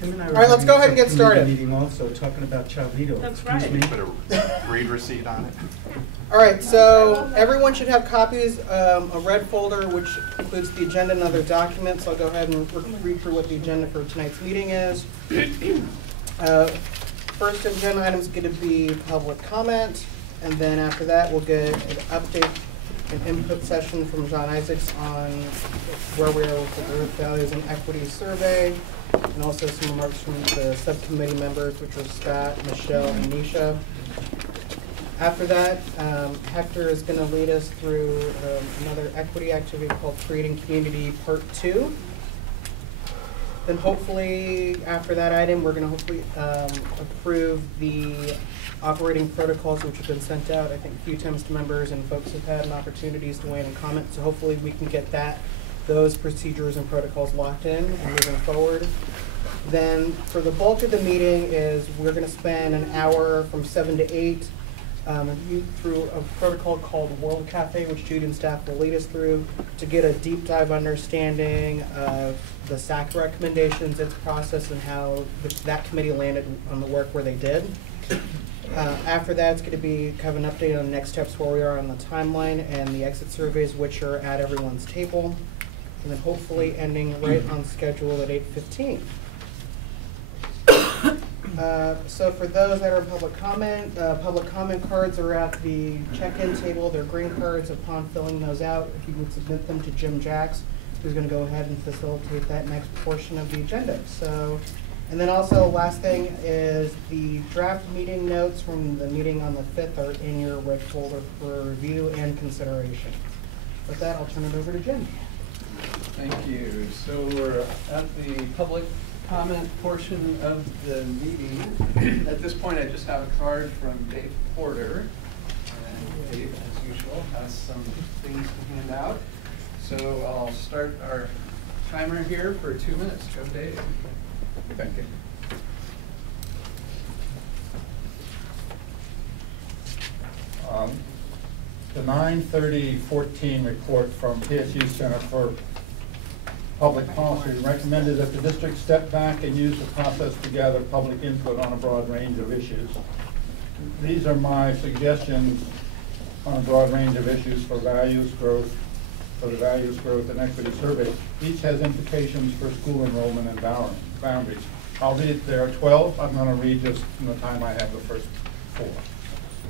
Kim and I All right, let's go ahead and get started. Meeting also talking about Chavito. That's Excuse right. me. Put a read receipt on it. All right, so everyone should have copies, a red folder which includes the agenda and other documents. I'll go ahead and read through what the agenda for tonight's meeting is. First agenda item is going to be public comment, and then after that we'll get an update, an input session from John Isaacs on where we are with the growth values and equity survey, and also some remarks from the subcommittee members, which are Scott, Michelle, and Nisha. After that, Hector is going to lead us through another equity activity called Creating Community Part 2. Then hopefully, after that item, we're going to hopefully approve the operating protocols which have been sent out, I think, a few times to members, and folks have had an opportunities to weigh in and comment. So hopefully we can get those procedures and protocols locked in and moving forward. Then for the bulk of the meeting is we're going to spend an hour from 7 to 8 through a protocol called World Cafe, which Jude and staff will lead us through to get a deep dive understanding of the SAC recommendations, its process, and how that committee landed on the work where they did. After that, it's going to be kind of an update on the next steps where we are on the timeline and the exit surveys, which are at everyone's table, and then hopefully ending right on schedule at 8:15. So for those that are in public comment cards are at the check-in table. They're green cards. Upon filling those out, if you would submit them to Jim Jacks, who's going to go ahead and facilitate that next portion of the agenda. So, and then also last thing is the draft meeting notes from the meeting on the 5th are in your red folder for review and consideration. With that, I'll turn it over to Jim. Thank you. So we're at the public comment portion of the meeting. At this point, I just have a card from Dave Porter. And Dave, as usual, has some things to hand out. So I'll start our timer here for 2 minutes. Go, Dave. Thank you. The 9/30/14 report from PSU Center for Public Policy recommended that the district step back and use the process to gather public input on a broad range of issues. These are my suggestions on a broad range of issues for values growth, for the values growth and equity survey. Each has implications for school enrollment and boundaries. Albeit there are 12, I'm going to read just in the time I have the first 4.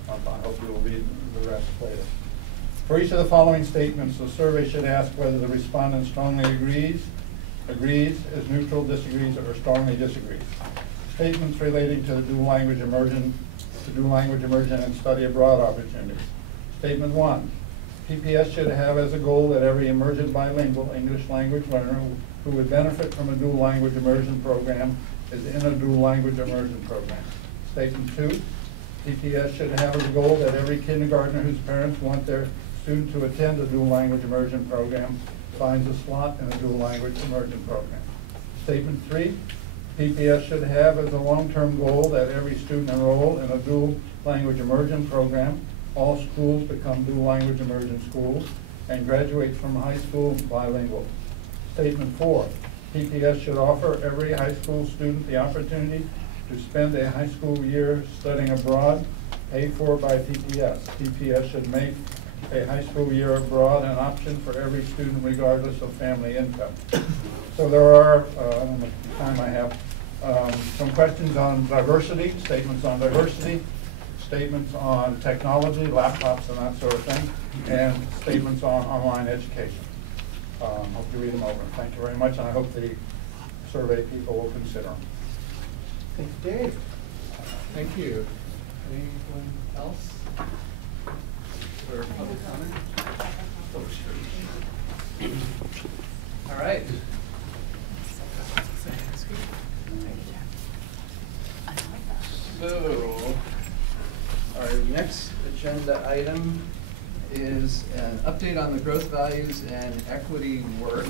I hope you will read the rest later. For each of the following statements, the survey should ask whether the respondent strongly agrees, is neutral, disagrees, or strongly disagrees. Statements relating to the dual language immersion and study abroad opportunities. Statement 1, PPS should have as a goal that every emergent bilingual English language learner who would benefit from a dual language immersion program is in a dual language immersion program. Statement 2, PPS should have as a goal that every kindergartner whose parents want their student to attend a dual language immersion program finds a slot in a dual language immersion program. Statement 3, PPS should have as a long-term goal that every student enroll in a dual language immersion program, all schools become dual language immersion schools, and graduate from high school bilingual. Statement 4, PPS should offer every high school student the opportunity to spend a high school year studying abroad, paid for by PPS. PPS should make a high school year abroad an option for every student regardless of family income. So there are, I don't know the time I have, some questions on diversity, statements on diversity, statements on technology, laptops and that sort of thing, and statements on online education. Hope you read them over. Thank you very much, and I hope the survey people will consider them. Thank you, Dave. Thank you. Anyone else for public comment? Oh, sure. All right. So, our next agenda item is an update on the growth values and equity work.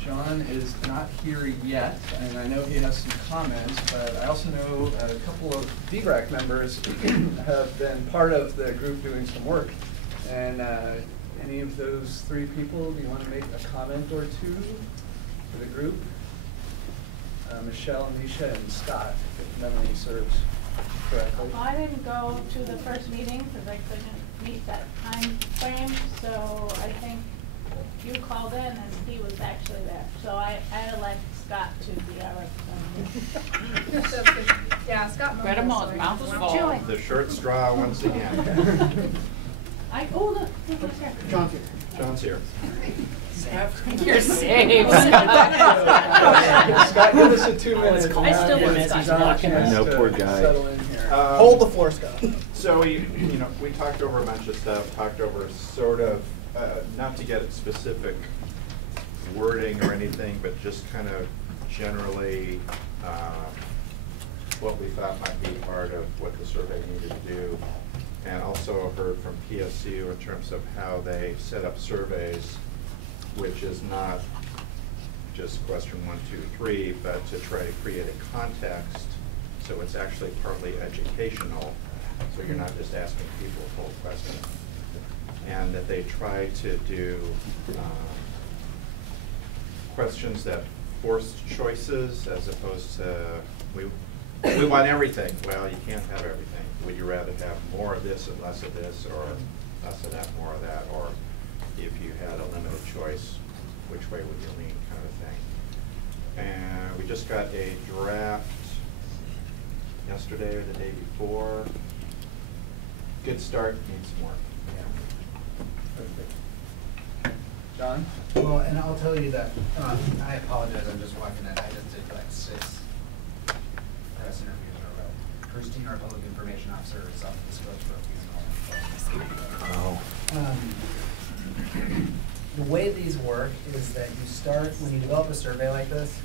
John is not here yet, and I know he has some comments, but I also know a couple of D-BRAC members have been part of the group doing some work. And any of those 3 people, do you want to make a comment or two for the group? Michelle, Nisha, and Scott, if memory serves correctly. I didn't go to the first meeting because I couldn't meet that time frame, so I think you called in and he was actually there. So I elect Scott to be our representative. Yeah, Scott. Spread 'em all, his mouth is full. Chewing. The short straw once again. Oh, look, he was here. John's here. John's here. You're saved. Scott, give us a 2 minutes. I still want Scott. No, poor guy. Settle in here. Hold the floor, Scott. So we talked over a bunch of stuff, talked over sort of, not to get specific wording or anything, but just kind of generally what we thought might be part of what the survey needed to do. And also heard from PSU in terms of how they set up surveys, which is not just question 1, 2, 3, but to try to create a context. So it's actually partly educational, so you're not just asking people a full question. And that they try to do questions that forced choices as opposed to, we want everything. Well, you can't have everything. Would you rather have more of this and less of this, or less of that, more of that, or if you had a limited choice, which way would you lean, kind of thing. And we just got a draft yesterday or the day before. Good start, needs more. John? Well, and I'll tell you that, I apologize, I'm just watching it. I just did like 6 press interviews in a row. Christine, our public information officer, is up this goes for a The way these work is that you start, when you develop a survey like this,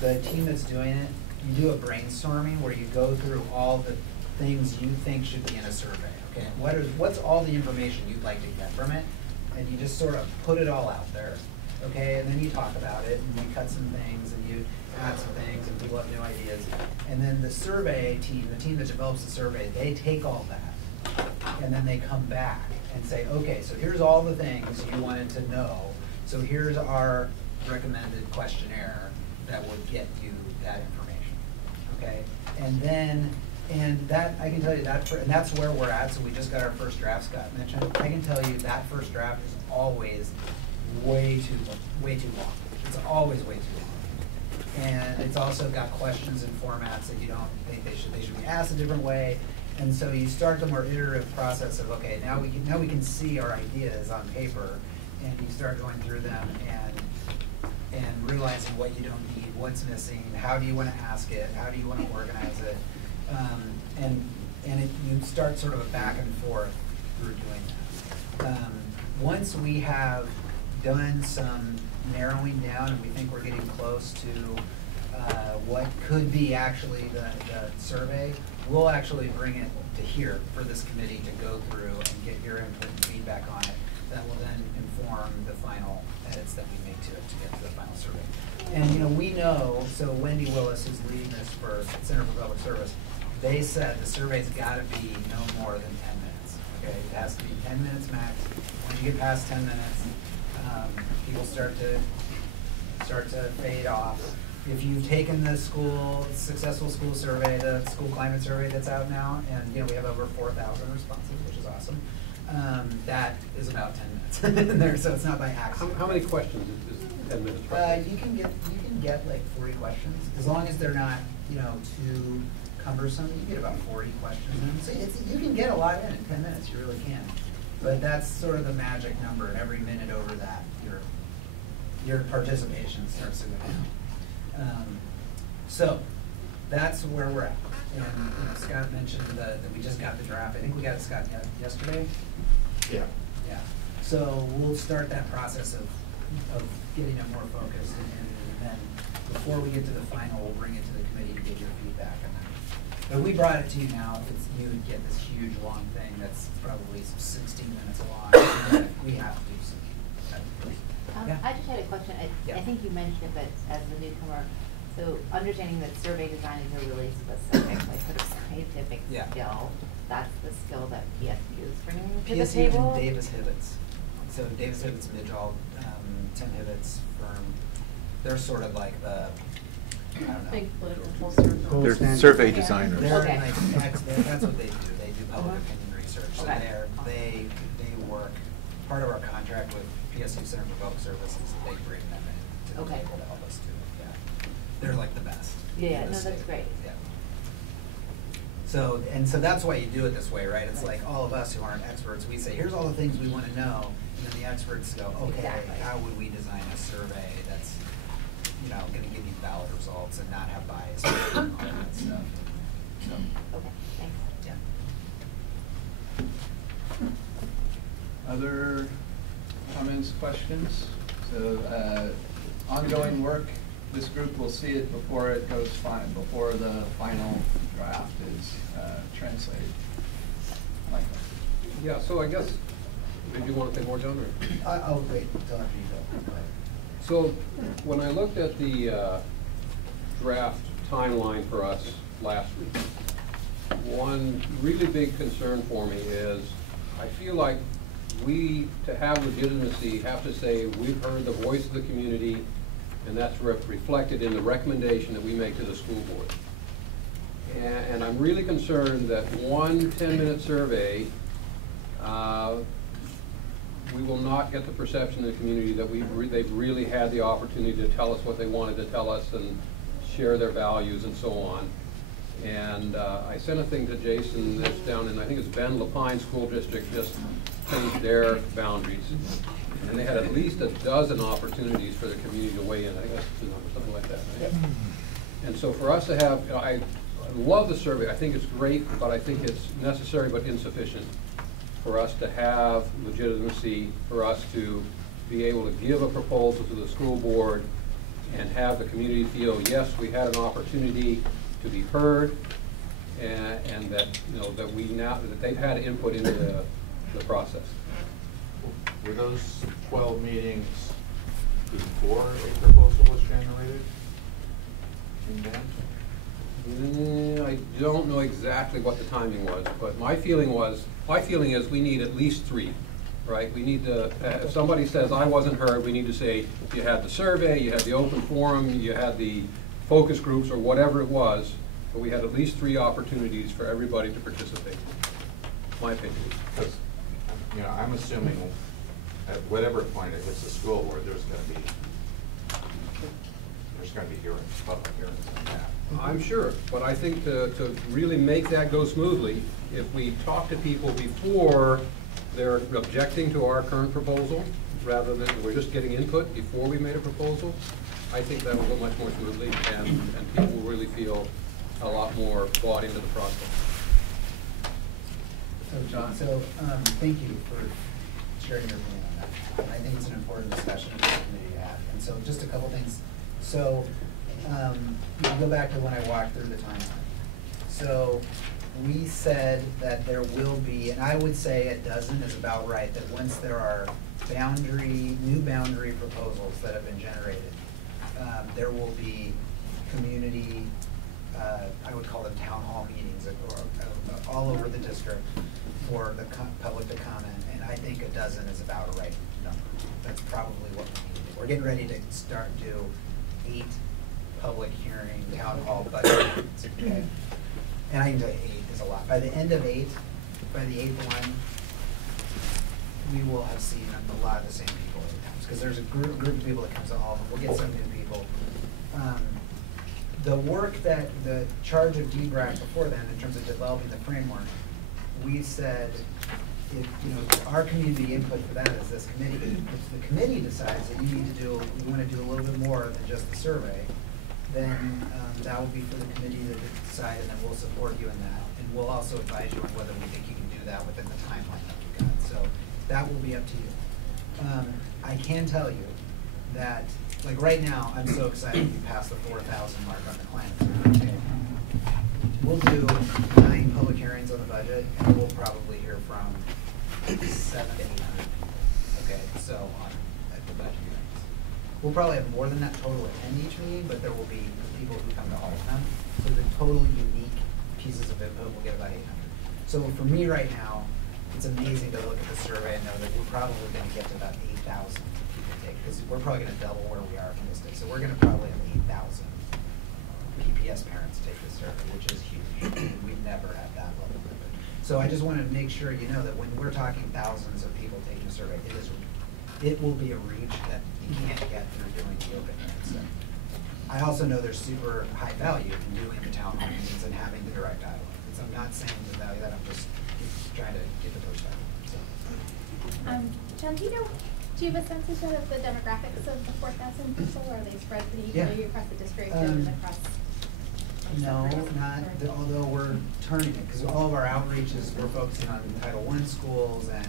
the team that's doing it, you do a brainstorming where you go through all the things you think should be in a survey, okay? What's all the information you'd like to get from it? And you just sort of put it all out there, okay? And then you talk about it, and you cut some things, and you add some things, and people have new ideas. And then the survey team, the team that develops the survey, they take all that, and then they come back and say, okay, so here's all the things you wanted to know. So here's our recommended questionnaire that would get you that information, okay? And then, and that, I can tell you that, and that's where we're at. So we just got our first draft, Scott mentioned. I can tell you that first draft is always way too long. It's always way too long. And it's also got questions and formats that you don't think they should be asked a different way. And so you start the more iterative process of, okay, now we can see our ideas on paper, and you start going through them and realizing what you don't need, what's missing, how do you want to ask it, how do you want to organize it. You start sort of a back and forth through doing that. Once we have done some narrowing down and we think we're getting close to what could be actually the survey, we'll actually bring it to here for this committee to go through and get your input and feedback on it. That will then inform the final edits that we make to it to get to the final survey. And we know, so Wendy Willis, who's leading this for Center for Public Service, they said the survey's got to be no more than 10 minutes. Okay, it has to be 10 minutes max. Once you get past 10 minutes, people start to fade off. If you've taken the successful school survey, the school climate survey that's out now, and we have over 4,000 responses, which is awesome. That is about 10 minutes in there, so it's not by accident. How many questions is 10 minutes? You can get like 40 questions, as long as they're not too cumbersome. You get about 40 questions in. So you can get a lot in 10 minutes. You really can. But that's sort of the magic number, and every minute over that, your participation starts to go down. So that's where we're at. And Scott mentioned that we just got the draft. I think we got it, Scott, yesterday. Yeah. Yeah. So we'll start that process of getting it more focused, and then before we get to the final, we'll bring it to the committee to get your feedback on that. But we brought it to you now. You would get this huge long thing that's probably 16 minutes long. We have to do some. Yeah. I just had a question. I think you mentioned it, but as the newcomer, so understanding that survey design is a really specific, like sort of scientific skill. That's the skill that PSU is bringing to the table. And Davis Hivitz. So Davis Hivitz, Midgall, Tim Hivitz firm. They're sort of like the don't know. Big political poster. Gold They're standard. survey designers. They're Okay. like, that's what they do, they do public opinion research, so Okay. they work, part of our contract with PSU Center for Public Services, they bring them in to the Okay. table to help us do it, yeah. They're like the best. Yeah, in the no, that's state. great. Yeah. So, and so that's why you do it this way, right? It's like all of us who aren't experts, we say, here's all the things we wanna know, and then the experts go, okay, Exactly. how would we design a survey that's, you know, gonna give you valid results and not have bias and all that stuff. So, Okay, thanks. yeah. Other comments, questions? So, ongoing work, this group will see it before it goes before the final draft is translated. Michael? Yeah, so I guess, did you want to say more, John? Or? I'll wait until after you go. So when I looked at the draft timeline for us last week, one really big concern for me is I feel like we, to have legitimacy, have to say we've heard the voice of the community, and that's reflected in the recommendation that we make to the school board. And I'm really concerned that one 10-minute survey, we will not get the perception in the community that they've really had the opportunity to tell us what they wanted to tell us and share their values and so on. And I sent a thing to Jason that's down in, I think it's Ben Lapine School District, just changed their boundaries. And they had at least a dozen opportunities for the community to weigh in. I think that's the number, something like that. Right? And so for us to have, you know, I love the survey. I think it's great, but I think it's necessary but insufficient for us to have legitimacy, for us to be able to give a proposal to the school board and have the community feel, yes, we had an opportunity to be heard, and that, you know, that that they've had input into the process. Were those 12 meetings before a proposal was generated? I don't know exactly what the timing was, but my feeling is we need at least 3, right? We need to, if somebody says I wasn't heard, we need to say you had the survey, you had the open forum, you had the focus groups or whatever it was, but we had at least 3 opportunities for everybody to participate, my opinion. Because, you know, I'm assuming at whatever point it hits the school board, there's going to be hearings, public hearings on that. I'm sure, but I think to really make that go smoothly, if we talk to people before they're objecting to our current proposal, rather than we're just getting input before we made a proposal, I think that will go much more smoothly, and people will really feel a lot more bought into the process. So, John, thank you for sharing your opinion on that. I think it's an important discussion for the committee to have. And so just a couple things. So you can go back to when I walked through the timeline. So we said that there will be, and I would say a dozen is about right, that once there are new boundary proposals that have been generated, there will be community, I would call them town hall meetings all over the district for the public to comment, and I think a dozen is about a right number. That's probably what we need to do. We're getting ready to start do 8 public hearing town hall budget meetings, okay? And I can tell you 8 is a lot. By the end of 8, by the 8th one, we will have seen a lot of the same people every time, because there's a group of people that comes to all of them. We'll get some new people. The work that the charge of D-BRAC before then, in terms of developing the framework, we said, if, you know, our community input for that is this committee. If the committee decides that you want to do a little bit more than just the survey, then that will be for the committee to decide, and then we'll support you in that. And we'll also advise you on whether we think you can do that within the timeline that we've got. So that will be up to you. I can tell you that, like right now, I'm so excited we passed the 4,000 mark on the climate. Okay. We'll do 9 public hearings on the budget, and we'll probably hear from 700 to 800 people. Okay, so at the budget hearings. We'll probably have more than that total attend each meeting, but there will be people who come to all of them. So the total unique pieces of input will get about 800. So for me right now, it's amazing to look at the survey and know that we're probably going to get to about 8,000 people take, because we're probably going to double where we are from this day. So we're going to probably have 8,000 PS parents take the survey, which is huge. We've never had that level of it. So I just want to make sure you know that when we're talking thousands of people taking a survey, it will be a reach that you can't get through doing the open minutes. So I also know there's super high value in doing the town hall meetings and having the direct dialogue. So I'm not saying the value that, I'm just trying to get the perspective. So. John, do you have a sense of the demographics of the 4,000 people? Are they spread pretty evenly across the district and across? No, not, although we're turning it, because all of our outreaches, we're focusing on Title I schools and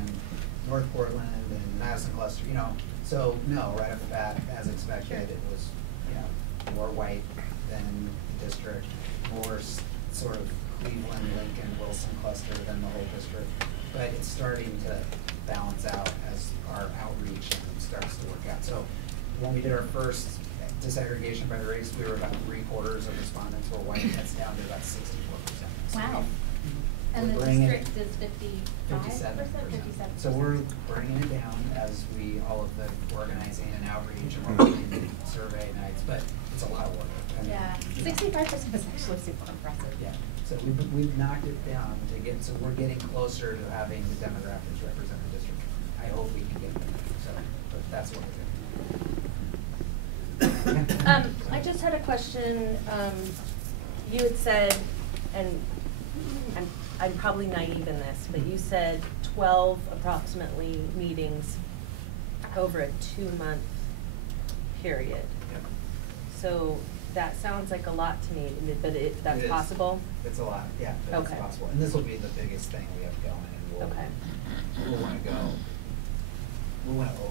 North Portland and Madison cluster, you know. So no, right off the bat, as expected, it was, you know, more white than the district, more sort of Cleveland, Lincoln, Wilson cluster than the whole district. But it's starting to balance out as our outreach starts to work out. So when we did our first disaggregation by race, we were about 3/4 of respondents were white. That's down to about 64%. So wow. And the district is 57%? 57%. So we're bringing it down as we, all of the organizing and outreach and we're doing survey nights, but it's a lot of work. Yeah, 65% is actually super impressive. Yeah, so we've knocked it down to get, so we're getting closer to having the demographics represent the district. I hope we can get there, so, but that's what we're doing. I just had a question. You had said, and I'm probably naive in this, but you said 12 approximately meetings over a 2-month period. Yep. So that sounds like a lot to me, but that's possible? It's a lot, yeah, but it's possible. And this will be the biggest thing we have going, and we'll want to go, we'll want to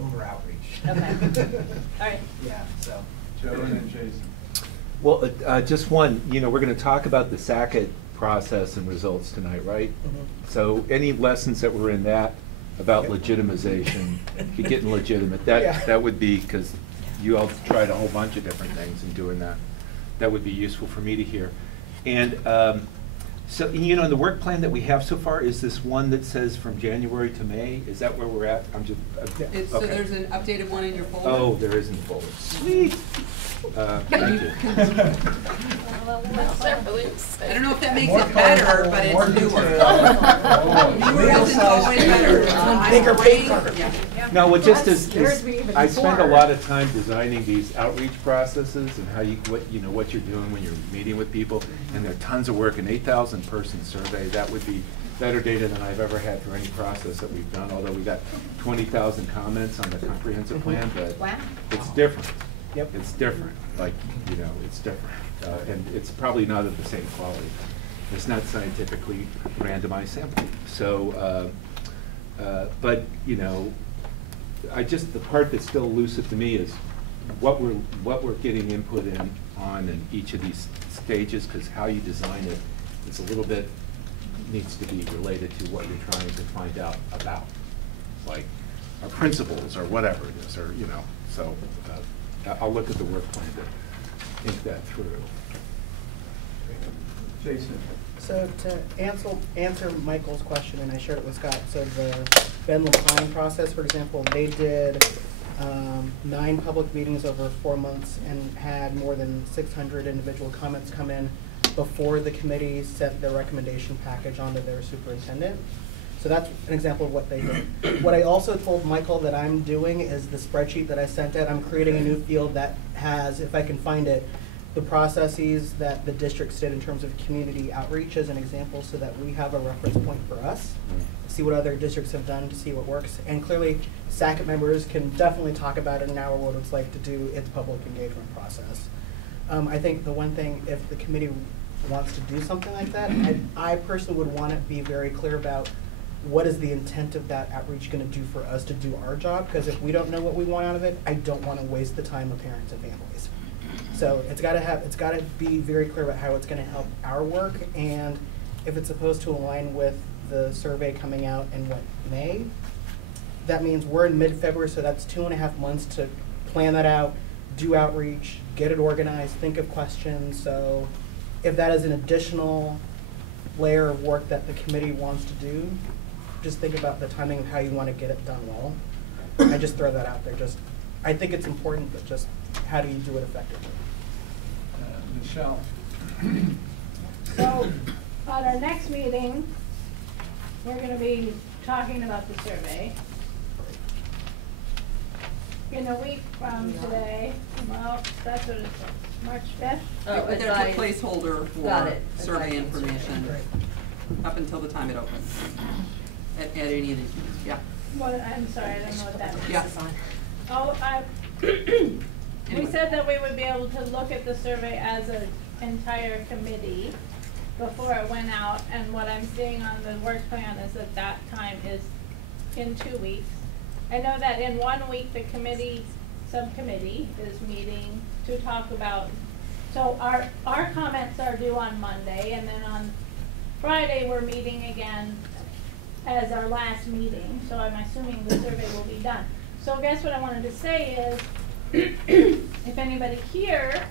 over outreach. Okay. All right. Yeah, so. Joe and then Jason. Well, just one, you know, we're going to talk about the SACIT process and results tonight, right? Mm-hmm. So any lessons that were in that about legitimization, getting legitimate, that would be, because you all tried a whole bunch of different things in doing that. That would be useful for me to hear. And so, you know, in the work plan that we have so far, is this one that says from January to May? Is that where we're at? I'm just, So there's an updated one in your folder? Oh, there is in the folder. Sweet. Thank you. I don't know if that makes it better, but it's newer. Newer isn't always better. Bigger paper. No, what just is I spend a lot of time designing these outreach processes and how what you're doing when you're meeting with people, and there are tons of work. An 8,000 person survey, that would be better data than I've ever had for any process that we've done. Although we got 20,000 comments on the comprehensive plan, but it's different. Yep. It's different. Like, you know, it's different, and it's probably not of the same quality. It's not scientifically randomized sampling. So, but you know, the part that's still elusive to me is what we're getting input on in each of these stages, because how you design it is a little bit needs to be related to what you're trying to find out about, like our principles or whatever it is, or you know. So I'll look at the work plan to think that through. Jason. So to answer Michael's question, and I shared it with Scott, so the Ben LaPine process, for example, they did 9 public meetings over 4 months and had more than 600 individual comments come in before the committee sent their recommendation package onto their superintendent. So that's an example of what they did. What I also told Michael that I'm doing is the spreadsheet that I sent out, I'm creating a new field that has, if I can find it, the processes that the districts did in terms of community outreach as an example, so that we have a reference point for us, see what other districts have done to see what works. And clearly, SACIT members can definitely talk about it now what it's like to do its public engagement process. I think the one thing, if the committee wants to do something like that, I personally would want to be very clear about what is the intent of that outreach going to do for us to do our job, because if we don't know what we want out of it, I don't want to waste the time of parents and families. So it's got to be very clear about how it's going to help our work, and if it's supposed to align with the survey coming out in May, that means we're in mid-February, so that's 2.5 months to plan that out, do outreach, get it organized, think of questions. So if that is an additional layer of work that the committee wants to do, just think about the timing of how you want to get it done well. I just throw that out there. I think it's important, but just how do you do it effectively? Michelle. So, at our next meeting, we're gonna be talking about the survey. In a week from today, well, that's what it says, March 5th? Oh, there's a advise- placeholder Got for it. survey Advise on information, survey. up until the time it opens, at any of these meetings, yeah. What, I'm sorry, I don't know what that means. Yeah. Oh, we Anyway. said that we would be able to look at the survey as an entire committee before it went out, and what I'm seeing on the work plan is that that time is in 2 weeks. I know that in 1 week, the subcommittee is meeting to talk about, so our comments are due on Monday, and then on Friday, we're meeting again as our last meeting, so I'm assuming the survey will be done. So I guess what I wanted to say is, if anybody here,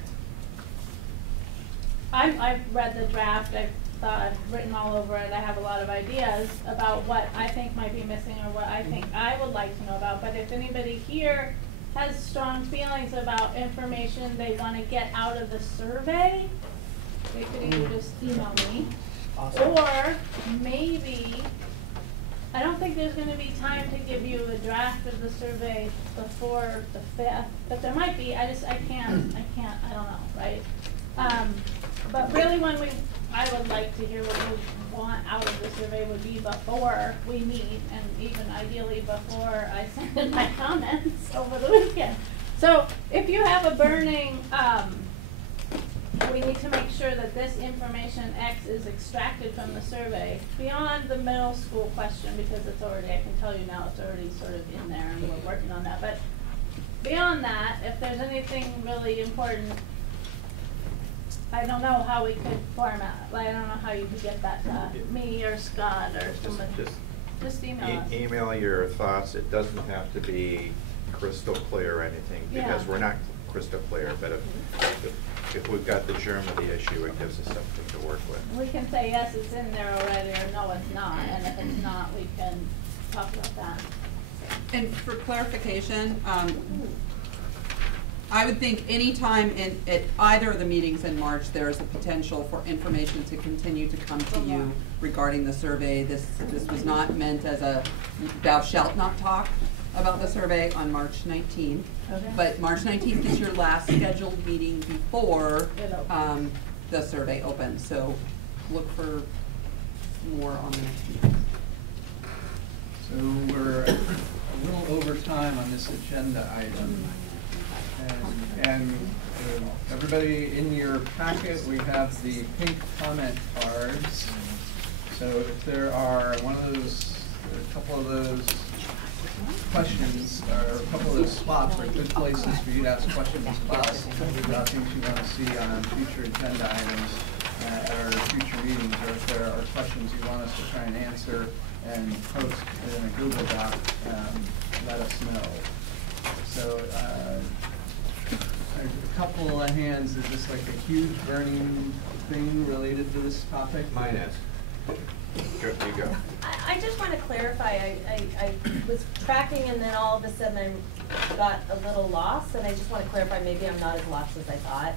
I've read the draft, I've written all over it, I have a lot of ideas about what I think might be missing or what I think I would like to know about, but if anybody here has strong feelings about information they want to get out of the survey, they could either just email me, Awesome. or maybe, I don't think there's gonna be time to give you a draft of the survey before the 5th, but there might be, I can't, I don't know, right? But really I would like to hear what you want out of the survey would be before we meet, and even ideally before I send in my comments over the weekend. So if you have a burning, we need to make sure that this information X is extracted from the survey beyond the middle school question, because it's already, I can tell you now, it's already sort of in there and we're working on that. But beyond that, if there's anything really important, I don't know how we could format, I don't know how you could get that to me or Scott or somebody. Just email us. Email your thoughts. It doesn't have to be crystal clear or anything, because Yeah. we're not crystal clear, but if we've got the germ of the issue, it gives us something to work with. We can say, yes, it's in there already, or no, it's not, and if it's not, we can talk about that. And for clarification, I would think any time at either of the meetings in March, there is a potential for information to continue to come to you regarding the survey. This was not meant as a, thou shalt not talk about the survey on March 19th. Okay. But March 19th is your last scheduled meeting before the survey opens. So look for more on the next meeting. So we're a little over time on this agenda item. And everybody in your packet, we have the pink comment cards. So if there are a couple of those questions, or a couple of those spots are good places for you to ask questions about things you want to see on future agenda items at our future meetings, or if there are questions you want us to try and answer and post in a Google Doc, let us know. So a couple of hands, is this like a huge burning thing related to this topic? Mine is. Go, you go. I just want to clarify, I was tracking and then all of a sudden I got a little lost, and I just want to clarify, maybe I'm not as lost as I thought.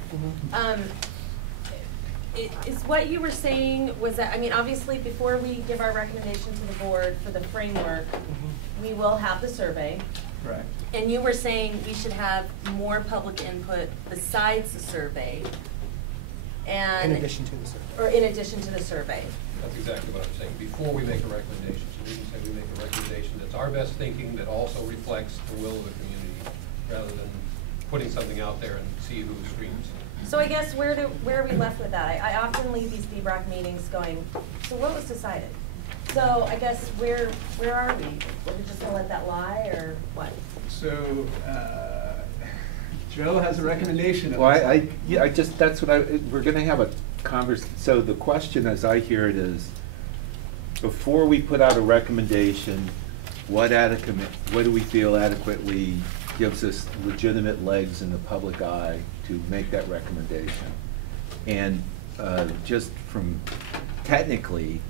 Is what you were saying, was that, I mean, obviously before we give our recommendation to the board for the framework, we will have the survey. Correct. And you were saying we should have more public input besides the survey. And In addition to the survey. Or in addition to the survey. That's exactly what I'm saying, before we make a recommendation. So we can say we make a recommendation that's our best thinking, that also reflects the will of the community, rather than putting something out there and see who screams. So I guess where are we left with that? I often leave these D-BRAC meetings going, so what was decided? So I guess where are we? Are we just gonna let that lie, or what? So Joe has a recommendation. Well, I just, that's what we're gonna have a so the question as I hear it is, before we put out a recommendation, what do we feel adequately gives us legitimate legs in the public eye to make that recommendation? And just from technically,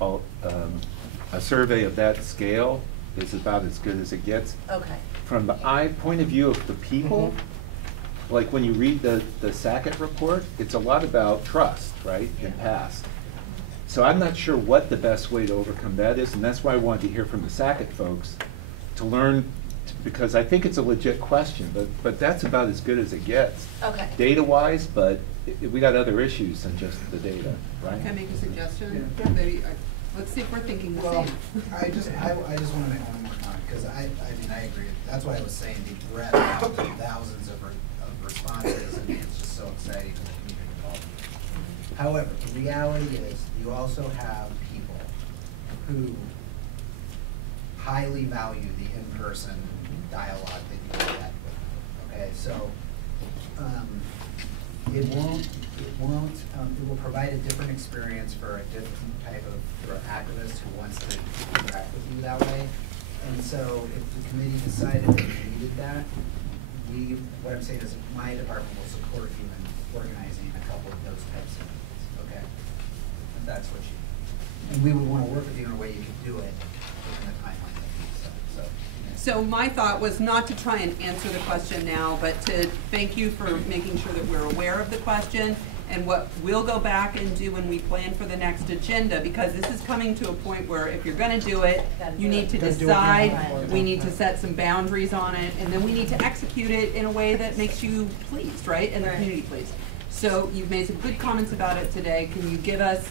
a survey of that scale is about as good as it gets. Okay. From the point of view of the people, like when you read the Sackett report, it's a lot about trust, right, in past. So I'm not sure what the best way to overcome that is, and that's why I wanted to hear from the Sackett folks to learn, because I think it's a legit question, but that's about as good as it gets. Okay. Data-wise, but we got other issues than just the data, right? Can I make a suggestion? Yeah. Maybe, let's see if we're thinking the Well, same. I just want to make one more comment, because I mean, I agree. That's why I was saying the breadth of the thousands of responses, and it's just so exciting for community involvement. However, the reality is, you also have people who highly value the in-person dialogue that you get with them. Okay, so it will provide a different experience for a different type of activist who wants to interact with you that way. And so if the committee decided that we needed that, what I'm saying is my department will support you in organizing a couple of those types of meetings, okay? If that's what and we would want to work with you in a way you could do it within the timeline that you set, so. So my thought was not to try and answer the question now, but to thank you for making sure that we're aware of the question and what we'll go back and do when we plan for the next agenda, because this is coming to a point where if you're going to do it, you need to decide, we need to set some boundaries on it, and then we need to execute it in a way that makes you pleased, right, and the community pleased. So you've made some good comments about it today. Can you give us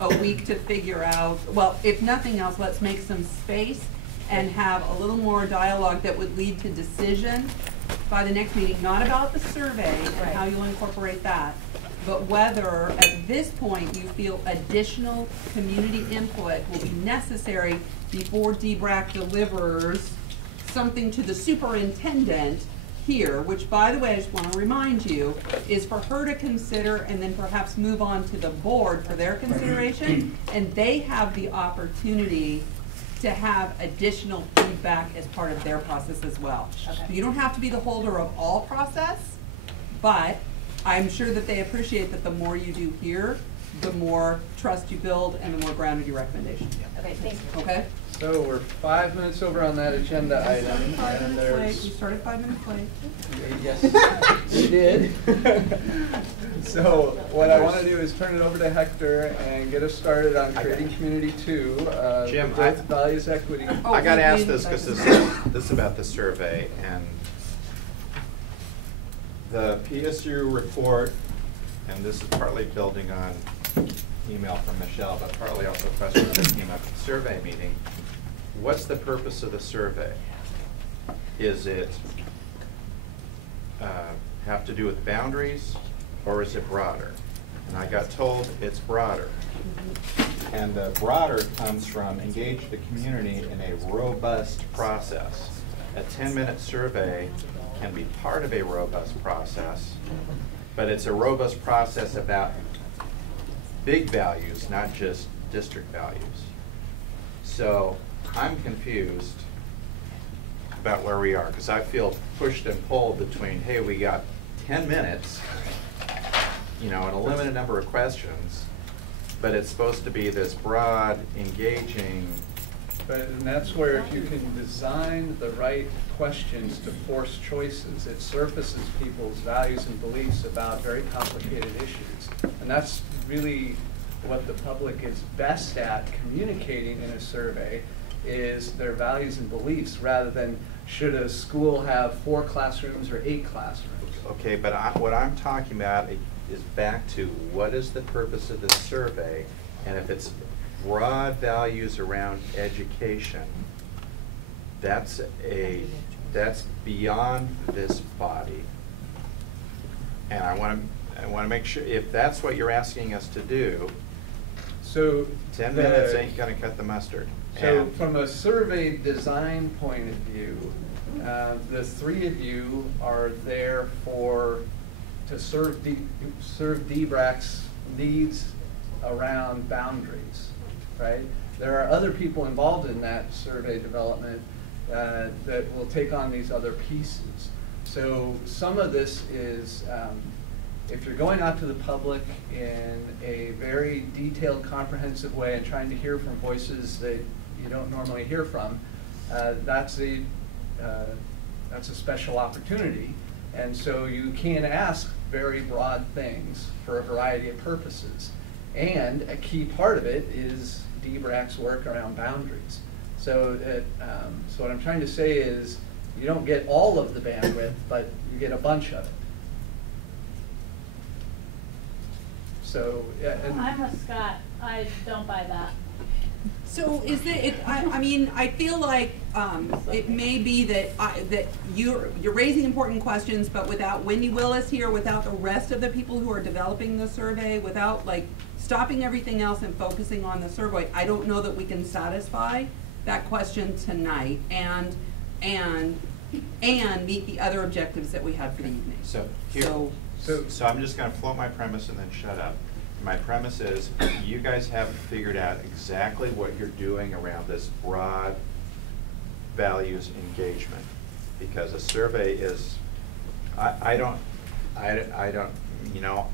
a week to figure out, well, if nothing else, let's make some space and have a little more dialogue that would lead to decision by the next meeting, not about the survey and how you'll incorporate that, but whether at this point you feel additional community input will be necessary before D-BRAC delivers something to the superintendent here, which, by the way, I just want to remind you, is for her to consider and then perhaps move on to the board for their consideration, and they have the opportunity to have additional feedback as part of their process as well. Okay. You don't have to be the holder of all process, but I'm sure that they appreciate that the more you do here, the more trust you build and the more grounded your recommendation. Okay, thank you. Okay? So we're 5 minutes over on that agenda item, and there's... We started 5 minutes late. Yes, we did. So what I want to do is turn it over to Hector and get us started on creating Community 2. Jim, growth, values, equity. I got to ask this because this is about the survey, and the PSU report, and this is partly building on email from Michelle, but partly also a question that came up at the survey meeting. What's the purpose of the survey? Is it have to do with boundaries, or is it broader? And I got told it's broader. And the broader comes from engage the community in a robust process. A 10-minute survey can be part of a robust process, but it's a robust process about big values, not just district values. So I'm confused about where we are, because I feel pushed and pulled between, hey, we got 10 minutes, and a limited number of questions, but it's supposed to be this broad, engaging. And that's where if you can design the right questions to force choices, it surfaces people's values and beliefs about very complicated issues. And that's really what the public is best at communicating in a survey, is their values and beliefs, rather than should a school have 4 classrooms or 8 classrooms. Okay, but what I'm talking about is back to what is the purpose of this survey, and if it's broad values around education, that's beyond this body. And I want to make sure, if that's what you're asking us to do, so 10 minutes ain't going to cut the mustard. So from a survey design point of view, the 3 of you are there to serve D-BRAC's needs around boundaries, right? There are other people involved in that survey development that will take on these other pieces. So some of this is, if you're going out to the public in a very detailed, comprehensive way and trying to hear from voices that you don't normally hear from, that's a special opportunity. And so you can ask very broad things for a variety of purposes. And a key part of it is D-BRAC's work around boundaries. So what I'm trying to say is you don't get all of the bandwidth, but you get a bunch of it. So, yeah, and I'm with Scott, I don't buy that. So is I mean, I feel like it may be that that you're raising important questions, but without Wendy Willis here, without the rest of the people who are developing the survey, without like stopping everything else and focusing on the survey, I don't know that we can satisfy that question tonight and meet the other objectives that we had for the evening. So I'm just going to float my premise and then shut up. My premise is you guys haven't figured out exactly what you're doing around this broad values engagement, because a survey is, I don't, you know,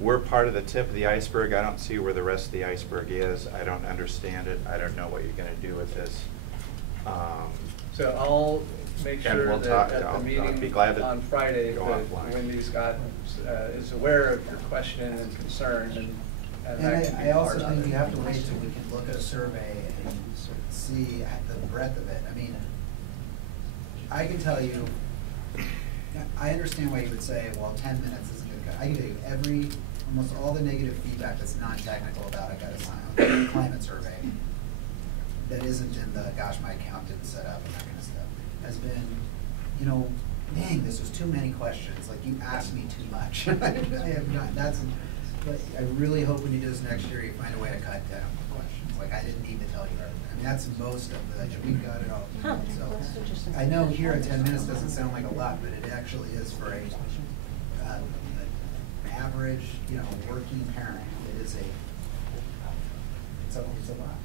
we're part of the tip of the iceberg. I don't see where the rest of the iceberg is. I don't understand it. I don't know what you're going to do with this. So I'll make sure we'll that talk, at the I'll meeting be glad to on Friday go that offline. Wendy's got is aware of your question and concern, and that can be I also part of think it. you have to wait till we can look at a survey and see the breadth of it. I mean, I can tell you, I understand why you would say, well, 10 minutes isn't good. I can tell you almost all the negative feedback that's non-technical about I got to sign on the climate survey that isn't in the, gosh, my account didn't set up and that kind of stuff, has been, you know, dang, this was too many questions. Like, you asked me too much. I have not, but I really hope when you do this next year, you find a way to cut down the questions. Like, I didn't need to tell you everything. I mean, that's most of the, we've got it all. So, I know here at 10 minutes doesn't sound like a lot, but it actually is for an average, you know, working parent. It is it's a lot.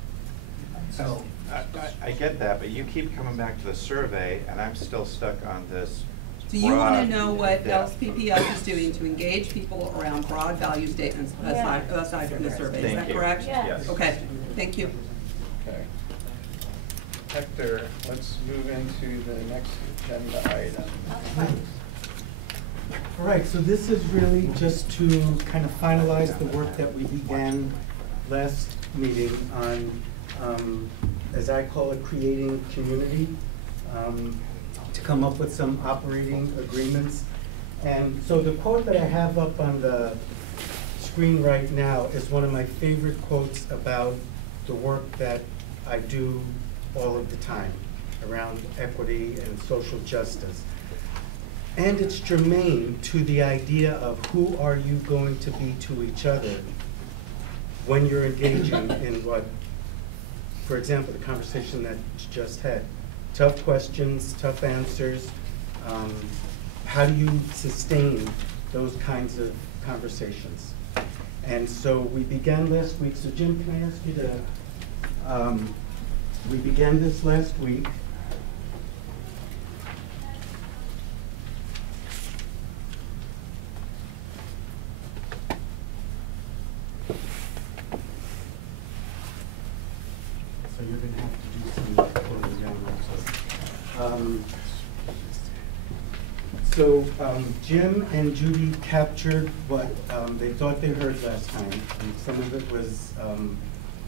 So I get that, but you keep coming back to the survey, and I'm still stuck on this. So you want to broad know what depth. LSPPS is doing to engage people around broad value statements aside from the survey. Is Thank that you. correct? Yes. Okay, thank you. Okay. Hector, let's move into the next agenda item. All right, so this is really just to kind of finalize the work that we began last meeting on, as I call it, creating community, to come up with some operating agreements. And so the quote that I have up on the screen right now is one of my favorite quotes about the work that I do all of the time around equity and social justice. And it's germane to the idea of who are you going to be to each other when you're engaging in what, for example, the conversation that you just had. Tough questions, tough answers. How do you sustain those kinds of conversations? And so we began last week. So Jim, can I ask you to, we began this last week. So you're going to have to do some closing down also. Jim and Judy captured what they thought they heard last time, and some of it was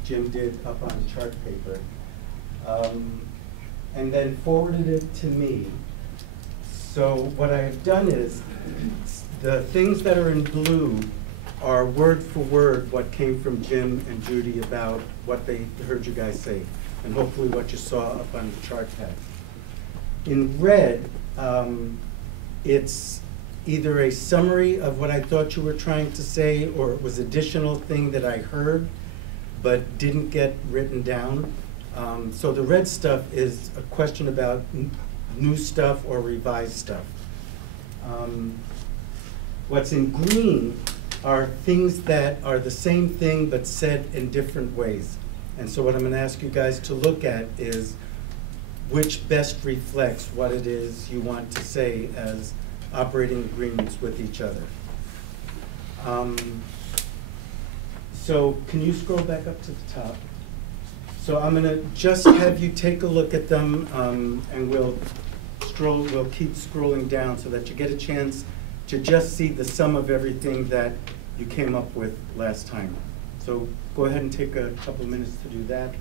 Jim did up on chart paper, and then forwarded it to me. So what I've done is, the things that are in blue are word for word what came from Jim and Judy about what they heard you guys say, and hopefully what you saw up on the chart pad. In red, it's either a summary of what I thought you were trying to say, or it was additional thing that I heard but didn't get written down. So the red stuff is a question about new stuff or revised stuff. What's in green are things that are the same thing but said in different ways. And so what I'm going to ask you guys to look at is which best reflects what it is you want to say as operating agreements with each other. So can you scroll back up to the top? So I'm going to just have you take a look at them, and we'll we'll keep scrolling down so that you get a chance to just see the sum of everything that you came up with last time. So go ahead and take a couple minutes to do that.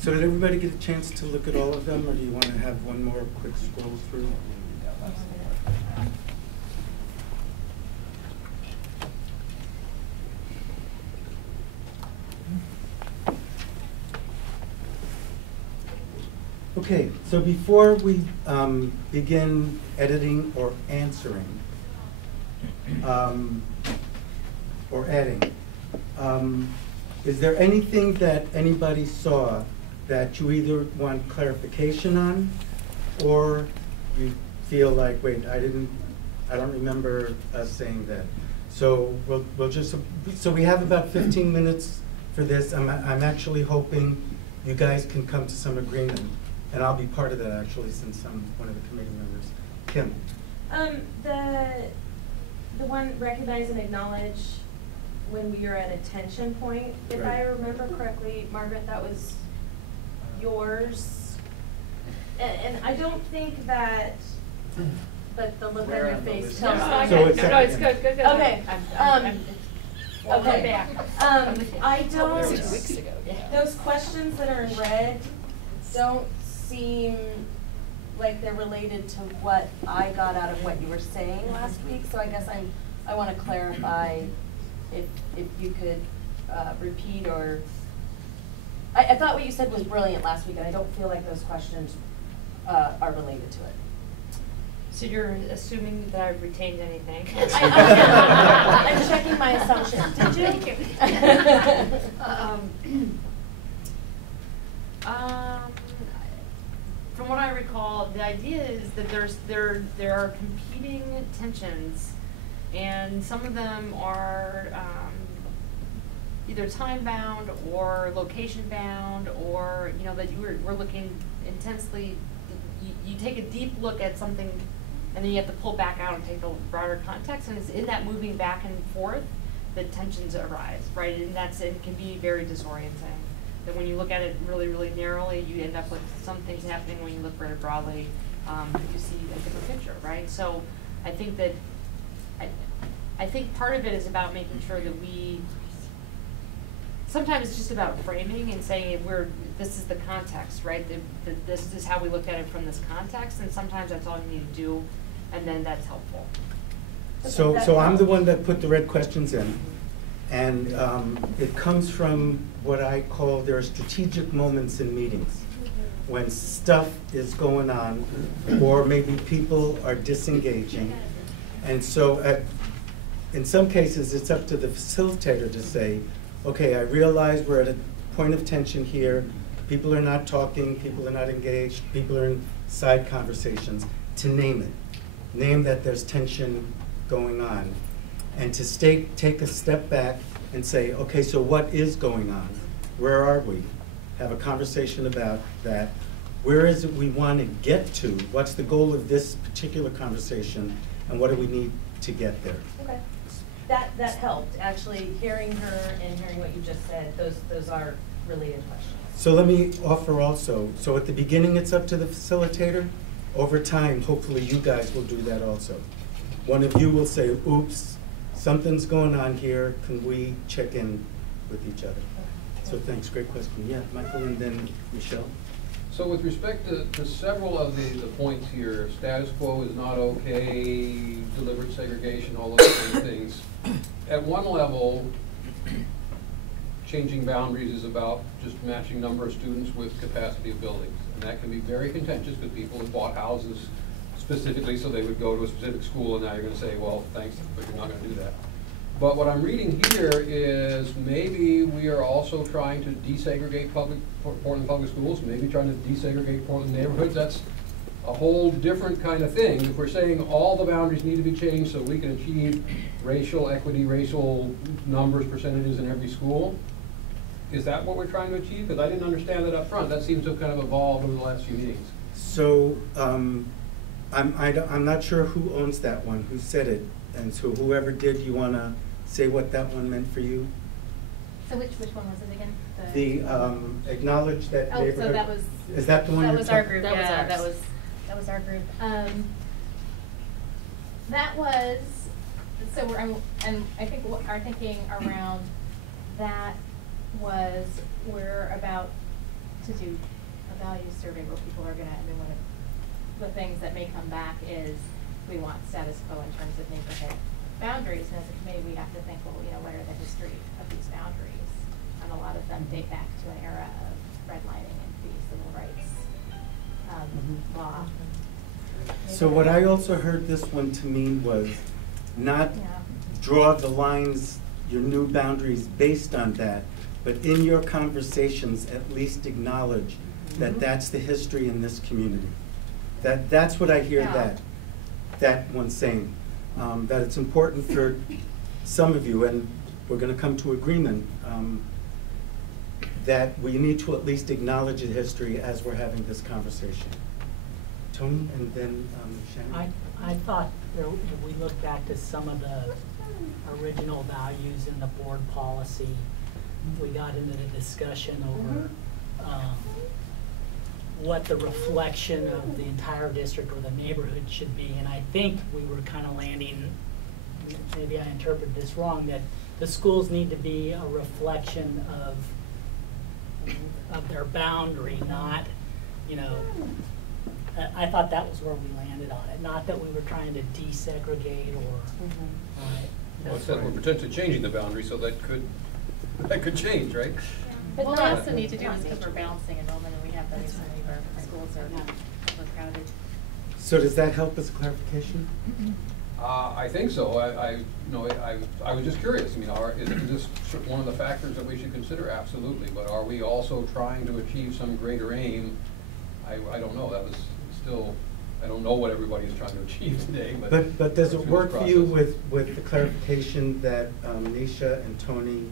So did everybody get a chance to look at all of them, or do you want to have one more quick scroll through? Okay, so before we begin editing or answering, or adding, is there anything that anybody saw that you either want clarification on, or you feel like, wait, I don't remember us saying that? So we'll just, so we have about 15 minutes for this. I'm actually hoping you guys can come to some agreement, and I'll be part of that actually, since I'm one of the committee members. Kim? The one recognize and acknowledge when we are at a tension point, if Right. I remember correctly, Margaret, that was yours. And I don't think that, but the look on Where your on the face list? tells No, me. I So got it. it's No, it's good, good, good. Okay, okay. back. I don't, 6 weeks ago. those questions that are in red don't seem like they're related to what I got out of what you were saying last week, so I guess I want to clarify if you could repeat or, I thought what you said was brilliant last week, and I don't feel like those questions are related to it. So you're assuming that I've retained anything? I'm checking my assumptions. Did you? Thank you. From what I recall, the idea is that there are competing tensions, and some of them are either time bound or location bound, or that we're looking intensely. You take a deep look at something, and then you have to pull back out and take the broader context, and it's in that moving back and forth that tensions arise, right? And it can be very disorienting. That when you look at it really, really narrowly, you end up with some things happening. When you look very broadly, you see a different picture, right? So I think that I think part of it is about making sure that sometimes it's just about framing and saying this is the context, right? This is how we looked at it from this context, and sometimes that's all you need to do, and then that's helpful. So I'm the one that put the red questions in, and it comes from what I call, there are strategic moments in meetings when stuff is going on, or maybe people are disengaging. And so in some cases, it's up to the facilitator to say, okay, I realize we're at a point of tension here. People are not talking, people are not engaged, people are in side conversations, to name it. Name that there's tension going on. And to take a step back and say, okay, so what is going on? Where are we? Have a conversation about that. Where is it we want to get to? What's the goal of this particular conversation? And what do we need to get there? Okay. That helped, actually, hearing her and hearing what you just said. Those are related questions. So let me offer also, so at the beginning it's up to the facilitator. Over time, hopefully you guys will do that also. One of you will say, oops, something's going on here, can we check in with each other? So thanks, great question. Yeah, Michael and then Michelle. So with respect to several of the points here, status quo is not okay, deliberate segregation, all those kind of things. At one level, changing boundaries is about just matching number of students with capacity of buildings. And that can be very contentious because people have bought houses specifically, so they would go to a specific school, and now you're gonna say, well, thanks, but you're not gonna do that. But what I'm reading here is maybe we are also trying to desegregate Portland public schools, maybe trying to desegregate Portland neighborhoods. That's a whole different kind of thing. If we're saying all the boundaries need to be changed so we can achieve racial equity, racial numbers, percentages in every school, is that what we're trying to achieve? Because I didn't understand that up front. That seems to have kind of evolved over the last few meetings. So I'm not sure who owns that one, who said it, and so whoever did, you want to say what that one meant for you? So which one was it again? The acknowledge that Oh, neighborhood. so that was. Is that the one? That you're was our talking- group. That was Yeah, ours. that was our group. That was. So and I think our thinking around that was we're about to do a values survey where people are gonna. I mean, one of the things that may come back is we want status quo in terms of neighborhood boundaries, and as a committee we have to think, well, what are the history of these boundaries? And a lot of them date back to an era of redlining and pre-civil rights law. So what I also heard this one to mean was not draw the lines, your new boundaries based on that, but in your conversations at least acknowledge that that's the history in this community. That's what I hear that one saying. That it's important for some of you, and we're going to come to agreement, that we need to at least acknowledge the history as we're having this conversation. Tony, and then Shannon. I thought if we look back to some of the original values in the board policy, we got into the discussion over what the reflection of the entire district or the neighborhood should be. And I think we were kind of landing, maybe I interpreted this wrong, that the schools need to be a reflection of their boundary, not, I thought that was where we landed on it, not that we were trying to desegregate or. Well, it said we're potentially changing the boundary, so that could change, right? But Well, we we also need to do this because we're balancing enrollment and we have that some of our schools are overcrowded. So does that help as a clarification? I think so. I was just curious. I mean, is this one of the factors that we should consider? Absolutely. But are we also trying to achieve some greater aim? I don't know. That was still, I don't know what everybody is trying to achieve today. But does it work for you process. with the clarification that Nisha and Tony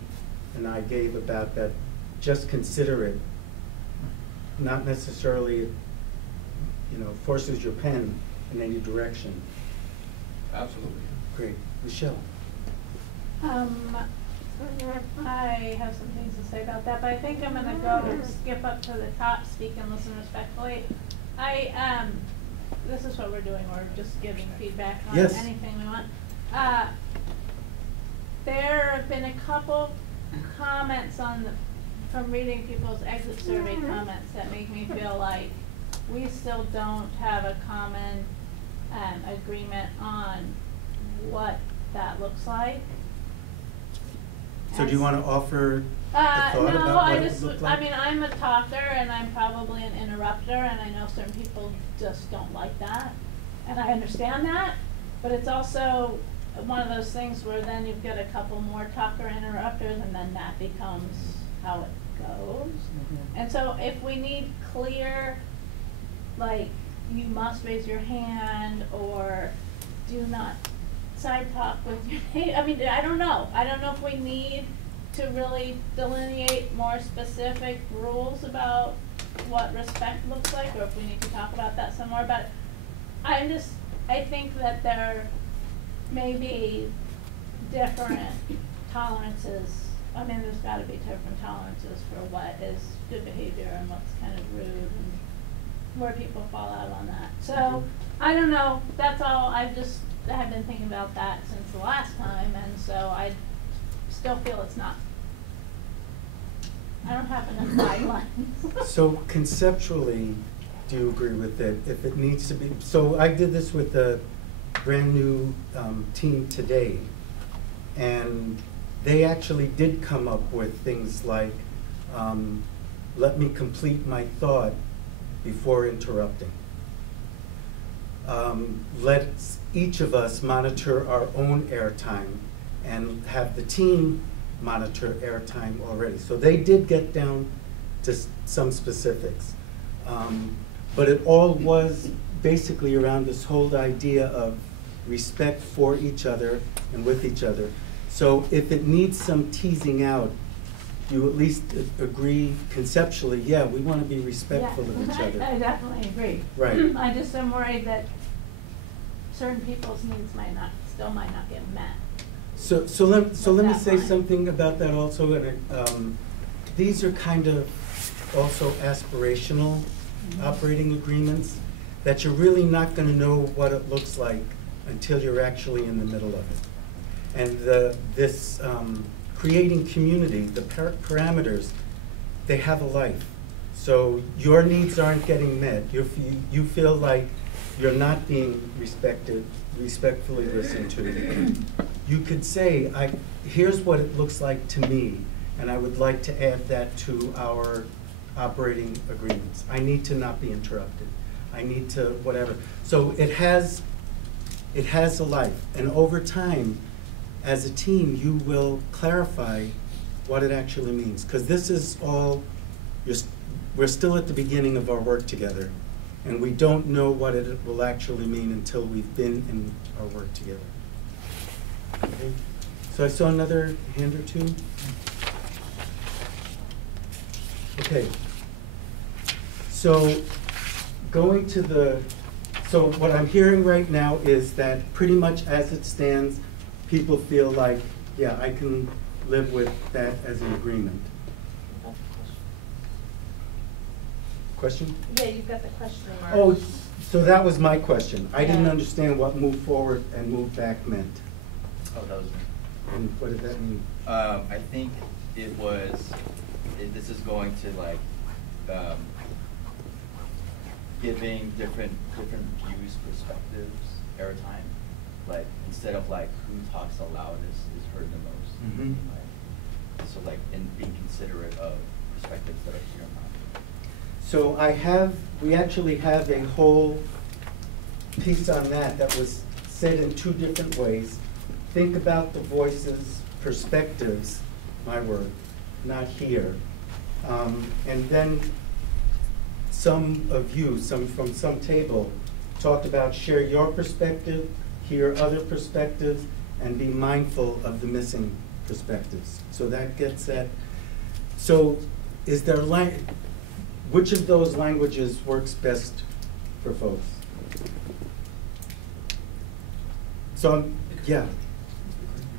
and I gave about that? Just consider it, not necessarily, forces your pen in any direction. Absolutely. Great. Michelle. I have some things to say about that, but I think I'm gonna go skip up to the top, speak and listen respectfully. This is what we're doing, we're just giving feedback on anything we want. There have been a couple comments from reading people's exit survey comments that make me feel like we still don't have a common agreement on what that looks like. So do you want to offer a thought no, about what I it just, would look like? I mean, I'm a talker and I'm probably an interrupter, and I know certain people just don't like that. And I understand that, but it's also one of those things where then you've got a couple more talker interrupters and then that becomes how it goes. And so if we need clear, like, you must raise your hand or do not side talk with your name. I mean, I don't know. I don't know if we need to really delineate more specific rules about what respect looks like, or if we need to talk about that some more. But I think that there may be different tolerances. I mean, there's got to be different tolerances for what is good behavior and what's kind of rude and where people fall out on that. So I don't know. That's all. I have been thinking about that since the last time, and so I still feel it's not. I don't have enough guidelines. So conceptually, do you agree with it? If it needs to be, so I did this with a brand new team today, and they actually did come up with things like, let me complete my thought before interrupting. let each of us monitor our own airtime and have the team monitor airtime already. So they did get down to some specifics. But it all was basically around this whole idea of respect for each other and with each other. So if it needs some teasing out, you at least agree conceptually, yeah, we want to be respectful of each other. I definitely agree. Right. I just am worried that certain people's needs still might not get met. So let me say line. something about that also. And these are kind of also aspirational operating agreements that you're really not going to know what it looks like until you're actually in the middle of it. And this creating community, the parameters, they have a life. So your needs aren't getting met. You feel like you're not being respectfully listened to. You could say, here's what it looks like to me, and I would like to add that to our operating agreements. I need to not be interrupted. I need to whatever. So it has a life, and over time, as a team, you will clarify what it actually means, because this is all, we're still at the beginning of our work together, and we don't know what it will actually mean until we've been in our work together. Okay. So I saw another hand or two. Okay. So going to so what I'm hearing right now is that pretty much as it stands, people feel like, yeah, I can live with that as an agreement. Question? Yeah, you've got the question mark. Oh, so that was my question. I didn't Yeah. understand what move forward and move back meant. Oh, that was me. And what did that mean? I think this is going to like, giving different views, perspectives, airtime. Like, instead of like who talks the loudest is heard the most. Mm-hmm. Like, so like, in being considerate of perspectives that are here now. So we actually have a whole piece on that was said in two different ways. Think about the voices, perspectives, my word, not here. And then some of you, from some table, talked about share your perspective, hear other perspectives, and be mindful of the missing perspectives. So that gets at, so is there which of those languages works best for folks? So, yeah.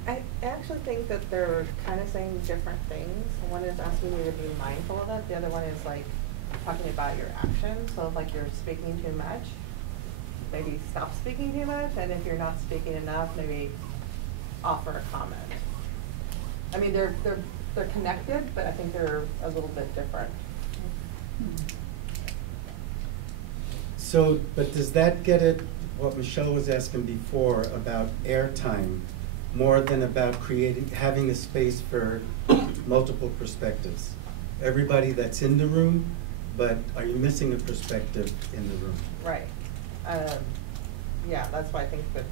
I actually think that they're kind of saying different things. One is asking you to be mindful of it. The other one is like talking about your actions. So if like you're speaking too much, maybe stop speaking too much. And if you're not speaking enough, maybe offer a comment. I mean, they're connected, but I think they're a little bit different. So, but does that get at what Michelle was asking before about airtime, more than about having a space for multiple perspectives? Everybody that's in the room, but are you missing a perspective in the room? Right. Yeah, that's why I think that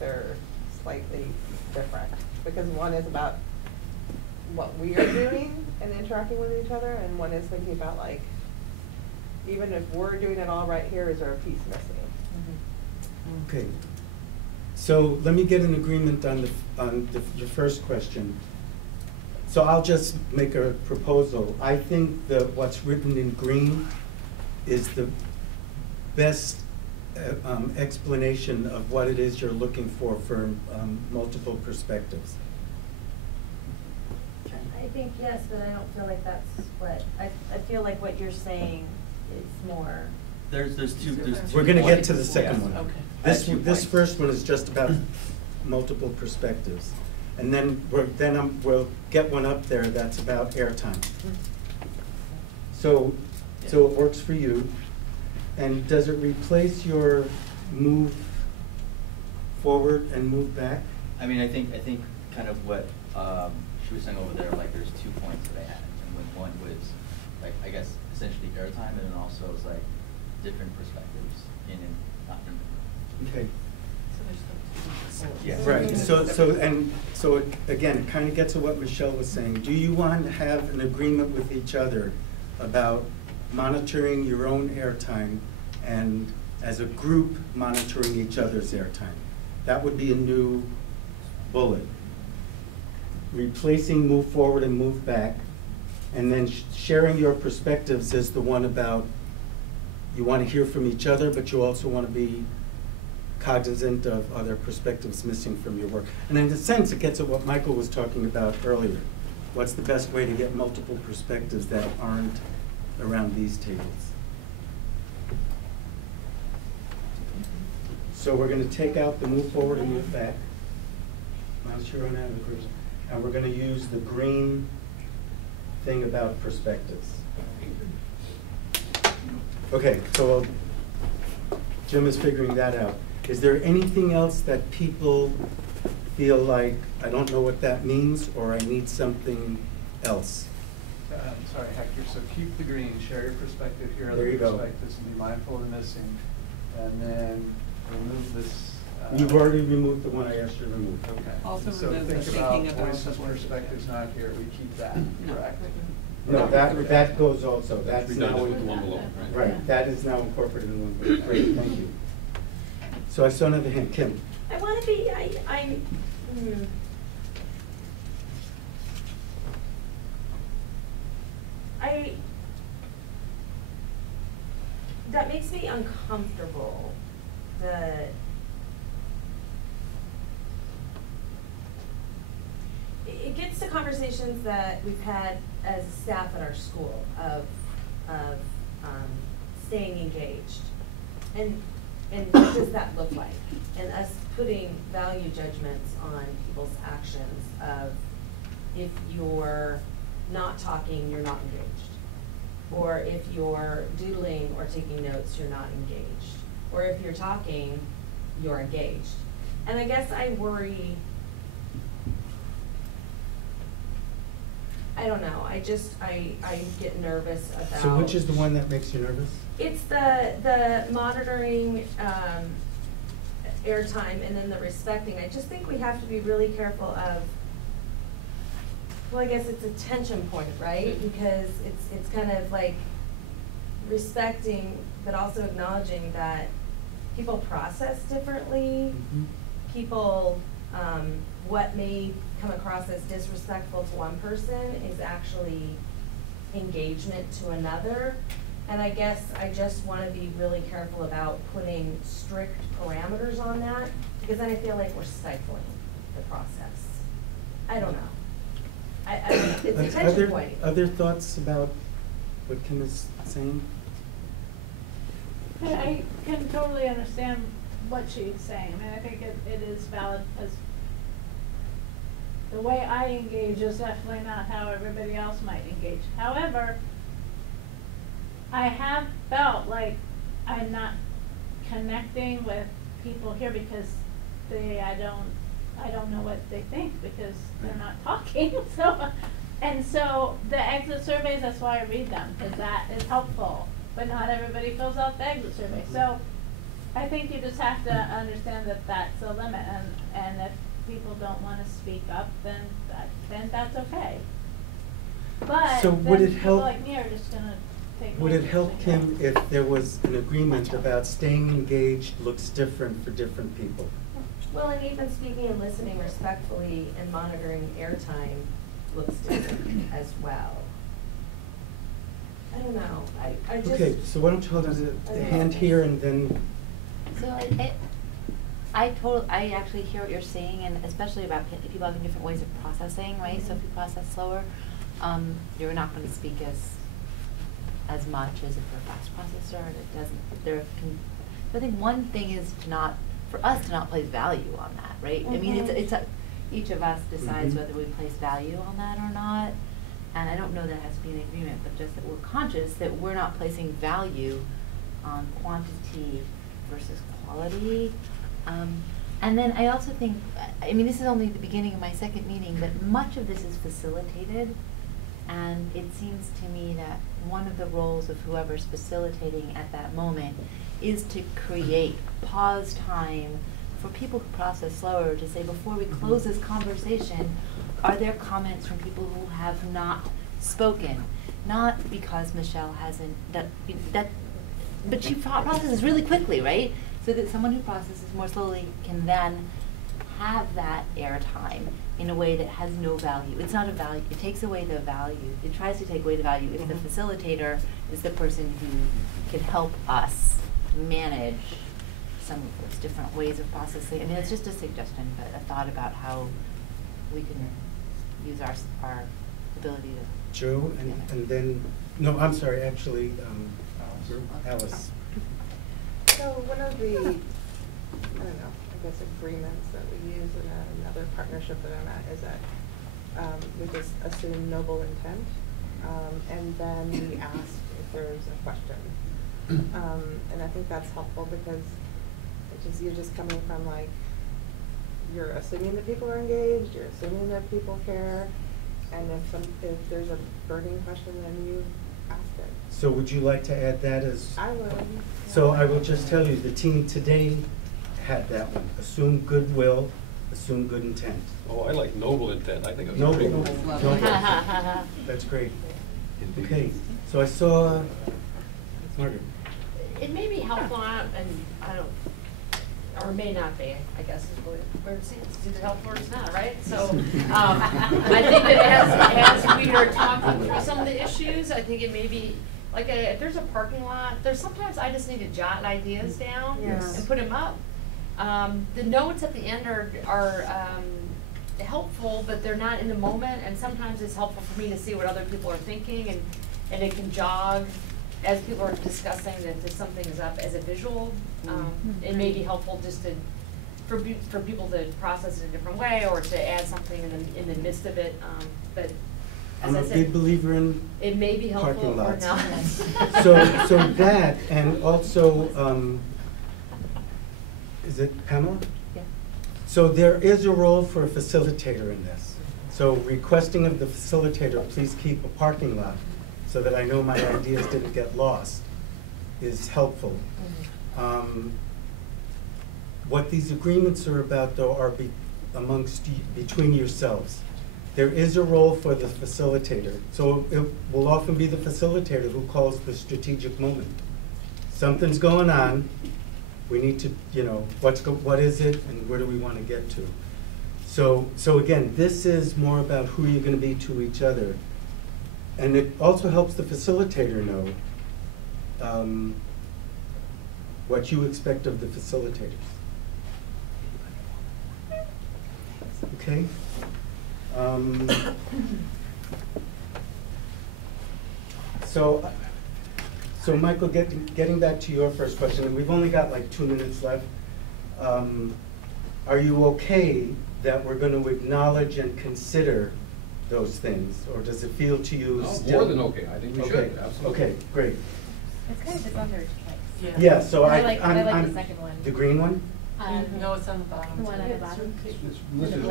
they're slightly different, because one is about what we are doing and interacting with each other, and one is thinking about like, even if we're doing it all right here, is there a piece missing? Mm-hmm. Okay. So let me get an agreement on your first question. So I'll just make a proposal. I think that what's written in green is the best explanation of what it is you're looking for multiple perspectives. I think yes, but I don't feel like that's what, I feel like what you're saying is more. There's two We're going to get points. to the second Yes. one. Okay. This first one is just about multiple perspectives. And then we'll get one up there that's about airtime. So it works for you. And does it replace your move forward and move back? I mean, I think kind of what she was saying over there, like there's 2 points that I had. And when one was like, I guess essentially airtime, and then also it's like different perspectives in and not in. Okay. Yes. Right, so again, it kind of gets to what Michelle was saying. Do you want to have an agreement with each other about monitoring your own airtime and as a group monitoring each other's airtime? That would be a new bullet. Replacing move forward and move back, and then sharing your perspectives is the one about you want to hear from each other, but you also want to be cognizant of other perspectives missing from your work. And in a sense, it gets at what Michael was talking about earlier. What's the best way to get multiple perspectives that aren't around these tables? So we're going to take out the move forward and move back. Not sure on that, and we're going to use the green thing about perspectives. Okay, so Jim is figuring that out. Is there anything else that people feel like, I don't know what that means, or I need something else? Sorry, Hector, so keep the green, share your perspective, hear There other you go. perspectives, and be mindful of the missing. And then remove this. You've already removed the one I asked you to remove. Okay. Also So remove the think thinking about about voices, the word. perspectives not here, we keep that, No. correct? No, that goes also. That's now, redundant with the one below, right, that is now incorporated in one below. Great, thank you. So I saw another hand, Kim. I want to be, that makes me uncomfortable, it gets to conversations that we've had as staff at our school of staying engaged. And what does that look like? And us putting value judgments on people's actions of, if you're not talking, you're not engaged. Or if you're doodling or taking notes, you're not engaged. Or if you're talking, you're engaged. And I guess I worry, I don't know, I get nervous about. So which is the one that makes you nervous? It's the monitoring airtime and then the respecting. I just think we have to be really careful of, well, I guess it's a tension point, right? Because it's kind of like respecting, but also acknowledging that people process differently. Mm-hmm. People, what may come across as disrespectful to one person is actually engagement to another. And I guess I just want to be really careful about putting strict parameters on that, because then I feel like we're stifling the process. I don't know. It's a tension point. Other thoughts about what Kim is saying? I can totally understand what she's saying. I mean, I think it is valid, because the way I engage is definitely not how everybody else might engage. However, I have felt like I'm not connecting with people here because I don't know what they think because they're not talking. So the exit surveys, that's why I read them, because that is helpful. But not everybody fills out the exit survey. So I think you just have to understand that that's a limit, and if people don't want to speak up, then that's okay. But So would then it people help? like me are just gonna take. Would it notes help, and Kim, if there was an agreement about staying engaged looks different for different people? Well, and even speaking and listening respectfully and monitoring airtime looks different as well. I don't know, I just. Okay, so why don't you hold on the hand here and then. So I actually hear what you're saying, and especially about people having different ways of processing, right? So if you process slower, you're not going to speak as much as if you're a fast processor, and it doesn't. I think one thing is for us to not place value on that, right? I mean, each of us decides whether we place value on that or not. And I don't know that it has to be an agreement, but just that we're conscious that we're not placing value on quantity versus quality. And then I also think, I mean, this is only the beginning of my second meeting, but much of this is facilitated And it seems to me that one of the roles of whoever's facilitating at that moment is to create pause time for people who process slower, to say, before we close this conversation, are there comments from people who have not spoken? Not because Michelle hasn't, but she processes really quickly, right? So that someone who processes more slowly can then have that airtime in a way that has no value. It's not a value, it takes away the value. It tries to take away the value if the facilitator is the person who can help us manage some of those different ways of processing. I mean, it's just a suggestion, but a thought about how we can use our ability to. Joe, and then, no, I'm sorry, actually, Alice. So one of the, I don't know, I guess agreements that we use in another partnership that I'm at is that we just assume noble intent, and then we ask if there's a question. And I think that's helpful because you're just coming from like, you're assuming that people are engaged, you're assuming that people care, and if there's a burning question, then you ask it. So would you like to add that as? I would. So I will just tell you, the team today had that one. Assume goodwill, assume good intent. Oh, I like noble intent. I think it's Noble. pretty cool. Noble. That's great. Okay, so I saw, Margaret. It may be helpful, and I don't, or may not be, I guess is where it's either helpful or it's not, right? So I think that as we are talking through some of the issues, I think it may be, like if there's a parking lot, there's sometimes I just need to jot ideas down and put them up. The notes at the end are helpful, but they're not in the moment, and sometimes it's helpful for me to see what other people are thinking, and it can jog as people are discussing that if something is up as a visual. It may be helpful just to for people to process it a different way, or to add something in the midst of it. But as I'm a big believer in it may be helpful parking lots. or not. So that, and also, is it Pamela? Yeah. So there is a role for a facilitator in this. So requesting of the facilitator, please keep a parking lot so that I know my ideas didn't get lost, is helpful. What these agreements are about, though, are between yourselves. There is a role for the facilitator. So it will often be the facilitator who calls the strategic moment. Something's going on. We need to, what is it and where do we want to get to? So again, this is more about who you're going to be to each other. And it also helps the facilitator know what you expect of the facilitators. Okay? So Michael, getting back to your first question, and we've only got like 2 minutes left. Are you okay that we're going to acknowledge and consider those things, or does it feel to you still? More than okay. I think we should, absolutely. Okay, great. It's kind of under choice. Yeah, so I like I'm the second one. The green one? No, it's on the bottom. The one at the bottom.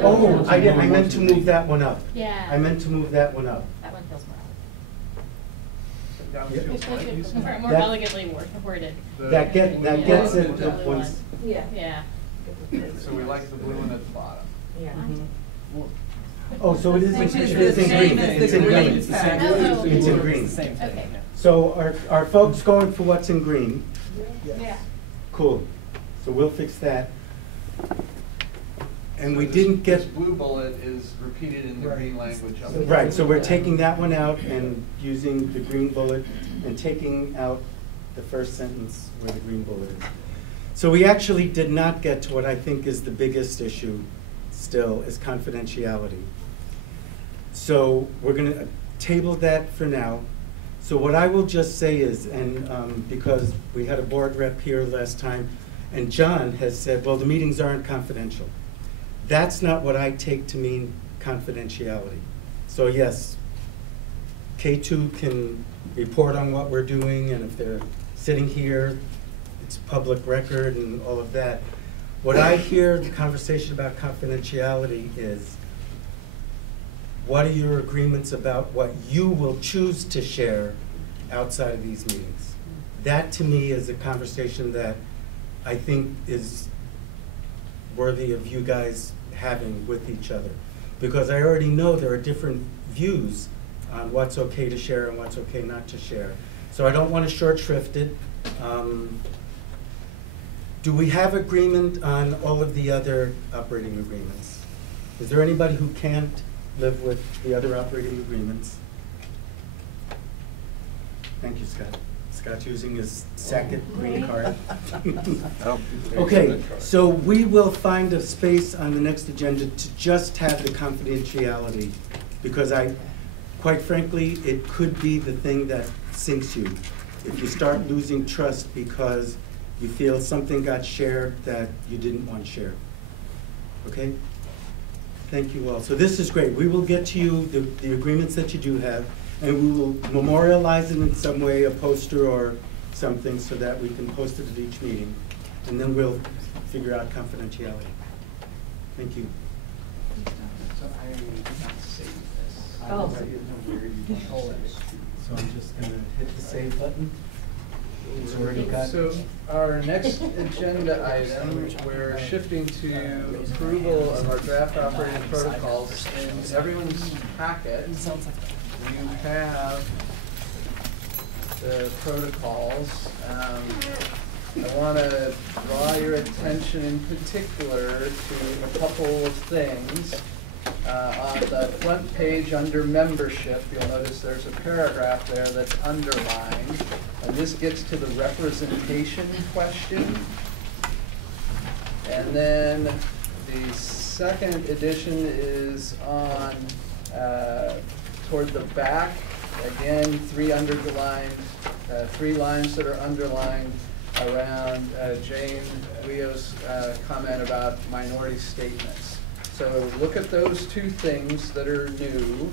Oh, I meant to move that one up. Yeah. I meant to move that one up. That one feels more. Yeah. More That- elegantly worded. That gets it, the ones. Yeah. Yeah. So we like the blue one at the bottom. Yeah. Oh, so it is, Which is it's the in same green. as the It's in green green. It's the same. Oh. It's in green. Same thing. Okay. So are folks going for what's in green? Yeah. Cool. So we'll fix that. And So we this- didn't This get, blue bullet is repeated in the green language of it. right, so we're taking that one out and using the green bullet and taking out the first sentence where the green bullet is. So we actually did not get to what I think is the biggest issue still, is confidentiality. So we're going to table that for now. So what I will just say is, and because we had a board rep here last time, and John has said, well, the meetings aren't confidential. That's not what I take to mean confidentiality. So yes, K2 can report on what we're doing, and if they're sitting here, it's public record and all of that. What I hear the conversation about confidentiality is what are your agreements about what you will choose to share outside of these meetings? That to me is a conversation that I think is worthy of you guys having with each other. Because I already know there are different views on what's okay to share and what's okay not to share. So I don't want to short shrift it. Do we have agreement on all of the other operating agreements? Is there anybody who can't live with the other operating agreements? Thank you, Scott. Scott's using his second green card. Okay, so we will find a space on the next agenda to just have the confidentiality, because quite frankly, it could be the thing that sinks you. If you start losing trust because you feel something got shared that you didn't want shared. Okay? Thank you all. So this is great. We will get to you the agreements that you do have, and we will memorialize it in some way, a poster or something, so that we can post it at each meeting. And then we'll figure out confidentiality. Thank you. So I did not save this. Oh. I didn't know where you control it. So I'm just going to hit the save button. It's already got. So our next agenda item, we're shifting to approval of our draft operating protocols. In everyone's packet, you have the protocols. I want to draw your attention in particular to a couple of things. On the front page under membership, you'll notice there's a paragraph there that's underlined, and this gets to the representation question. And then the second edition is on toward the back. Again, three lines that are underlined around Jane Leo's comment about minority statements. So look at those two things that are new.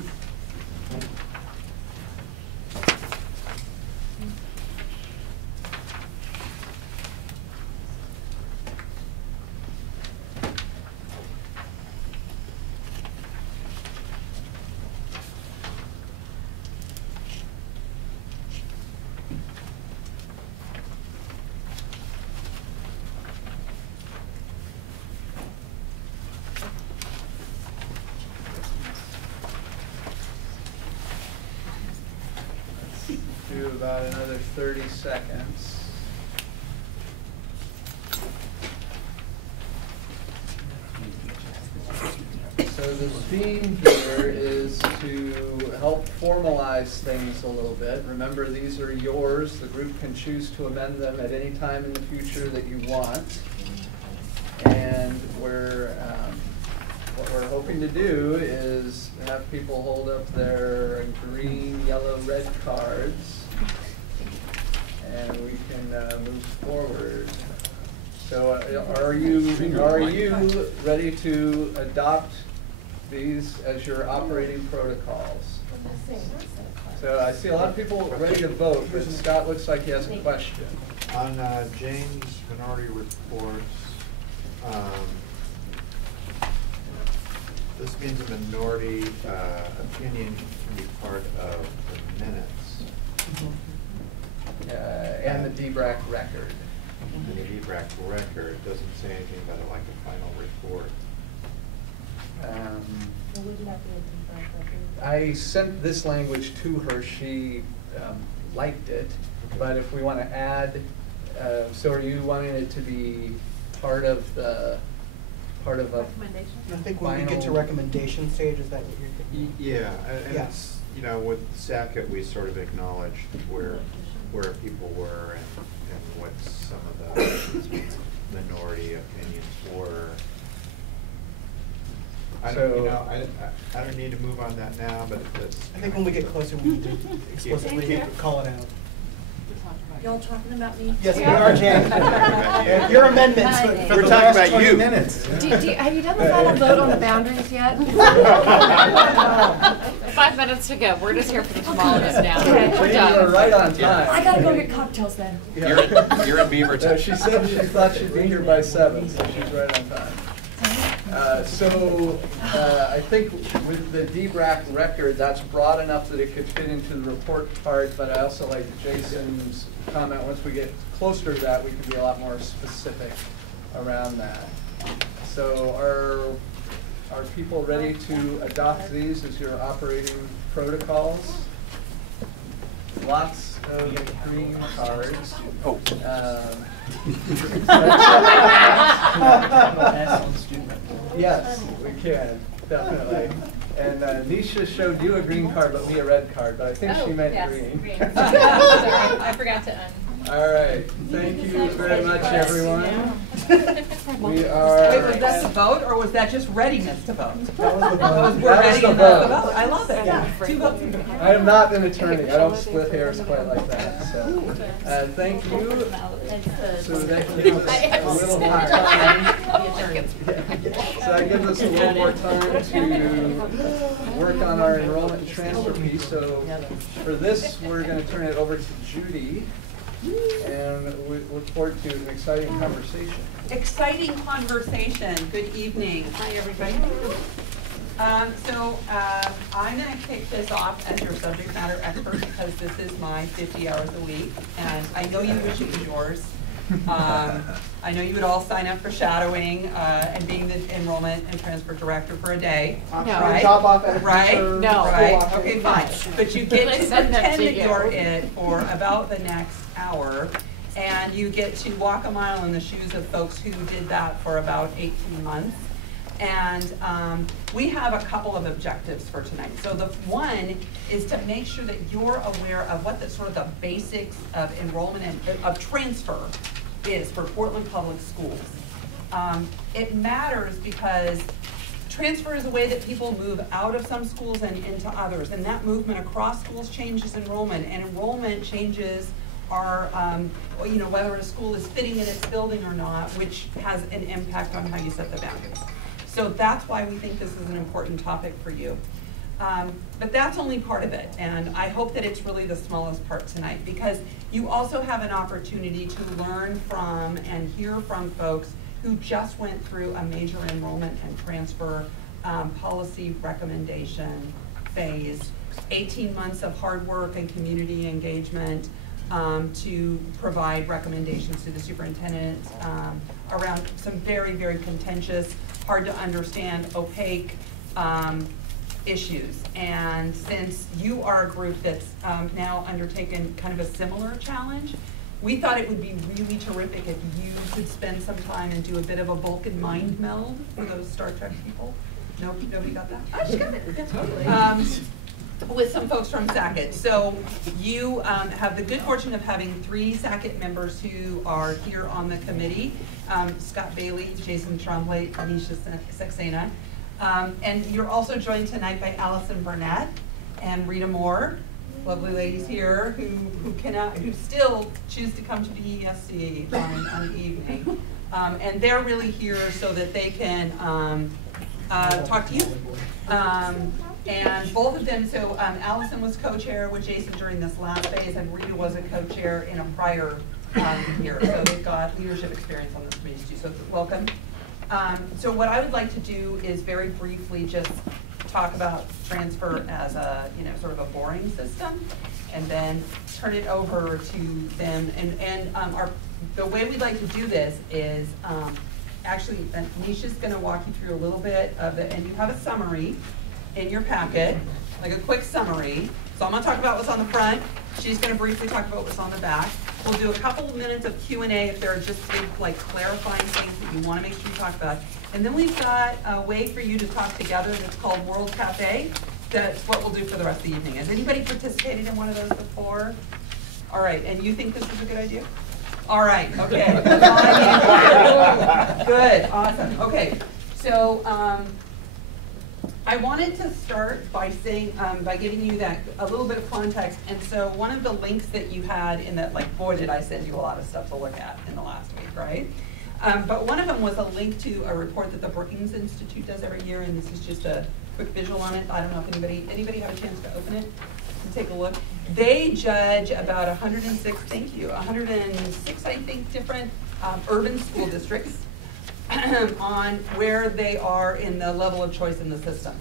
Do about another 30 seconds. So the theme here is to help formalize things a little bit. Remember, these are yours. The group can choose to amend them at any time in the future that you want. And what we're hoping to do is have people hold up their green, yellow, red cards, and we can move forward. So are you ready to adopt these as your operating protocols? So I see a lot of people ready to vote, but Scott looks like he has a question. On Jane's minority reports, this means a minority opinion can be part of the minutes. And the D-BRAC record. The D-BRAC record doesn't say anything about it like a final report. I sent this language to her. She liked it, but if we want to add, so are you wanting it to be part of a recommendation? I think when we get to recommendation stage, is that what you're thinking? Yeah, and it's, you know, with SACIT, we sort of acknowledged where people were and what some of the minority opinions were. I don't need to move on that now, but it's. I think when we get closer, we need to explicitly call it out. Y'all talking about me? Yes, we are, Jan. Your amendments for We're the talking last about 20 you. minutes. Have you done the final vote on the boundaries yet? 5 minutes to go. We're just here for the tamales now. Okay, We're You're done. right on time. I gotta go get cocktails then. You're in Beaverton. She said she thought she'd be here by 7, so she's right on time. I think with the D-BRAC record, that's broad enough that it could fit into the report card, but I also like Jason's comment, once we get closer to that, we could be a lot more specific around that. So are people ready to adopt these as your operating protocols? Lots of green cards. Oh. Yes, we can, definitely. And Nisha showed you a green card, but me a red card, but I think she meant green. Sorry, I forgot to All right, thank you very much, everyone. We are. Wait, was that the vote, or was that just readiness to vote? That was the vote. We're That was ready the enough to vote. vote. I love it. Yeah. 2 votes. I am not an attorney. I don't split hairs quite like that. So, thank you. So that gives us a little more time. So that gives us a little more time to work on our enrollment and transfer piece. So for this, we're going to turn it over to Judy. And we look forward to an exciting conversation. Exciting conversation. Good evening. Hi, everybody. I'm going to kick this off as your subject matter expert because this is my 50 hours a week, and I know you wish it was yours. I know you would all sign up for shadowing and being the enrollment and transfer director for a day, right? Right? No. Right? Okay, fine. But you get to pretend that you're it for about the next hour, and you get to walk a mile in the shoes of folks who did that for about 18 months. And we have a couple of objectives for tonight. So the one is to make sure that you're aware of what the sort of the basics of enrollment and of transfer is for Portland Public Schools. It matters because transfer is a way that people move out of some schools and into others, and that movement across schools changes enrollment, and enrollment changes our, whether a school is fitting in its building or not, which has an impact on how you set the boundaries. So that's why we think this is an important topic for you. But that's only part of it, and I hope that it's really the smallest part tonight, because you also have an opportunity to learn from and hear from folks who just went through a major enrollment and transfer policy recommendation phase, 18 months of hard work and community engagement to provide recommendations to the superintendent around some very, very contentious, hard to understand, opaque issues. And since you are a group that's now undertaken kind of a similar challenge, we thought it would be really terrific if you could spend some time and do a bit of a Vulcan mind meld for those Star Trek people. Nobody got that? Oh, she got it. With some folks from SACIT. So you have the good fortune of having 3 SACIT members who are here on the committee. Scott Bailey, Jason Tremblay, Anisha Saxena. And you're also joined tonight by Allison Burnett and Rita Moore, lovely ladies here who still choose to come to the ESC on the evening. And they're really here so that they can talk to you. And both of them, so Allison was co-chair with Jason during this last phase, and Rita was a co-chair in a prior year. So they've got leadership experience on this committee too, so welcome. So what I would like to do is very briefly just talk about transfer as a, sort of a boring system, and then turn it over to them. And the way we'd like to do this is, actually, Nisha's going to walk you through a little bit of it, and you have a summary in your packet, like a quick summary. So I'm going to talk about what's on the front. She's going to briefly talk about what's on the back. We'll do a couple of minutes of Q&A if there are just big, clarifying things that you want to make sure you talk about. And then we've got a way for you to talk together that's called World Cafe. That's what we'll do for the rest of the evening. Has anybody participated in one of those before? All right, and you think this is a good idea? All right, okay. Good, awesome. Okay, so I wanted to start by saying, by giving you a little bit of context. And so one of the links that you had in that, boy, did I send you a lot of stuff to look at in the last week, right? But one of them was a link to a report that the Brookings Institute does every year, and this is just a quick visual on it. I don't know if anybody have a chance to open it and take a look. They judge about 106, I think, different urban school districts on where they are in the level of choice in the system.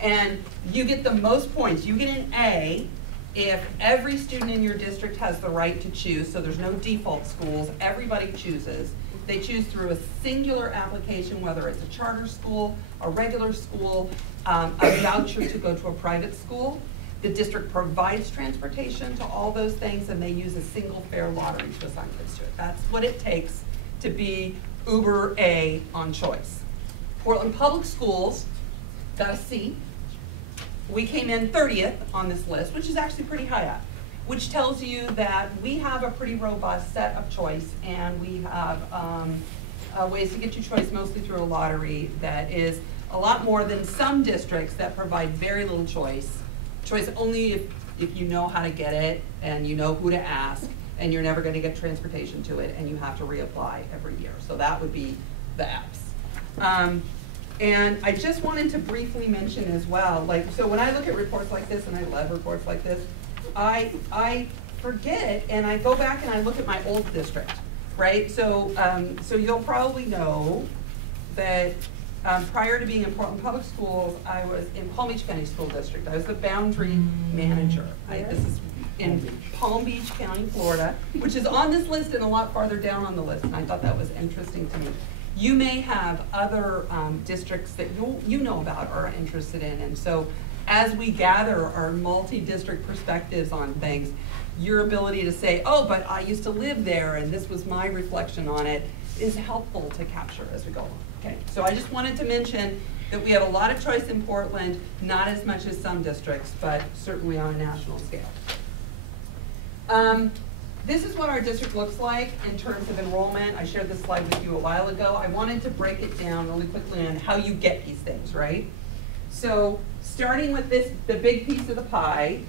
And you get the most points. You get an A if every student in your district has the right to choose, so there's no default schools, everybody chooses. They choose through a singular application, whether it's a charter school, a regular school, a voucher to go to a private school. The district provides transportation to all those things, and they use a single fare lottery to assign kids to it. That's what it takes to be uber A on choice. Portland Public Schools got a C. We came in 30th on this list, which is actually pretty high up, which tells you that we have a pretty robust set of choice, and we have ways to get you choice mostly through a lottery that is a lot more than some districts that provide very little choice. Choice only if you know how to get it, and you know who to ask, and you're never going to get transportation to it, and you have to reapply every year. So that would be the Fs. And I just wanted to briefly mention as well, like, so when I look at reports like this, and I love reports like this, I forget, and I go back and I look at my old district, right? So, so you'll probably know that prior to being in Portland Public Schools, I was in Palm Beach County School District. I was the boundary manager. This is in Palm Beach County, Florida, which is on this list and a lot farther down on the list, and I thought that was interesting to me. You may have other districts that you know about or are interested in, and so as we gather our multi-district perspectives on things, your ability to say, oh, but I used to live there and this was my reflection on it, is helpful to capture as we go along. Okay, so I just wanted to mention that we have a lot of choice in Portland, not as much as some districts, but certainly on a national scale. This is what our district looks like in terms of enrollment. I shared this slide with you a while ago. I wanted to break it down really quickly on how you get these things, right? So starting with this, the big piece of the pie,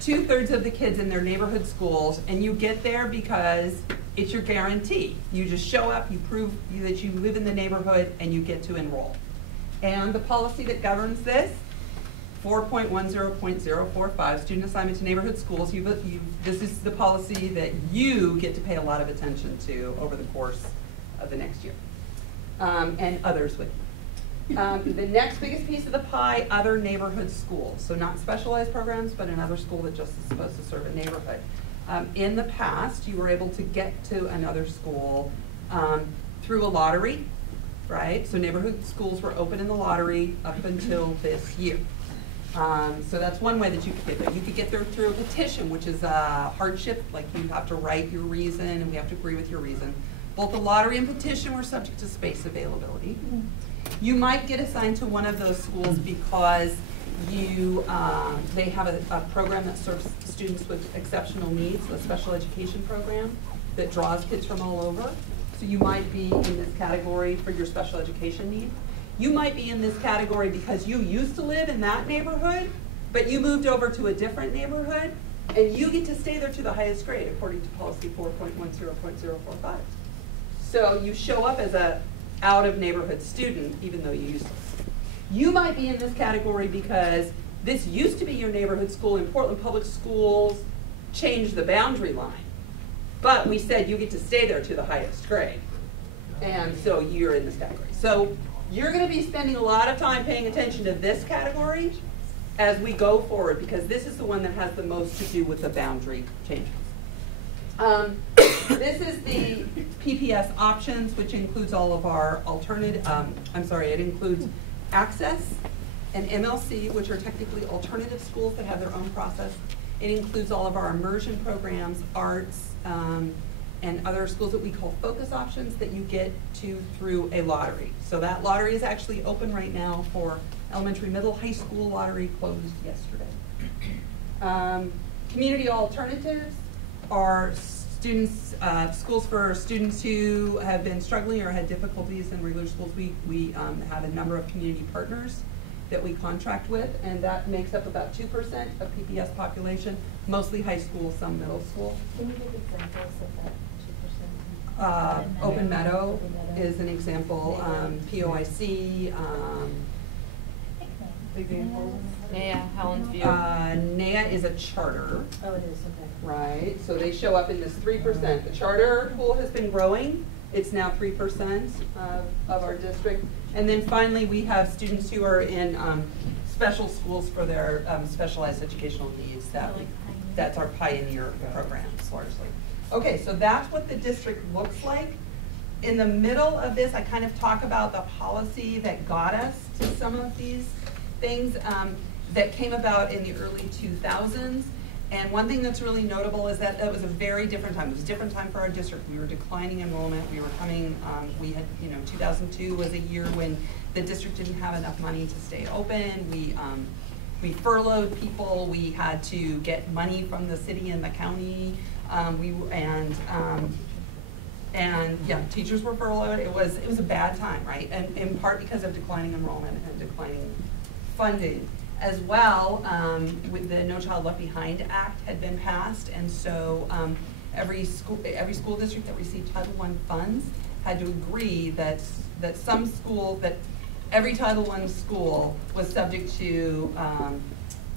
2/3 of the kids in their neighborhood schools, and you get there because it's your guarantee. You just show up, you prove that you live in the neighborhood, and you get to enroll. And the policy that governs this, 4.10.045, student assignment to neighborhood schools, this is the policy that you get to pay a lot of attention to over the course of the next year, and others with you. The next biggest piece of the pie, other neighborhood schools. So not specialized programs, but another school that just is supposed to serve a neighborhood. In the past, you were able to get to another school through a lottery, right? So neighborhood schools were open in the lottery up until this year. So that's one way that you could get there. You could get there through a petition, which is a hardship, like you have to write your reason and we have to agree with your reason. Both the lottery and petition were subject to space availability. You might get assigned to one of those schools because they have a program that serves students with exceptional needs, a special education program that draws kids from all over. So you might be in this category for your special education need. You might be in this category because you used to live in that neighborhood, but you moved over to a different neighborhood, and you get to stay there to the highest grade according to policy 4.10.045. So you show up as a out-of-neighborhood student, even though you used to. You might be in this category because this used to be your neighborhood school, and Portland Public Schools changed the boundary line. But we said you get to stay there to the highest grade. And so you're in this category. So you're going to be spending a lot of time paying attention to this category as we go forward, because this is the one that has the most to do with the boundary changes. This is the PPS options, which includes all of our alternative, it includes Access and MLC, which are technically alternative schools that have their own process. It includes all of our immersion programs, arts, and other schools that we call focus options that you get to through a lottery. So that lottery is actually open right now for elementary, middle, high school lottery closed yesterday. Community alternatives are students, schools for students who have been struggling or had difficulties in regular schools. We have a number of community partners that we contract with, and that makes up about 2% of PPS population, mostly high school, some middle school. Can you give examples of that 2%? Open Meadow is an example. POIC. NEA, Helen's View. NEA is a charter. Oh, it is, okay. Right, so they show up in this 3%. The charter pool has been growing, It's now 3% of our district. And then finally, we have students who are in special schools for their specialized educational needs. That's our pioneer programs, largely. Okay, so that's what the district looks like. In the middle of this, I kind of talk about the policy that got us to some of these things that came about in the early 2000s. And one thing that's really notable is that it was a very different time. It was a different time for our district. We were declining enrollment. We were coming, we had, 2002 was a year when the district didn't have enough money to stay open. We furloughed people. We had to get money from the city and the county. And yeah, teachers were furloughed. It was a bad time, right? And in part because of declining enrollment and declining funding. As well, with the No Child Left Behind Act had been passed, and so every school district that received Title I funds had to agree that every Title I school was subject to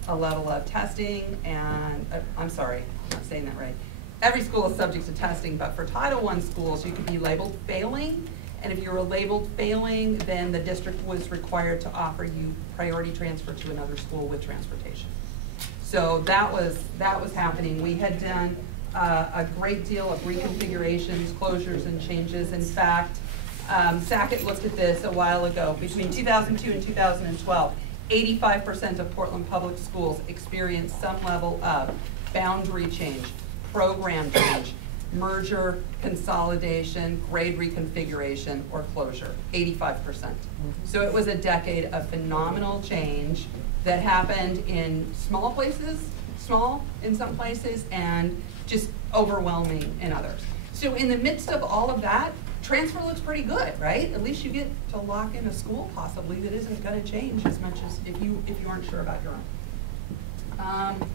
a level of testing, and I'm sorry, I'm not saying that right. Every school is subject to testing, but for Title I schools, you could be labeled failing. And if you were labeled failing, then the district was required to offer you priority transfer to another school with transportation. So that was happening. We had done a great deal of reconfigurations, closures, and changes. In fact, Sackett looked at this a while ago. Between 2002 and 2012, 85% of Portland public schools experienced some level of boundary change, program change, merger, consolidation, grade reconfiguration, or closure, 85%. So it was a decade of phenomenal change that happened in small places, small in some places, and just overwhelming in others. So in the midst of all of that, transfer looks pretty good, right? At least you get to lock in a school possibly that isn't going to change as much as if you aren't sure about your own.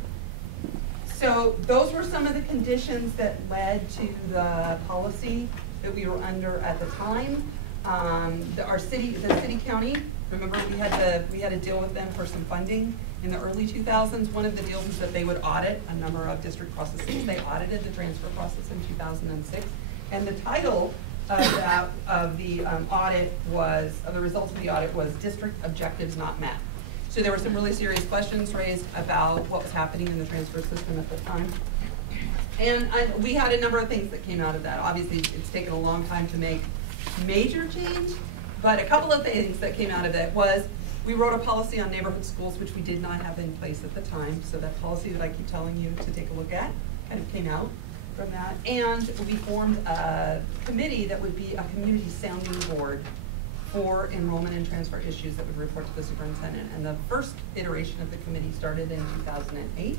So those were some of the conditions that led to the policy that we were under at the time. The city county, remember we had to deal with them for some funding in the early 2000s. One of the deals is that they would audit a number of district processes. They audited the transfer process in 2006, and the title of the results of the audit was district objectives not met. So there were some really serious questions raised about what was happening in the transfer system at the time. And we had a number of things that came out of that. Obviously, it's taken a long time to make major change, but a couple of things that came out of that was we wrote a policy on neighborhood schools, which we did not have in place at the time. So that policy that I keep telling you to take a look at kind of came out from that. And we formed a committee that would be a community sounding board for enrollment and transfer issues that would report to the superintendent. And the first iteration of the committee started in 2008.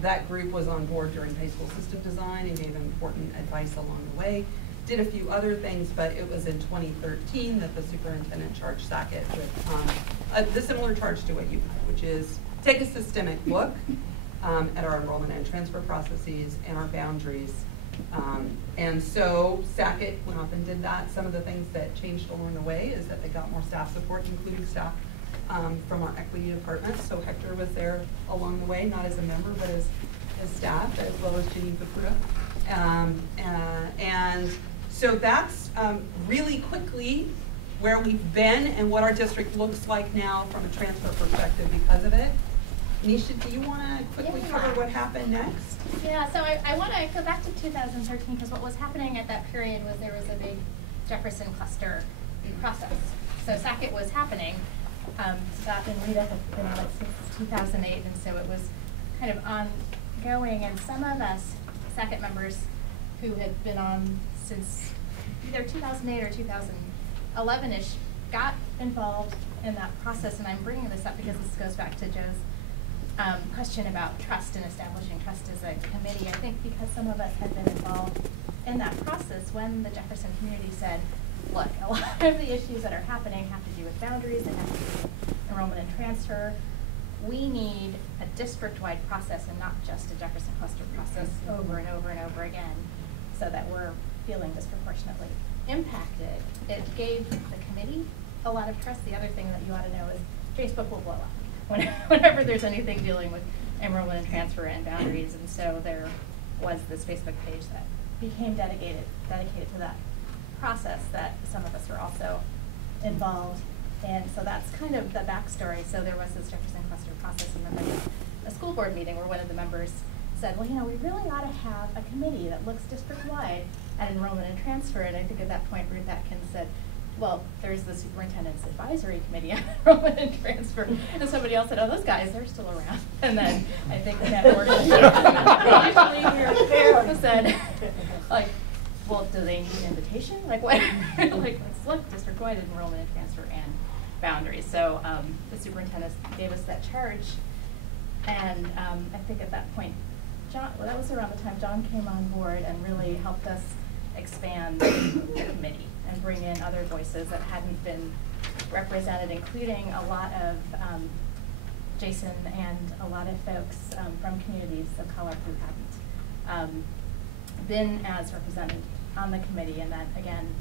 That group was on board during high school system design and gave important advice along the way. Did a few other things, but it was in 2013 that the superintendent charged Sackett with the similar charge to what you had, which is take a systemic look at our enrollment and transfer processes and our boundaries. And so Sackett went off and did that. Some of the things that changed along the way is that they got more staff support, including staff from our equity department. So Hector was there along the way, not as a member, but as staff, as well as Janine Papuda. And so that's really quickly where we've been and what our district looks like now from a transfer perspective because of it. Nisha, do you want to quickly cover what happened next? Yeah, so I want to go back to 2013 because what was happening at that period was there was a big Jefferson cluster process. So Sackett was happening. Scott and Rita have been on it since 2008, and so it was kind of ongoing. And some of us Sackett members who had been on since either 2008 or 2011-ish got involved in that process. And I'm bringing this up because this goes back to Joe's question about trust and establishing trust as a committee. I think because some of us had been involved in that process when the Jefferson community said, look, a lot of the issues that are happening have to do with boundaries, they have to do with enrollment and transfer. We need a district-wide process and not just a Jefferson cluster process over and over and over again so that we're feeling disproportionately impacted. It gave the committee a lot of trust. The other thing that you ought to know is Facebook will blow up whenever there's anything dealing with enrollment and transfer and boundaries, and so there was this Facebook page that became dedicated to that. process that some of us were also involved. And so that's kind of the backstory. So there was this Jefferson Cluster process, and then there was a school board meeting where one of the members said, well, you know, we really ought to have a committee that looks district-wide at enrollment and transfer. And I think at that point, Ruth Atkins said, well, there's the superintendent's advisory committee on enrollment and transfer. And somebody else said, oh, those guys, they're still around. And then I think that organization said, like, well, do they need an invitation? Like, what? Like, let's look district-wide enrollment and transfer and boundaries. So the superintendent gave us that charge. And I think at that point, John, well, that was around the time John came on board and really helped us expand the committee and bring in other voices that hadn't been represented, including a lot of Jason and a lot of folks from communities of color who hadn't been as represented on the committee, and that again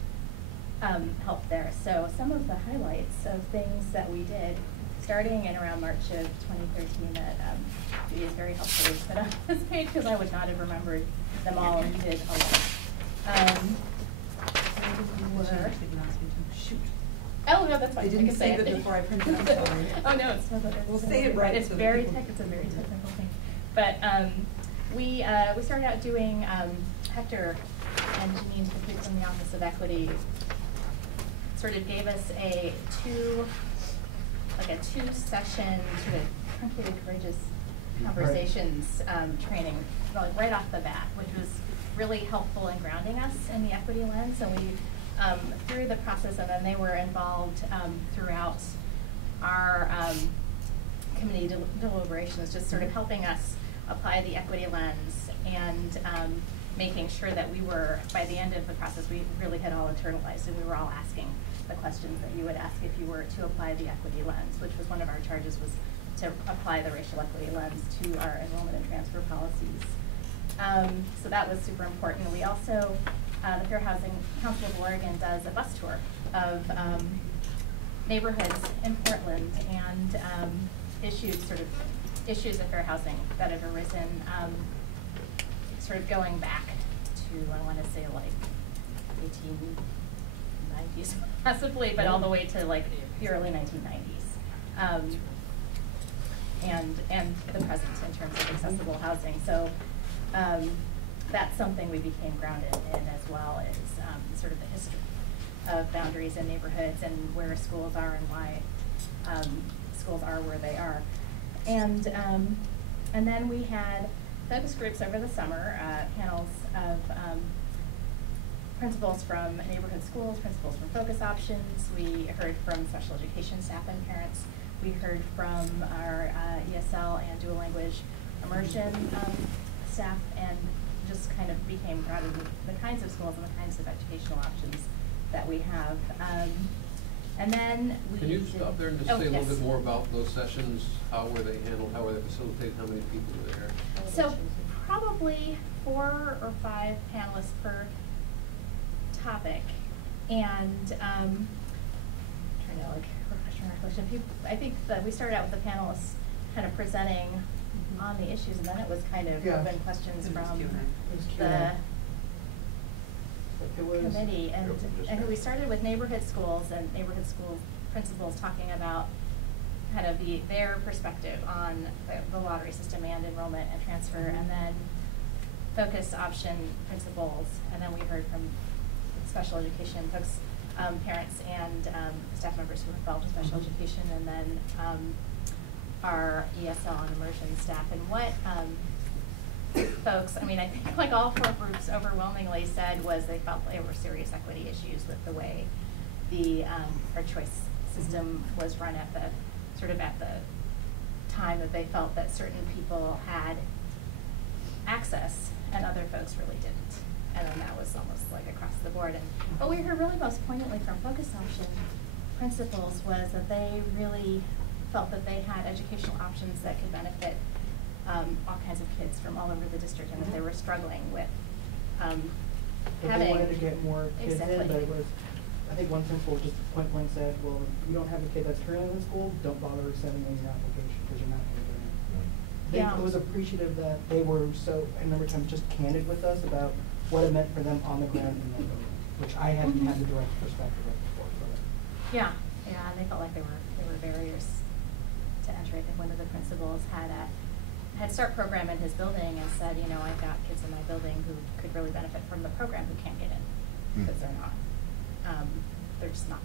helped there. So some of the highlights of things that we did starting in around March of 2013 that Judy is very helpfully put on this page, because I would not have remembered them all, and we did a lot. Oh, no, that's fine. I didn't say that before I printed it. I'm sorry. Oh, no, it's not. We'll say it right. It's so very people... it's a very technical thing. But we started out doing Hector and Janine Patrick from the Office of Equity sort of gave us a two-session sort of truncated courageous conversations training right off the bat, which was really helpful in grounding us in the equity lens. And we through the process, and then they were involved throughout our committee deliberations, just sort of helping us apply the equity lens and making sure that we were, by the end of the process, we really had all internalized, and we were all asking the questions that you would ask if you were to apply the equity lens, which was one of our charges, was to apply the racial equity lens to our enrollment and transfer policies. So that was super important. We also, the Fair Housing Council of Oregon does a bus tour of neighborhoods in Portland and issues of fair housing that have arisen, sort of going back to, I want to say, like 1890s possibly, but all the way to like the early 1990s. And the present in terms of accessible housing. So that's something we became grounded in, as well as sort of the history of boundaries in neighborhoods and where schools are and why schools are where they are. And then we had focus groups over the summer, panels of principals from neighborhood schools, principals from focus options. We heard from special education staff and parents. We heard from our ESL and dual language immersion staff, and just kind of became grounded with the kinds of schools and the kinds of educational options that we have. And then we Can you stop there and just say a little bit more about those sessions? How were they handled? How were they facilitated? How many people were there? So probably 4 or 5 panelists per topic, and trying to like refresh my recollection. I think that we started out with the panelists kind of presenting on the issues, and then it was kind of open questions from the committee, and we started with neighborhood schools and neighborhood school principals talking about kind of their perspective on the lottery system and enrollment and transfer, and then focused option principals, and then we heard from special education folks, parents and staff members who are involved in special education, and then our ESL and immersion staff. And what folks, I mean, I think like all 4 groups overwhelmingly said was they felt there were serious equity issues with the way the our choice system was run at the time that they felt that certain people had access and other folks really didn't. And then that was almost like across the board. And what we heard really most poignantly from focus option principals was that they really felt that they had educational options that could benefit all kinds of kids from all over the district, and that they were struggling with having. They wanted to get more kids exactly. in, but it was, I think one principal just point blank said, well, if you don't have a kid that's currently in school, don't bother sending in your application because you're not going to get in. Yeah. It was appreciative that they were so, I remember times, just candid with us about what it meant for them on the ground in their building. which I hadn't had the direct perspective of before. Yeah, yeah, and they felt like there were barriers to entry. I think one of the principals had a Head Start program in his building and said, you know, I've got kids in my building who could really benefit from the program who can't get in because they're just not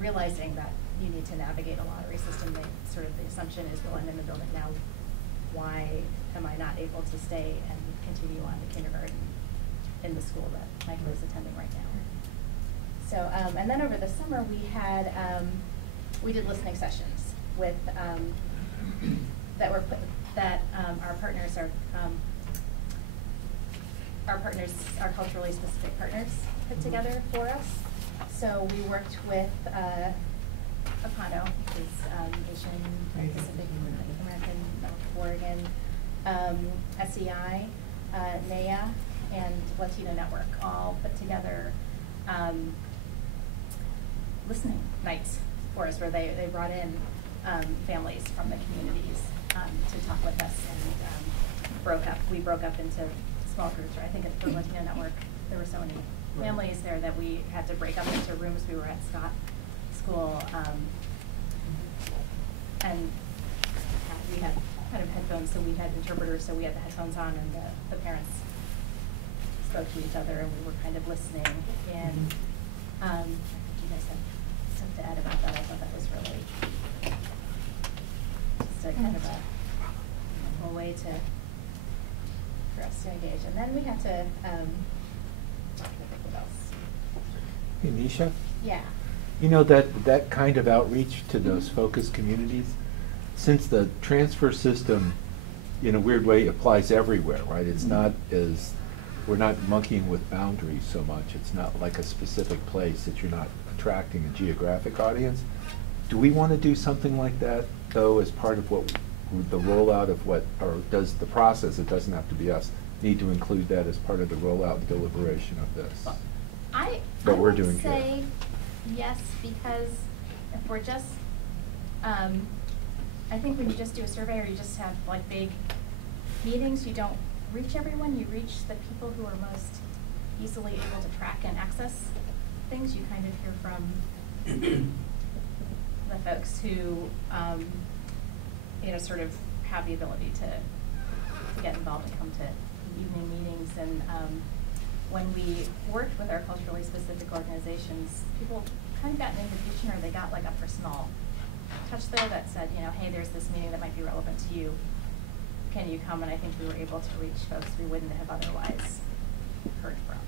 realizing that you need to navigate a lottery system. The assumption is, well, I'm in the building now, why am I not able to stay and continue on to kindergarten in the school that my kid is attending right now? So, and then over the summer we had, we did listening sessions with, our partners our culturally specific partners put together for us. So we worked with Apano, which is Asian Pacific American, Oregon, SEI, NEA, and Latino Network all put together listening nights for us, where they brought in families from the communities to talk with us, and we broke up into small groups. Or I think at the Latino Network there were so many families there that we had to break up into rooms. We were at Scott School, and we had kind of headphones, so we had interpreters, so we had the headphones on, and the parents spoke to each other, and we were kind of listening. And you guys had something to add about that. I thought that was really just a kind of a way for us to engage. And then we had to, what else? Hey, Nisha? Yeah. You know, that kind of outreach to those focus communities, since the transfer system, in a weird way, applies everywhere, right? It's not as, we're not monkeying with boundaries so much. It's not like a specific place that you're not attracting a geographic audience. Do we want to do something like that, though, as part of what the rollout of what, or does the process, it doesn't have to be us, need to include that as part of the rollout and deliberation of this? I we're would doing say here. yes, because if we're just, I think when you just do a survey or you just have like big meetings, you don't reach everyone. You reach the people who are most easily able to track and access things. You kind of hear from the folks who, sort of have the ability to get involved and come to evening meetings. And when we worked with our culturally specific organizations, people kind of got an invitation, or they got like a personal touch there that said, hey, there's this meeting that might be relevant to you. Can you come? And I think we were able to reach folks we wouldn't have otherwise heard from.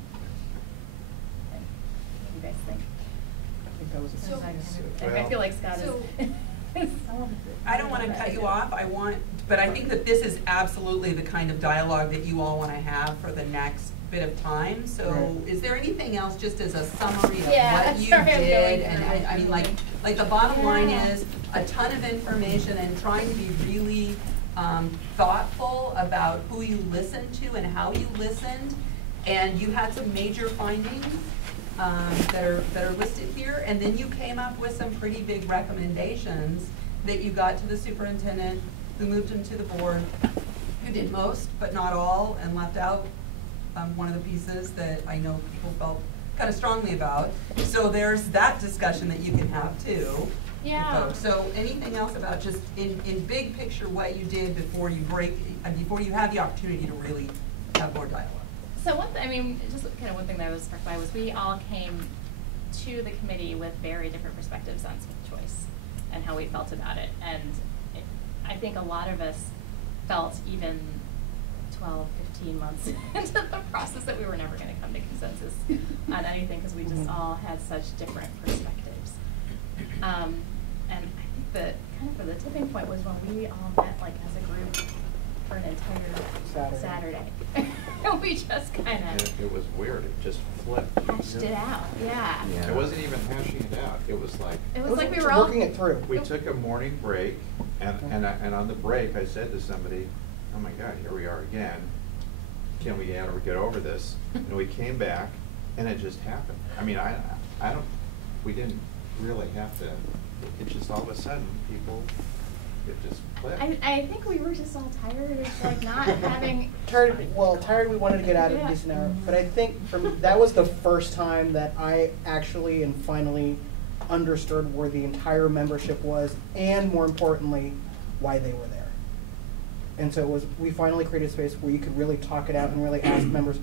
And what do you guys think? I think that was I feel like Scott is. I don't want to cut you off. But I think that this is absolutely the kind of dialogue that you all want to have for the next bit of time. So is there anything else, just as a summary of what you did? And I mean, like the bottom line is a ton of information, and trying to be really thoughtful about who you listened to and how you listened. And you had some major findings that are listed here, and then you came up with some pretty big recommendations that you got to the superintendent, who moved them to the board, who did most but not all, and left out one of the pieces that I know people felt kind of strongly about. So there's that discussion that you can have too. Yeah. So anything else about just in big picture what you did before you before you have the opportunity to really have more dialogue? So just kind of one thing that I was struck by was we all came to the committee with very different perspectives on school choice and how we felt about it. And I think a lot of us felt even 12, 15 months into the process that we were never going to come to consensus on anything, because we just all had such different perspectives. And I think the the tipping point was when we all met like as a group for an entire Saturday. We just kind of... It was weird. It just flipped. Hashed it out, yeah. It wasn't even hashing it out. It was like... It was like we were all... working it through. We took a morning break, and on the break I said to somebody, oh my God, here we are again. Can we ever get over this? And we came back, and it just happened. I mean, we didn't really have to, it just all of a sudden, people it just clicked. I think we were just all tired of like not having. Tired, we wanted to get out of Yeah. a decent hour, but I think that was the first time that I actually and finally understood where the entire membership was, and more importantly, why they were there. And so we finally created a space where you could really talk it out and really ask members,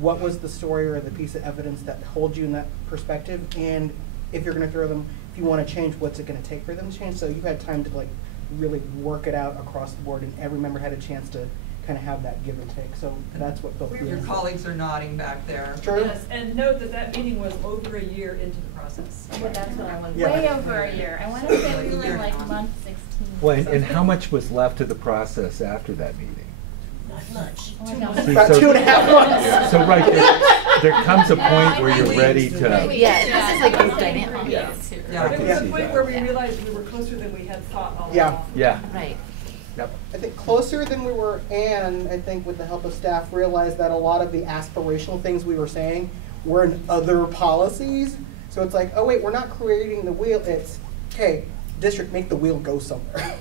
what was the story or the piece of evidence that holds you in that perspective, and if you're gonna throw them, if you wanna change, what's it gonna take for them to change? So you had time to like really work it out across the board, and every member had a chance to kind of have that give and take. So that's what built Your colleagues are nodding back there. True. Yes, and note that that meeting was over a year into the process. Well, that's what I wanted. Yeah. Way over a year. I want to say we were like month 16. Well, and how much was left of the process after that meeting? Not much. Oh, no. See, About so- 2.5 months. So right, there comes a point where you're ready to. Yeah, this is like this dynamic. Yeah. Yeah. I There can was a see point that. where we realized we were closer than we had thought all Yeah. along. Yeah. Right. Yep. I think closer than we were, and I think with the help of staff, realized that a lot of the aspirational things we were saying were in other policies. So it's like, oh wait, we're not creating the wheel, it's, okay, district, make the wheel go somewhere.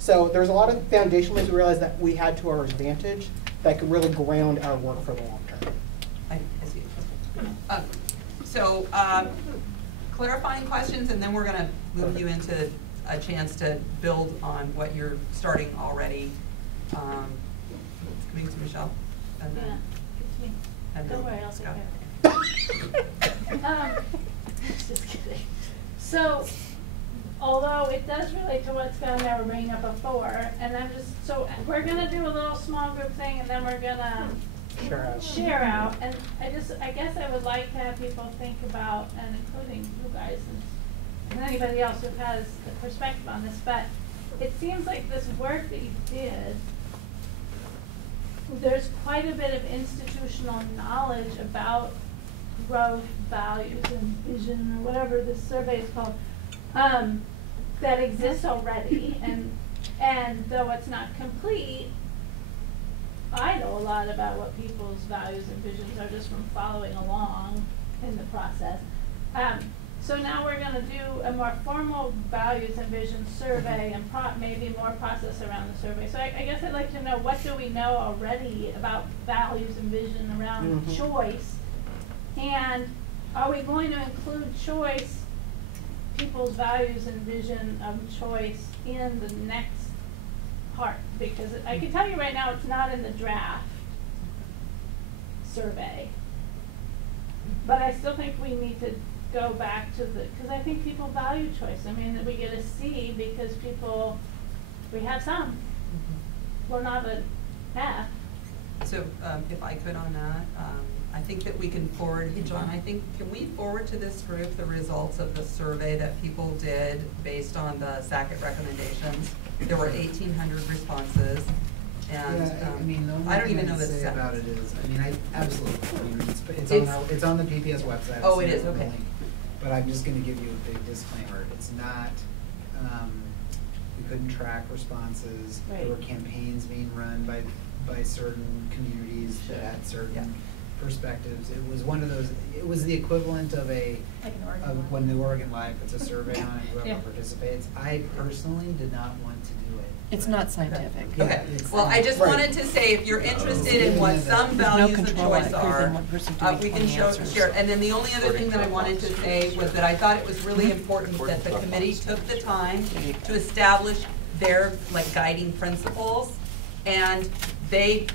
So there's a lot of foundational things we realized that we had to our advantage that could really ground our work for the long term. I see. So, clarifying questions, and then we're gonna move you into a chance to build on what you're starting already. Coming to Michelle, and Yeah, then, it's me. and Don't then worry, I'll take Scott. care of it. Just kidding. So, although it does relate to what Scott and I were bringing up before, and I'm just, so we're gonna do a little small group thing, and then we're gonna share out, and I guess I would like to have people think about, and including you guys and anybody else who has a perspective on this, but it seems like this work that you did, there's quite a bit of institutional knowledge about growth, values, and vision, or whatever this survey is called, that exists already, and though it's not complete, I know a lot about what people's values and visions are just from following along in the process. So now we're going to do a more formal values and vision survey and maybe more process around the survey. So I guess I'd like to know, what do we know already about values and vision around choice? And are we going to include choice, people's values and vision of choice, in the next part? Because I can tell you right now, it's not in the draft survey. But I still think we need to go back to because I think people value choice. I mean, we get a C because we have some. We're not an F. So, if I could on that, I think that we can forward, John, can we forward to this group the results of the survey that people did based on the SACIT recommendations? There were 1,800 responses, and Yeah, I mean, the only I don't thing even know I'd the say stats. about it is, I mean, I absolutely, I mean, it's on the PPS website. Oh, I'll it send is, the okay. link. But I'm just gonna give you a big disclaimer, it's not, we couldn't track responses. Right. There were campaigns being run by certain communities that had certain perspectives. It was one of those, it was the equivalent of Like an Oregon Live. when the Oregon Live puts a survey on and whoever Yeah. participates. I personally did not want to do it. It's not scientific. Yeah, Okay, it's- well, I just Right. wanted to say, if you're interested in what some values of choice are, we can share. And then the only other thing that I wanted to say was that I thought it was really important that the committee took the time to establish their, like, guiding principles. And they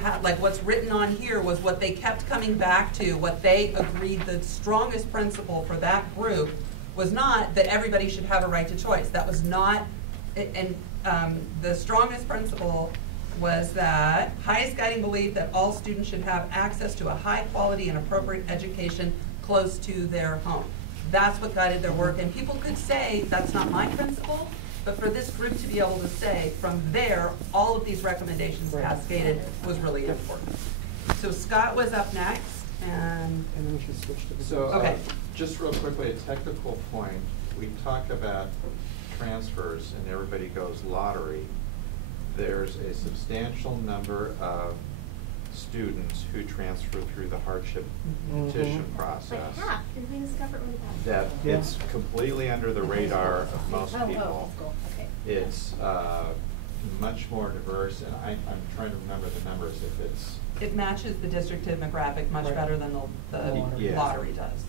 had, like, what's written on here was what they kept coming back to, what they agreed the strongest principle for that group was not that everybody should have a right to choice. That was not, and the strongest principle was that highest guiding belief that all students should have access to a high quality and appropriate education close to their home. That's what guided their work, and people could say, that's not my principle, but for this group to be able to say, from there, all of these recommendations cascaded was really important. So Scott was up next, and then we should switch to the. So, Okay. just real quickly, a technical point, we talk about transfers and everybody goes lottery. There's a substantial number of students who transfer through the hardship petition process. Like half, did we discover it really fast? That it's completely under the radar of most people. Okay. It's much more diverse, and I'm trying to remember the numbers. If it's It matches the district demographic much better than the Yeah. lottery does.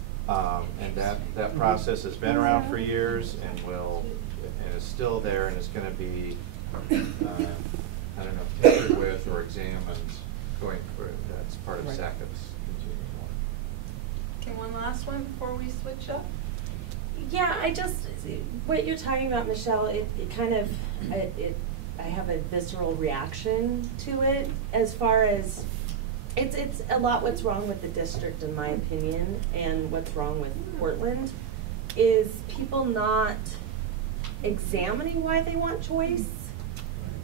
And that process has been around for years and is still there, and is going to be I don't know, tinkered with or examined going forward. That's part of SACIP's continuing work. Okay, one last one before we switch up. Yeah, what you're talking about, Michelle, it kind of, I have a visceral reaction to it as far as, it's a lot what's wrong with the district in my opinion, and what's wrong with Portland, is people not examining why they want choice,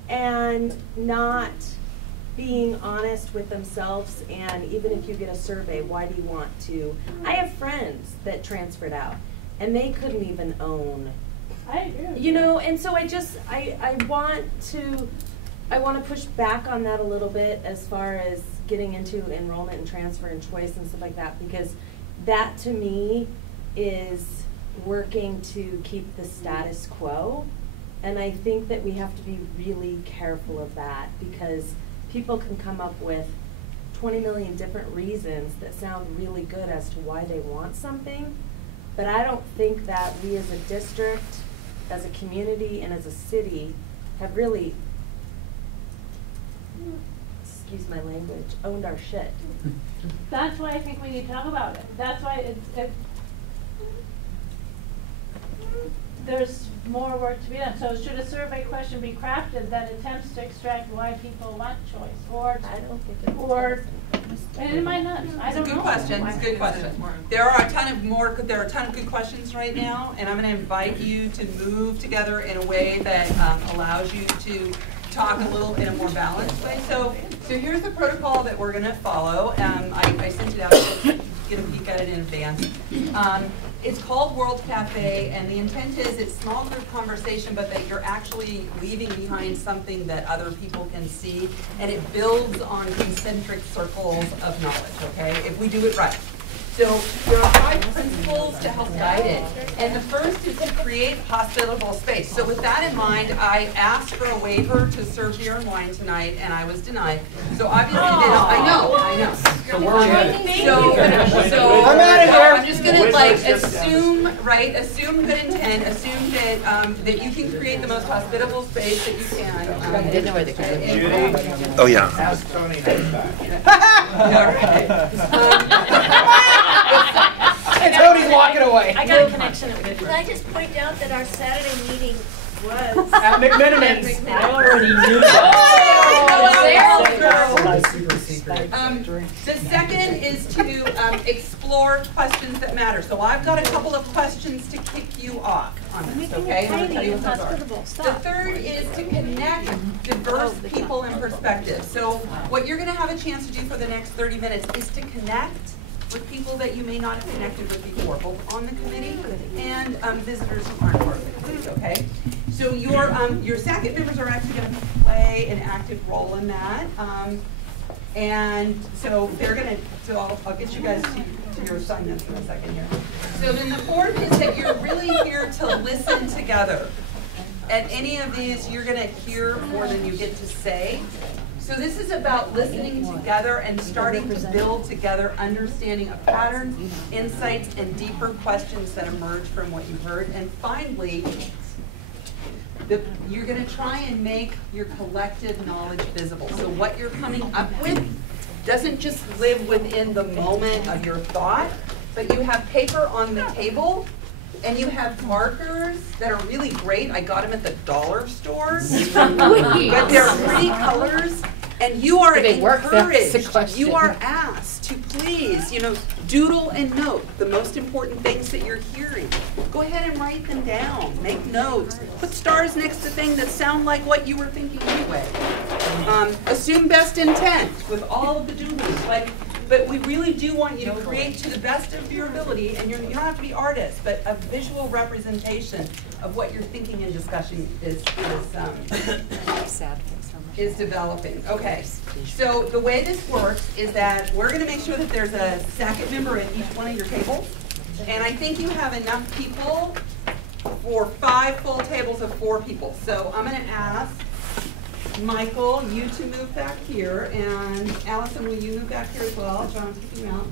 and not being honest with themselves. And even if you get a survey, why do you want to? I have friends that transferred out and they couldn't even own, I agree. you know, and so I want to push back on that a little bit as far as getting into enrollment and transfer and choice and stuff like that, because that to me is working to keep the status quo. And I think that we have to be really careful of that, because people can come up with 20 million different reasons that sound really good as to why they want something. But I don't think that we as a district, as a community, and as a city have really, excuse my language, owned our shit. That's why I think we need to talk about it. That's why there's more work to be done. So should a survey question be crafted that attempts to extract why people want choice, or I don't think it and it might not. I don't know. It's a good question. It's a good question. There are a ton of good questions right now, and I'm going to invite you to move together in a way that allows you to talk a little in a more balanced way. So here's the protocol that we're going to follow. I sent it out to get a peek at it in advance. It's called World Cafe, and the intent is it's small group conversation, but that you're actually leaving behind something that other people can see, and it builds on concentric circles of knowledge, okay, if we do it right. So there are 5 principles to help guide it, and the first is to create hospitable space. So with that in mind, I asked for a waiver to serve beer and wine tonight, and I was denied. So obviously, I know. So we're headed. So I'm out of here. I'm just gonna assume good intent, assume that you can create the most hospitable space that you can. I didn't know where they could. Judy? Oh, yeah. Ask Tony next And Tony's walking away. I got a connection at Can I just point out that our Saturday meeting was at McMenamins. I already knew The second is to explore questions that matter. So I've got a couple of questions to kick you off on this, okay? I'm gonna tell you what those are. The third is to connect diverse people and perspectives. So what you're gonna have a chance to do for the next 30 minutes is to connect with people that you may not have connected with before, both on the committee and visitors who aren't part of the committee, okay? So your SACIP members are actually going to play an active role in that. And so they're going to, so I'll get you guys to your assignments in a second here. So then the fourth is that you're really here to listen together. At any of these, you're going to hear more than you get to say. So this is about listening together and starting to build together understanding of patterns, insights, and deeper questions that emerge from what you heard. And finally, you're going to try and make your collective knowledge visible. So what you're coming up with doesn't just live within the moment of your thought, but you have paper on the table, and you have markers that are really great. I got them at the dollar store, but they're pretty colors. And you are encouraged, you are asked to please, doodle and note the most important things that you're hearing. Go ahead and write them down, make notes, put stars next to things that sound like what you were thinking anyway. Assume best intent with all of the doodles, but we really do want you to create to the best of your ability, and you don't have to be artists, but a visual representation of what you're thinking and discussing is developing. Okay, So the way this works is that we're going to make sure that there's a SACIT member at each one of your tables. And I think you have enough people for 5 full tables of 4 people. So I'm going to ask Michael, you to move back here, and Allison, will you move back here as well? John, take you out.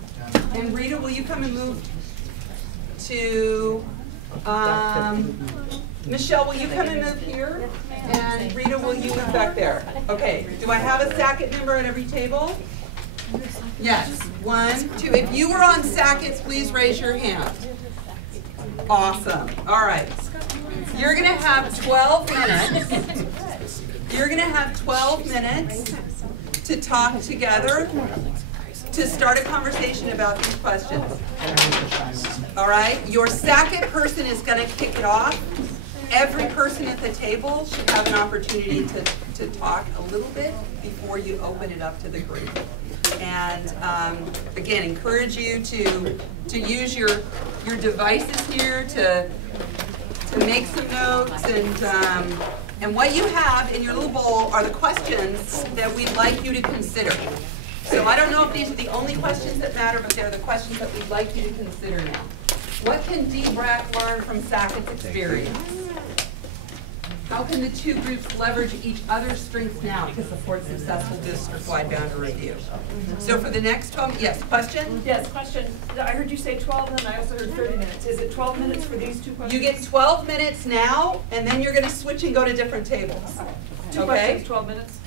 And Rita, will you come and move to, Michelle, will you come and move here? And Rita, will you move back there? Okay, do I have a SACIT member at every table? Yes, 1, 2. If you were on SACITs, please raise your hand. Awesome, all right. You're gonna have 12 minutes. You're going to have 12 minutes to talk together to start a conversation about these questions. All right? Your SACIT person is going to kick it off. Every person at the table should have an opportunity to talk a little bit before you open it up to the group. And again, encourage you to use your devices here to make some notes, and what you have in your little bowl are the questions that we'd like you to consider. So I don't know if these are the only questions that matter, but they're the questions that we'd like you to consider now. What can D-BRAC learn from SACIT's experience? How can the 2 groups leverage each other's strengths now to support successful district-wide boundary review? So for the next 12, yes, question? Yes, question. I heard you say 12 and I also heard 30 minutes. Is it 12 minutes for these 2 questions? You get 12 minutes now, and then you're going to switch and go to different tables. 2 questions, 12 minutes?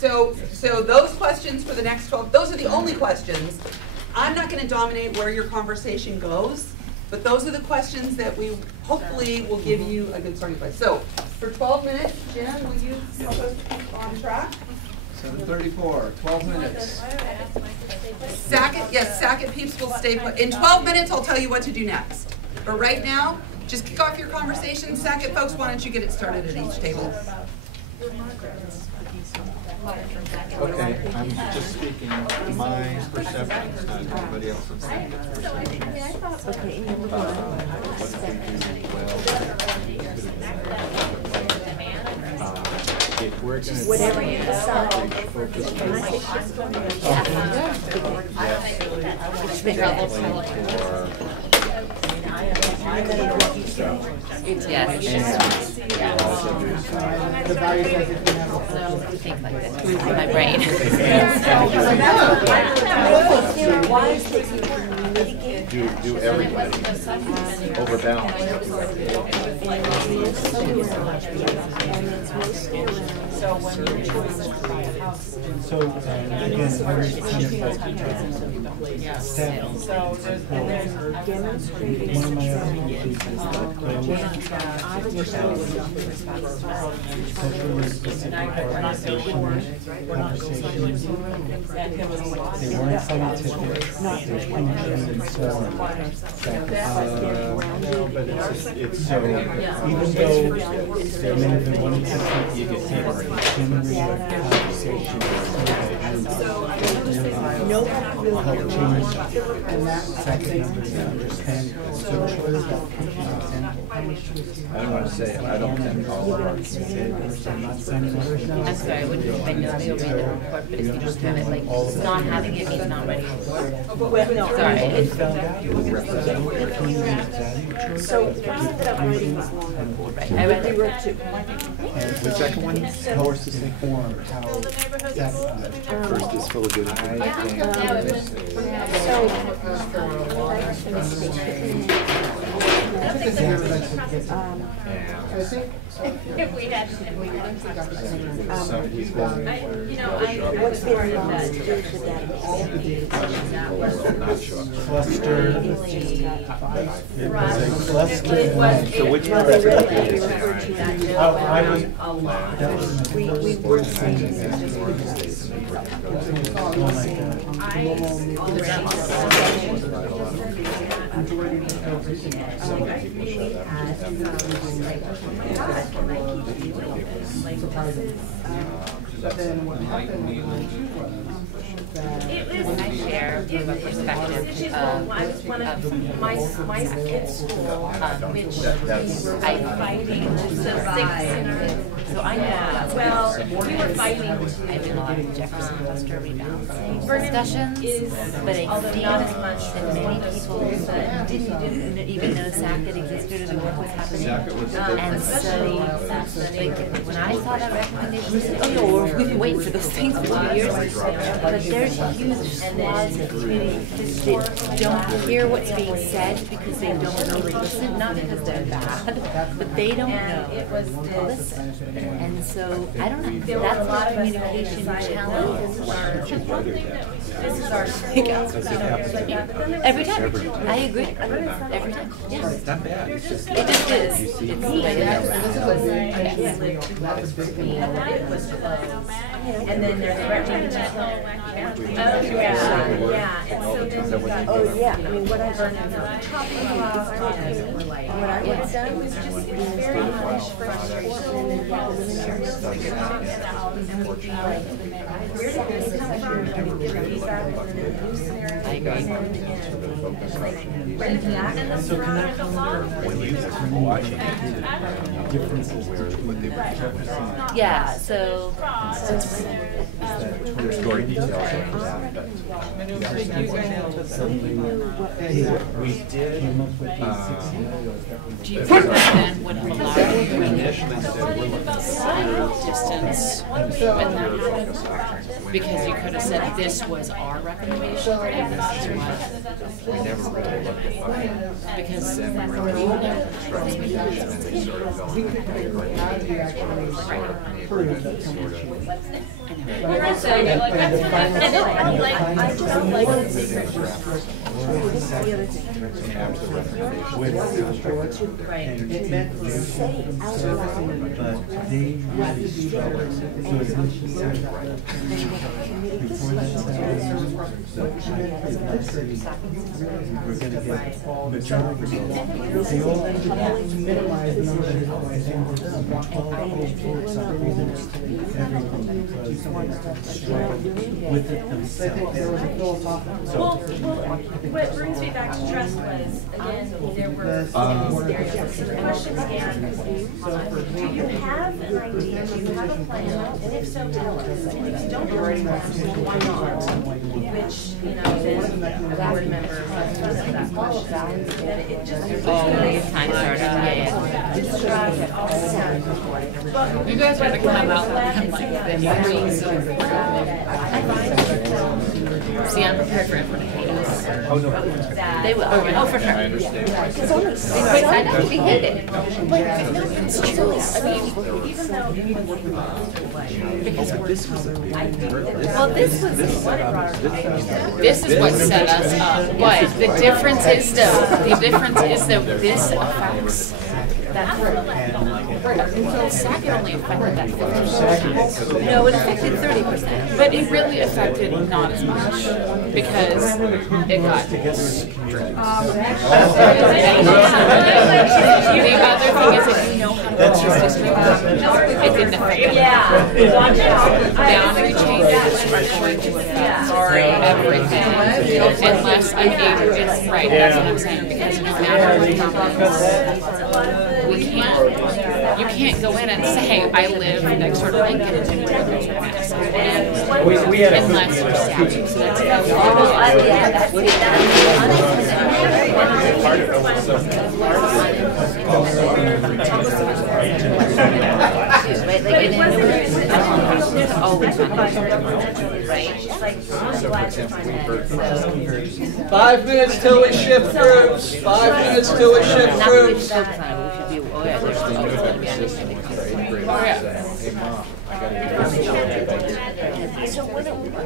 So those questions for the next 12, those are the only questions. I'm not going to dominate where your conversation goes, but those are the questions that we hopefully will give you a good starting place. So for 12 minutes, Jen, will you help us keep on track? 7:34, 12 minutes. SACIT, yes, SACIT peeps will stay put. In 12 minutes, I'll tell you what to do next. But right now, just kick off your conversation. SACIT folks, why don't you get it started at each table? Okay, I'm just speaking my perceptions, not anybody else's. If we're going to Whatever you decide. focus The body says if you have a think like this in my brain. do everybody overbalance. So again, very kind of like staff. One of my other duties is that culturally specific conversations. They weren't scientific. They weren't informed. No, but it's so Even though there may have been one technique, you get deeper in conversation. Help change second numbers and understand. So I don't want to say it, I don't tend to call it. I'm sorry, I know they'll read the report, but if you just have it like, not having it means not writing a report. Sorry. So the one that I'm writing is long. Right, I read wrote 2. And the second one, how it's the form, how First is full of good If we had some people. What's very long is cluster. So which we work But then what happened was It was share from a perspective of I was one of my kid's school, which we were I- fighting to survive. So I know about Well, we were fighting I've been on Jefferson cluster rebalancing Vernon discussions, is, but I although see not as much that many people that didn't even know SACT existed or what was happening. And so, like, when I saw that recommendation, I said, oh no, we've been waiting for those things for 2 years. But there's huge swaths of the community that don't hear what's being said because they don't know to listen, not because they're bad, but they don't know to listen. And so, I don't know, There were a that's lot a of us that communication decided, challenge. this is our school. Every time, I agree, every time, yeah. It's not bad, it's just. It just is. You see- It's It was close. And then there's Virginia. Oh, yeah, and so then we got. Oh, yeah, I mean, what I heard, What I would have done was just very much frustration and then where did this come from? And we give feedback and then a new scenario. I agree. And the So can I front of the law. When you were watching it, differences where, what they were Jefferson. Yeah, so. There's story details on that. Suddenly, we came up with these 6 scenarios that we. Do you think that then would have allowed you We initially said we're looking consider distance when that happened? Because you could have said this was our recommendation and this is what. we never really looked at mine. Because Then we you really never. constructed the vision and they sort of gone into It meant to say out loud, but they really struggled. So as much as before we're gonna get majority. They all ended up to minimize the number of noise and votes everything because they struggled with it themselves. Well, what brings me back to trust was, again, there were some questions and do you have an idea, do you have a plan, and if so, tell us, and if you don't have a plan, why not? Which, you know, then a board member has that question, then it just. Time started, yeah. You guys are gonna come out and like the memories of. See, I'm prepared for everyone to hate us. Oh, no. They will, oh, for sure. I understand. Wait, I know we hate it. But no, it's true. I mean, Even though it was. because we're. This was a big. Well, this was. This is what set us up, but the difference is though, this affects that group. SAC only affected that 50%. No, it affected 30%. But it really affected not as much because it got strict. The other thing is if you know how to run this district, it didn't affect it. Yeah, watch out. Boundary changes are going to affect everything unless I'm able, it's right, that's what I'm saying, because no matter what we can't, you can't go in and say, I live next door to Lincoln and do there's a mass unless you're statute, so that's. Right, like in there's always right? 5 minutes till we shift groups. 5 minutes till we shift Not that we groups. should focus on it, we should be, oh yeah, there's always gonna be anything that comes. Hey mom, I gotta get So one of my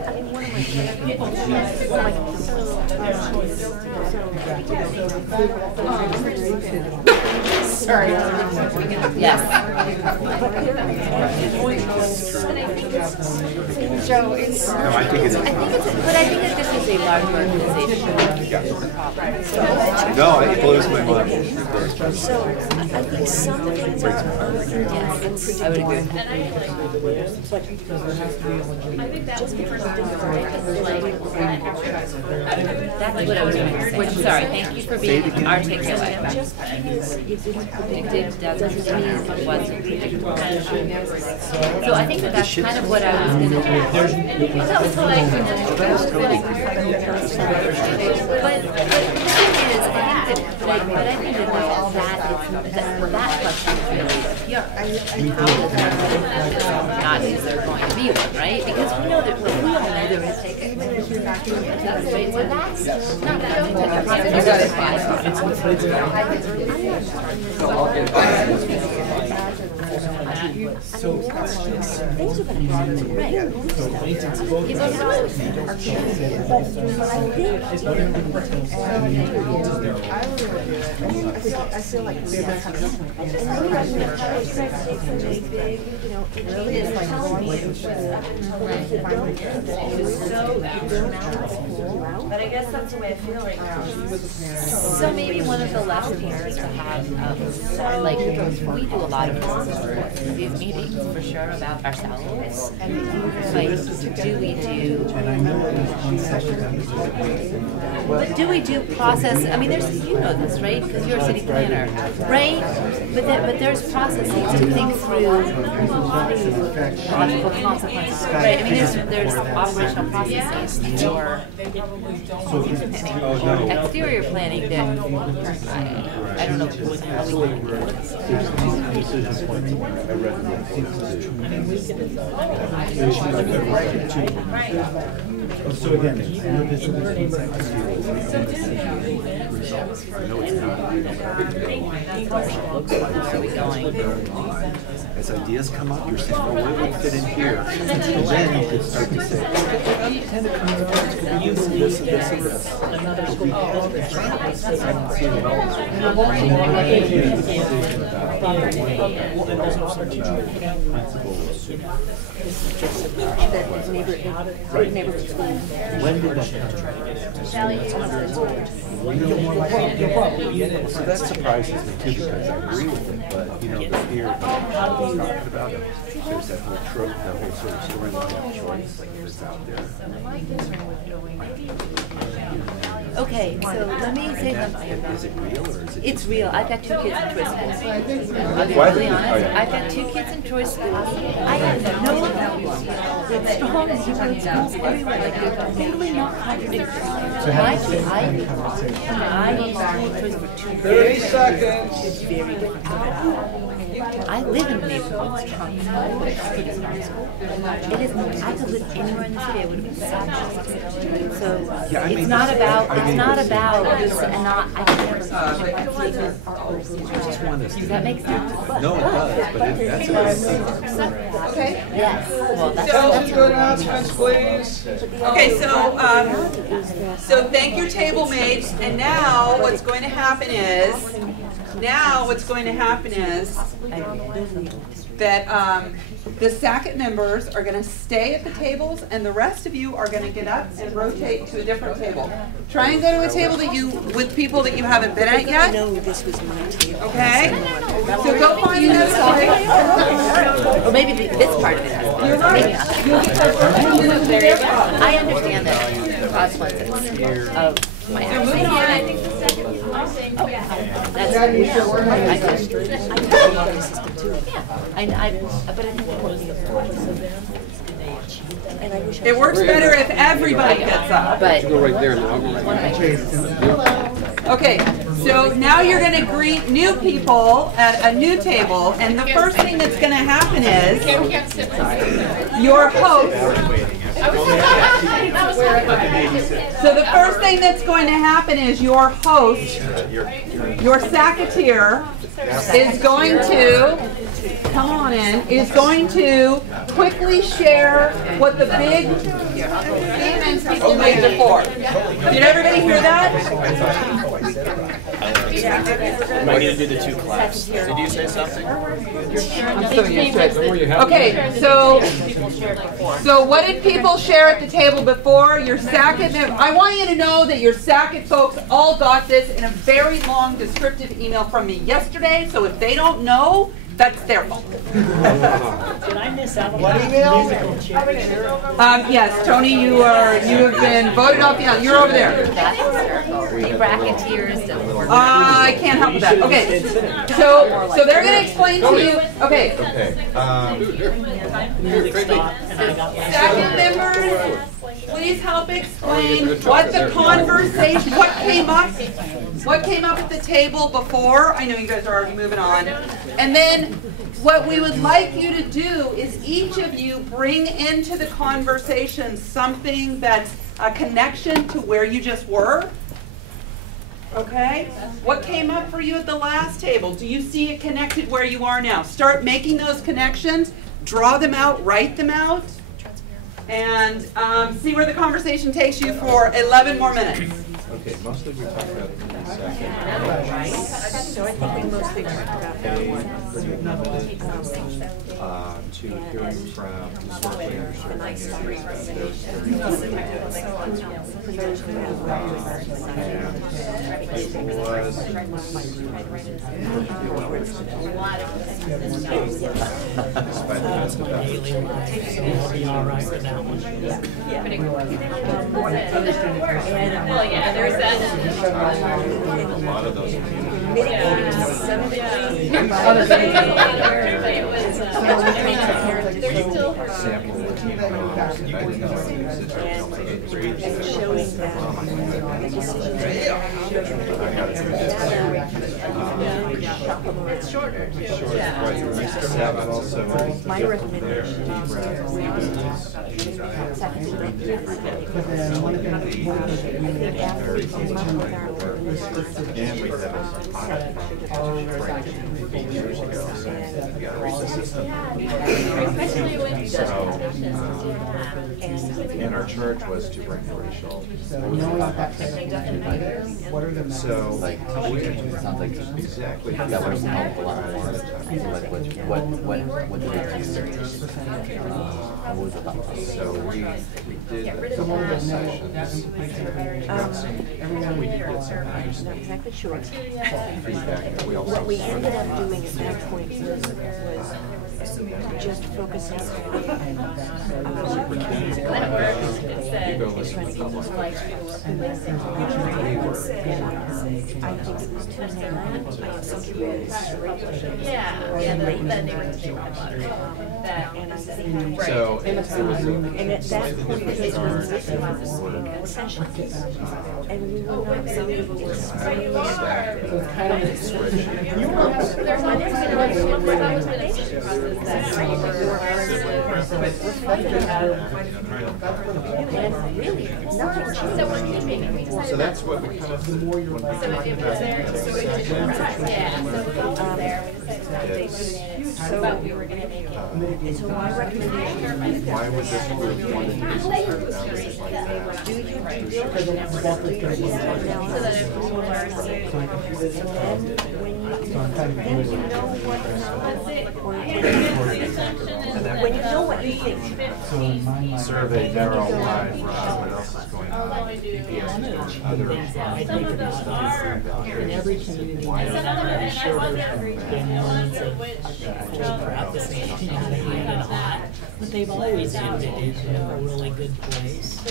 Sorry. Yes. Joe, it's. No, I think it's. But I think that this is a large organization. No, it blows my mind. So I think some of things are Yes, I would agree. I think that was the first thing. That's what I was doing. Which, sorry, thank you for being articulate. Predicted doesn't mean it wasn't predictable. So I think that that's kind of what I was going to do. That was what I was going to But the thing is, I think that question is really, not is there going to be one, right? Because we know that, we all know there is. Well, that's not So things are going to happen, right? I feel like we have kind of. But I guess that's the way I feel right now. So maybe one of the lessons is to have, like, we do a lot of these meetings for sure about ourselves. Like, do we do process? I mean, there's, you know this, right? Because you're a city planner, right? But there's processes to think through logical consequences, right? I mean, there's operational processes for exterior planning that I don't know how we can do So again, as ideas come up, you're saying, well, where would it fit in here? And then you could start to say, this, and this, and this. When did that so that surprises me too, because I agree with it, but you know, here, talking about it, there's that whole trope, that whole sort of storyline of choice that's out there. Okay, so let me say something. Is it real or is it? It's real. I've got 2 kids in Troy schools. I'll be really honest. I've got 2 kids in Troy schools. I have no problem with strong neighborhood schools everywhere. Like, they're totally not contradictory. I need choice for 2 30 seconds. very different. I live in a neighborhood with strong school, but it's pretty strong school. It is. I could live anywhere in the city. I would have been sad. So it's not about. It's not about this and not. I can't. Does that make sense? No, it does, but that's a okay. Yes. Well, that's. So, good announcements, please. Okay, so thank your table mates, and now what's going to happen is that the SACIT members are going to stay at the tables, and the rest of you are going to get up and rotate to a different table. Try and go to a table that with people that you haven't been at yet. Okay? So go find another table. Or maybe this part of it has. You're right. I understand the consequences of my actions. I think the second thing, That's but I think it works better if everybody gets up. But Go right there now. Okay, so now you're going to greet new people at a new table, and the first thing that's going to happen is your host. So the first thing that's going to happen is your host, your SACITeer, is going to, come on in, is going to quickly share what the big statements people made before. Did everybody hear that? Am I gonna do the 2 claps? Did you say something? I'm so used to it. Okay, so what did people share at the table before? Your SACIT, I want you to know that your SACIT folks all got this in a very long descriptive email from me yesterday, so if they don't know, that's their fault. Did I miss out on What email? Yes, Tony, you have been voted off. Yeah, you're over there. D-bracketeers. I can't help with that. Okay, so they're going to explain to you. Okay. Second members, please help explain what the conversation, what came up at the table before. I know you guys are already moving on. And then what we would like you to do is each of you bring into the conversation something that's a connection to where you just were. Okay? What came up for you at the last table? Do you see it connected where you are now? Start making those connections, draw them out, write them out, and see where the conversation takes you for 11 more minutes. Okay, mostly we talked about So I think we mostly talked about that one. to hearing from historically underserved communities about their a lot of those It's shorter. My recommendation and we had years ago, so we got to read the system. And our charge was to bring racial. So, sounds like exactly. that would help a lot more. What did it do? What was it about? So we did the sessions. We did get some nice Exactly sure. feedback. We also What we ended up doing at that point was just focusing on you go listen to the public. I think it was too narrow. I think it was So, and at that point it was concessions, and we were not able to so that's what we kind of, when we talked about but we were going to make it. So my recommendation. why would this group want to do some sort of boundaries like that? Do your due diligence. When you know what you think. Survey, narrow, wide, broad, what else is going on? Other in every community, I'm sure there's been moments of practicing hand and hot, but they've always ended in a really good place.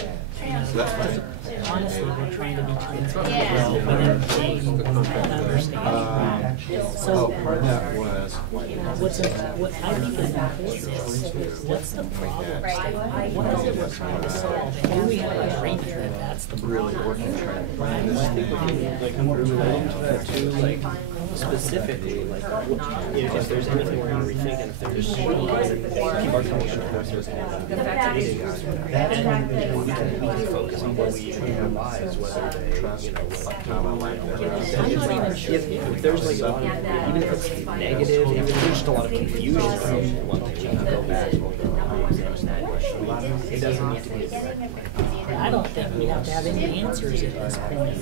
Honestly, we're trying to be transparent and engage and understand. So part of that was what I think is important is what's the problem? What is it we're trying to solve? And we have a great that that's the really working right. And what we're relating to that too, like specifically, like if there's anything we're gonna rethink, and if there's people are coming in across those and we can really focus on what we do in our lives, whether they, I'm not even sure if there's like a lot of, even if it's negative, if there's just a lot of confusion around one thing, we can go back and address that question. It doesn't need to be a direct I don't think we have to have any answers at this point.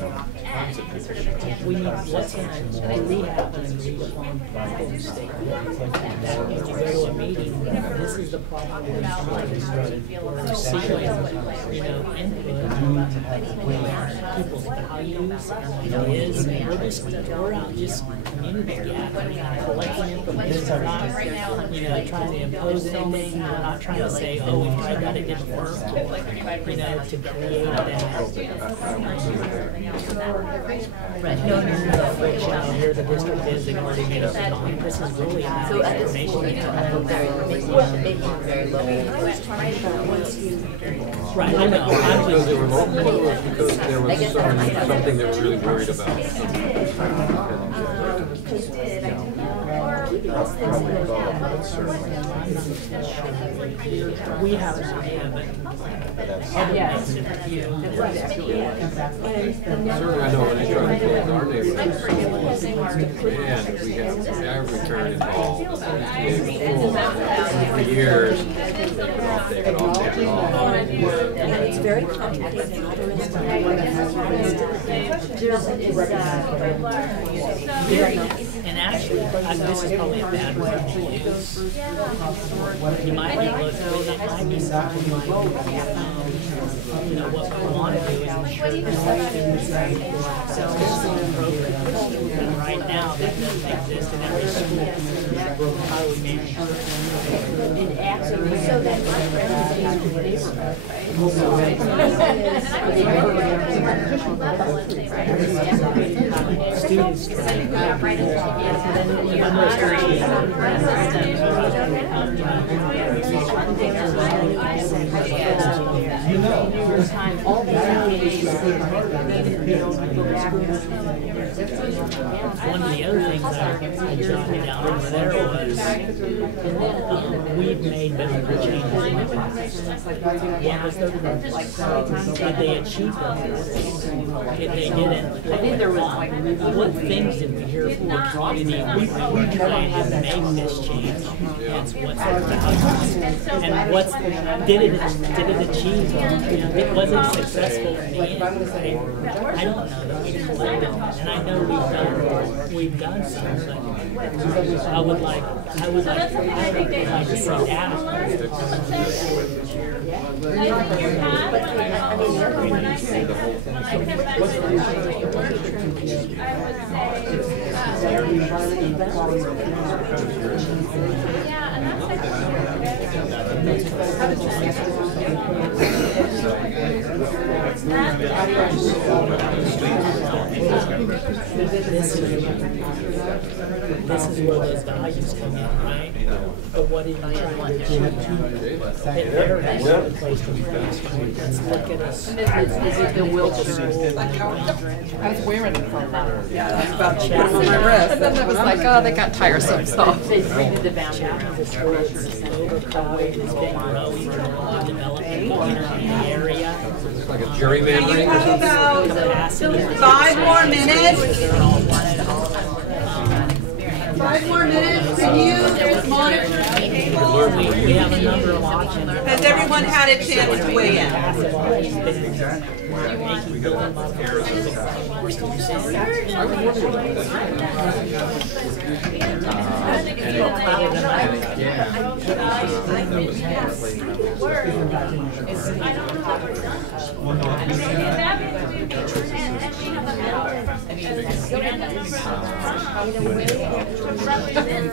We need what's in it, we have an agreed upon problem statement. That when you go to a meeting, this is the problem we're solving, we're seeking, input, people's values and ideas, and we're out just community gathering, collecting information, we're not, trying to impose anything, we're not trying to say, oh, we tried that, it didn't work, to create that. Here the district is, they've already made up their mind, this is really about information. Right, I know, Because they were local, or because there was something they were really worried about? We have an idea, but Certainly, I know when they tried to close our neighborhood, man, we have every turn involved. For years, take it off. It's very complicated. and actually, this is probably a bad word to use. You might be looking at it, might be something like, what we want to do is ensure and right now, that doesn't exist in every school. How do we manage students one of the other things I jotted down over there was we've made better changes in the past. Did they achieve them? If they didn't, what things did we hear for? We tried to make this change. It's what's the values. And what's did it achieve them? Was it successful in the end? I don't know that we pulled it, and I know we've done some, but I would like to see that. This is where those values come in, right? But what are you trying to do? Let's look at us. Is it the will to? I was wearing it for a while. Yeah, I was about to put it on my wrist, and then it was like, oh, they got tiresome, so. They redid the boundaries. Overcrowded, it's been growing, developing in the area. It's like a gerrymandering. How about 5 more minutes? 5 more minutes, can you monitor the table? We have a number of options. Has everyone had a chance to weigh in?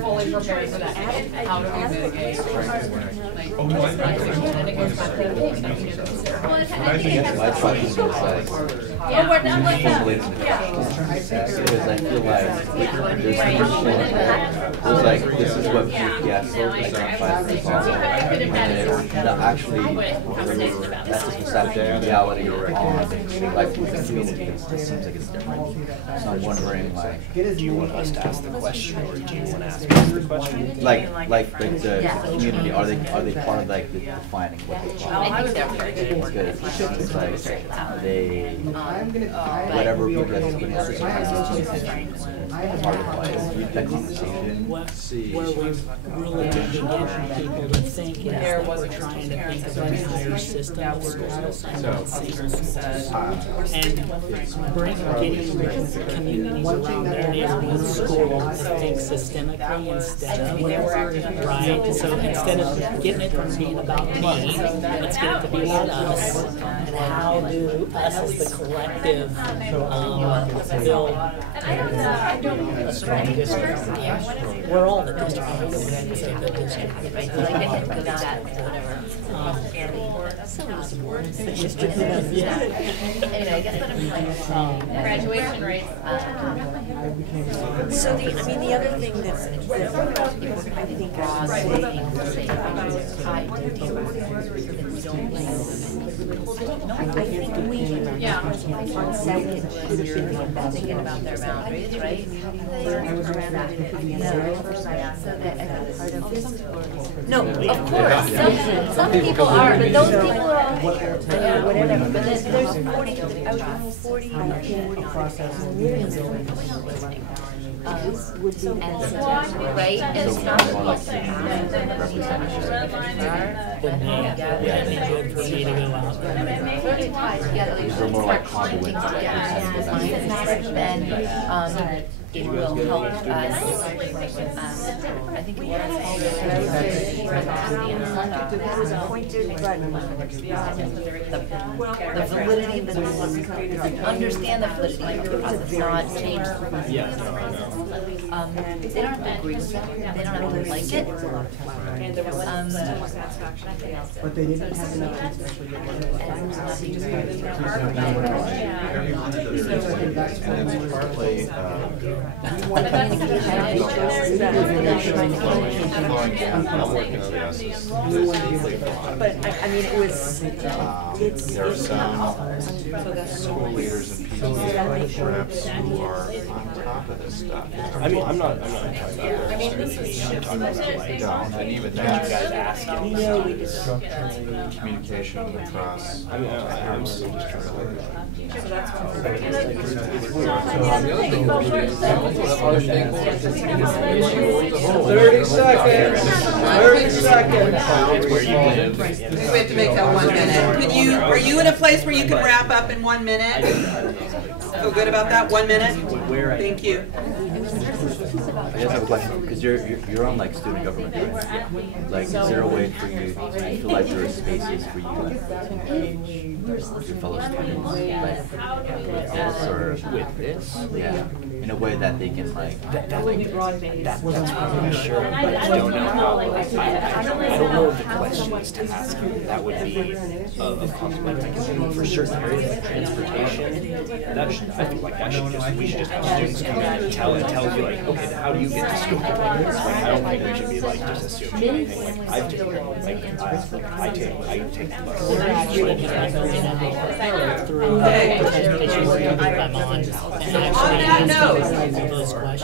Fully prepared for that. How do we mitigate? Yeah, we're done with that. Because I feel like there's there's like, this is what we get focused on 5 and then actually that's just perception, reality on like the community. It seems like it's different. So I'm wondering, like, do you want us to ask the question, or do you want to ask us the question? like the community, are they part of like the defining what they want? I think they're very good. It's good. It's like, are they I'm gonna, I whatever will be okay Vanessa's with gonna this. say. I have no choice. I have a hard time. Where we really need to get people to think is that we're trying to think of an entire system of schools and not single schools. And getting communities around their neighborhood school to think systemically instead of, right? So instead of getting it from being about me, let's get it to be about us. And how do us as the collective build a strong district? We're all the district. I wouldn't say the district. Anyway, I guess what I'm saying, graduation rates. So the other thing that's, I think thinking about their boundaries, right? No, of course. Some people are, but those people are all here, whatever, but there's 40, I was 40. Right? And it's not supposed to That'd be good for me to go out. These are more like conduits. Then it will help us. I think It was appointed, but the validity of the understand the validity of the process, not change the process. They don't have to agree with it. They don't have to like it. But they didn't have enough special Every one of those things, and it's partly, I'm working on this. but I mean, it was, There are some school leaders and PTA reps who are on top of this stuff. I mean, I'm not talking about their experience. I'm talking about like, And even you that, guys asking. communication across. I mean, I'm just trying to. Other things. 30 seconds. 30 seconds. We have to make that 1 minute. Are you in a place where you can wrap up in 1 minute? Feel good about that? 1 minute? Thank you. I just have a question, because you're on like student government, right? Yeah. Like, is there a way for you to feel like there are spaces for you, your fellow students, like with this or with this? Yeah, in a way that they can like. That's probably sure, but I don't know how. I don't know the questions to ask. That would be of consequence. For certain areas like transportation, that should, I think like that should just, we should just have students come in and tell you like, okay, how do you get to school? Like, I don't think we should be like just assuming anything. Like I take the bus.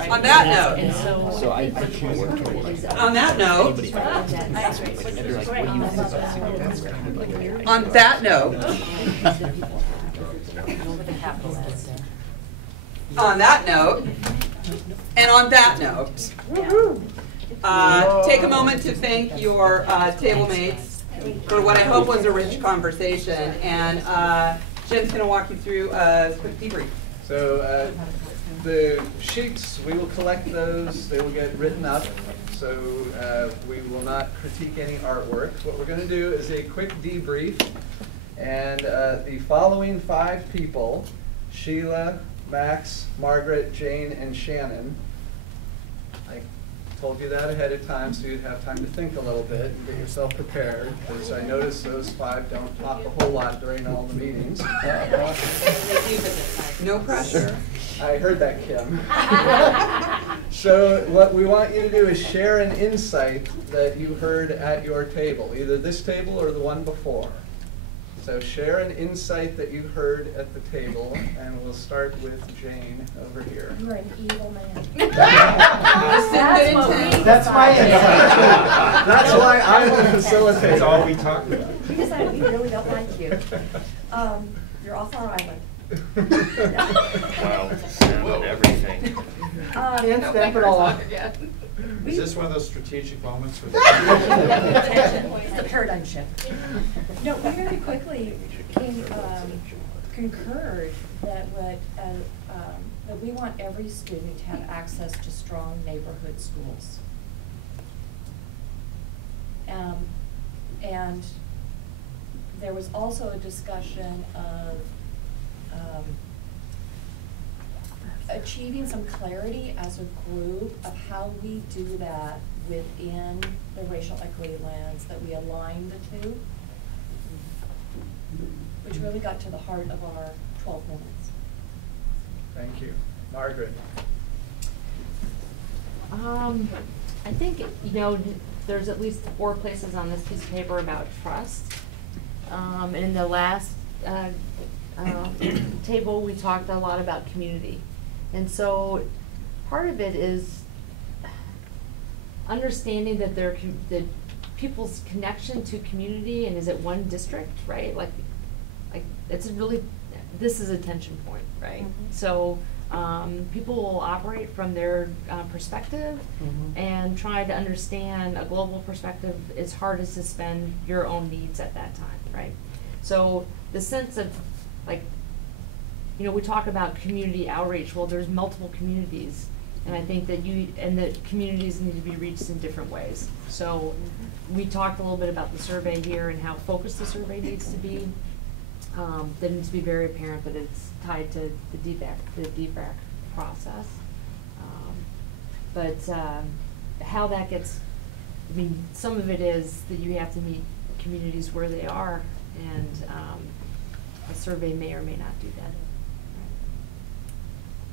On that note, so I can't work toward that. On that note, on that note, on that note, and on that note, take a moment to thank your table mates for what I hope was a rich conversation. And Jim's going to walk you through a quick debrief. So the sheets, we will collect those. They will get written up. So we will not critique any artwork. What we're going to do is a quick debrief. And the following 5 people, Sheila, Max, Margaret, Jane, and Shannon. I told you that ahead of time so you'd have time to think a little bit and get yourself prepared, because I noticed those 5 don't talk a whole lot during all the meetings. No pressure. I heard that, Kim. So what we want you to do is share an insight that you heard at your table, either this table or the one before. So share an insight that you heard at the table, and we'll start with Jane over here. You're an evil man. That's my insight. That's why I'm the facilitator. That's all we talked about. We decided we really don't like you. You're off our island. Wow, sound and everything. Can't step it all. Is this one of those strategic moments where It's a paradigm shift. No, we very quickly concurred that that we want every student to have access to strong neighborhood schools. And there was also a discussion of achieving some clarity as a group of how we do that within the racial equity lens, that we align the two, which really got to the heart of our 12 minutes. Thank you. Margaret? I think, you know, there's at least 4 places on this piece of paper about trust. In the last table, we talked a lot about community. And so part of it is understanding that that people's connection to community, and is it one district, right? Like it's really, this is a tension point, right? Mm-hmm. So people will operate from their perspective, mm-hmm. and try to understand a global perspective. It's hard to suspend your own needs at that time, right? So the sense of, like, you know, we talk about community outreach. Well, there's multiple communities, and I think that that communities need to be reached in different ways. So we talked a little bit about the survey here and how focused the survey needs to be. That needs to be very apparent that it's tied to the D-BRAC process. But how that gets, I mean, some of it is that you have to meet communities where they are, and a survey may or may not do that.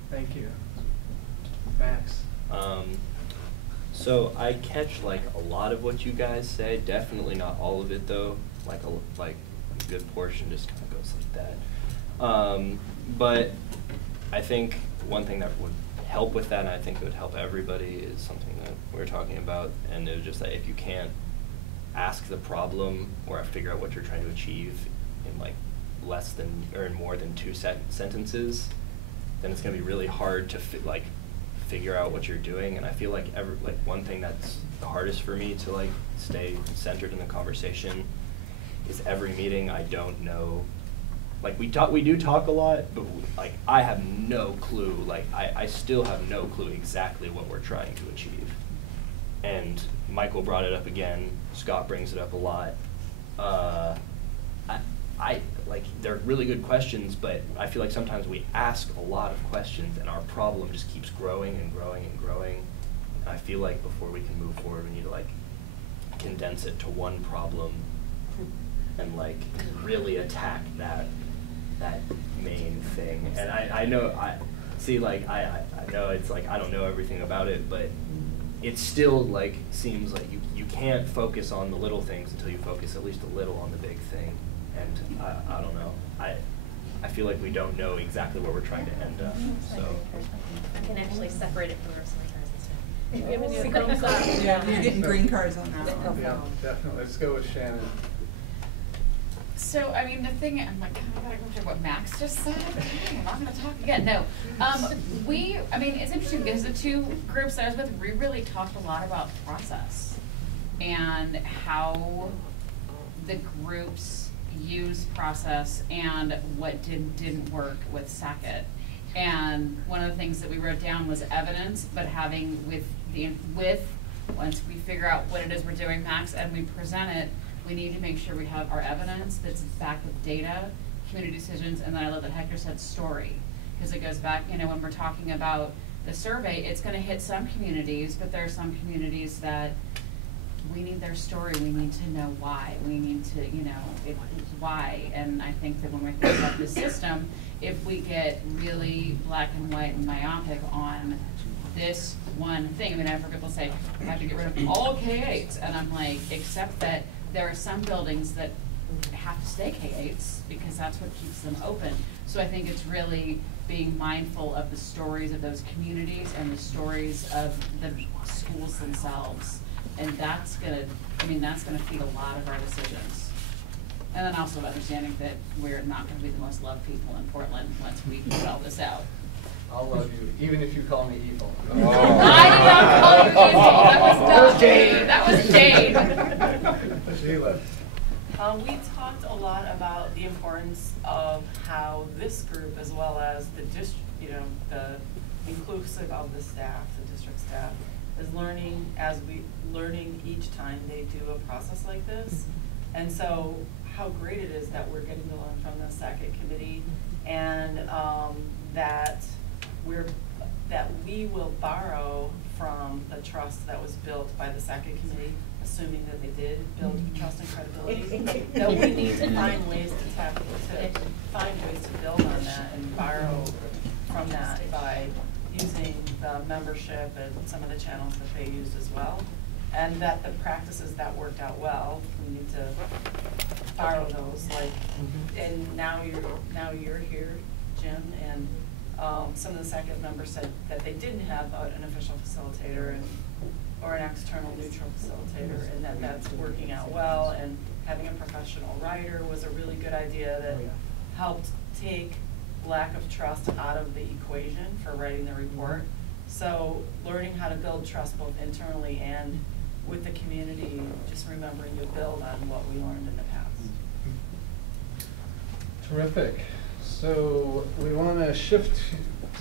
Thank you. Max? So I catch like a lot of what you guys say, definitely not all of it though, like a good portion just kind of goes like that. But I think one thing that would help with that, and I think it would help everybody, is something that we were talking about, and it was just that if you can't ask the problem or figure out what you're trying to achieve in like less than or in more than 2 sentences, then it's going to be really hard to figure out what you're doing. And I feel like one thing that's the hardest for me to like stay centered in the conversation is every meeting I don't know. Like we do talk a lot, but like I have no clue. Like I still have no clue exactly what we're trying to achieve. And Michael brought it up again. Scott brings it up a lot. I like, they're really good questions, but I feel like sometimes we ask a lot of questions and our problem just keeps growing and growing and growing. And I feel like before we can move forward, we need to like condense it to one problem and like really attack that main thing. And I know, I know it's like I don't know everything about it, but it still like seems like you can't focus on the little things until you focus at least a little on the big thing. And I don't know. I feel like we don't know exactly where we're trying to end up. So I can actually separate it from the rest of my cards instead. Giving you a green card. Yeah, you're getting green cards on that one. Yeah, definitely. Let's go with Shannon. So, I mean, the thing, I'm like, I gotta go through what Max just said. I'm not gonna talk again. No. I mean, it's interesting because the 2 groups that I was with, we really talked a lot about process and how the groups use process and what didn't work with Sackett. And one of the things that we wrote down was evidence, but having once we figure out what it is we're doing, Max, and we present it, we need to make sure we have our evidence that's backed with data, community decisions, and then I love that Hector said story, because it goes back, you know, when we're talking about the survey, it's gonna hit some communities, but there are some communities that we need their story, we need to know why, we need to, you know, why. And I think that when we're thinking about the system, if we get really black and white and myopic on this one thing, I mean, I've heard people say, we have to get rid of all K-8s, and I'm like, except that there are some buildings that have to stay K-8s because that's what keeps them open. So I think it's really being mindful of the stories of those communities and the stories of the schools themselves. And that's gonna feed a lot of our decisions. And then also understanding that we're not gonna be the most loved people in Portland once we put all this out. I'll love you, even if you call me evil. I did not call you evil, that was Jade, that was Jade. Sheila. We talked a lot about the importance of how this group, as well as the the inclusive of the staff, the district staff, is learning learning each time they do a process like this. And so how great it is that we're getting to learn from the SACIT committee, and that we will borrow from the trust that was built by the SACIT committee, assuming that they did build trust and credibility, that we need to find ways to build on that and borrow from that by using the membership and some of the channels that they used as well. And that the practices that worked out well, we need to borrow those. Like, and now you're here, Jim, and some of the SACIT members said that they didn't have an official facilitator or an external neutral facilitator, and that's working out well. And having a professional writer was a really good idea that helped take lack of trust out of the equation for writing the report. So learning how to build trust both internally and with the community, just remembering to build on what we learned in the past. Terrific. So we want to shift.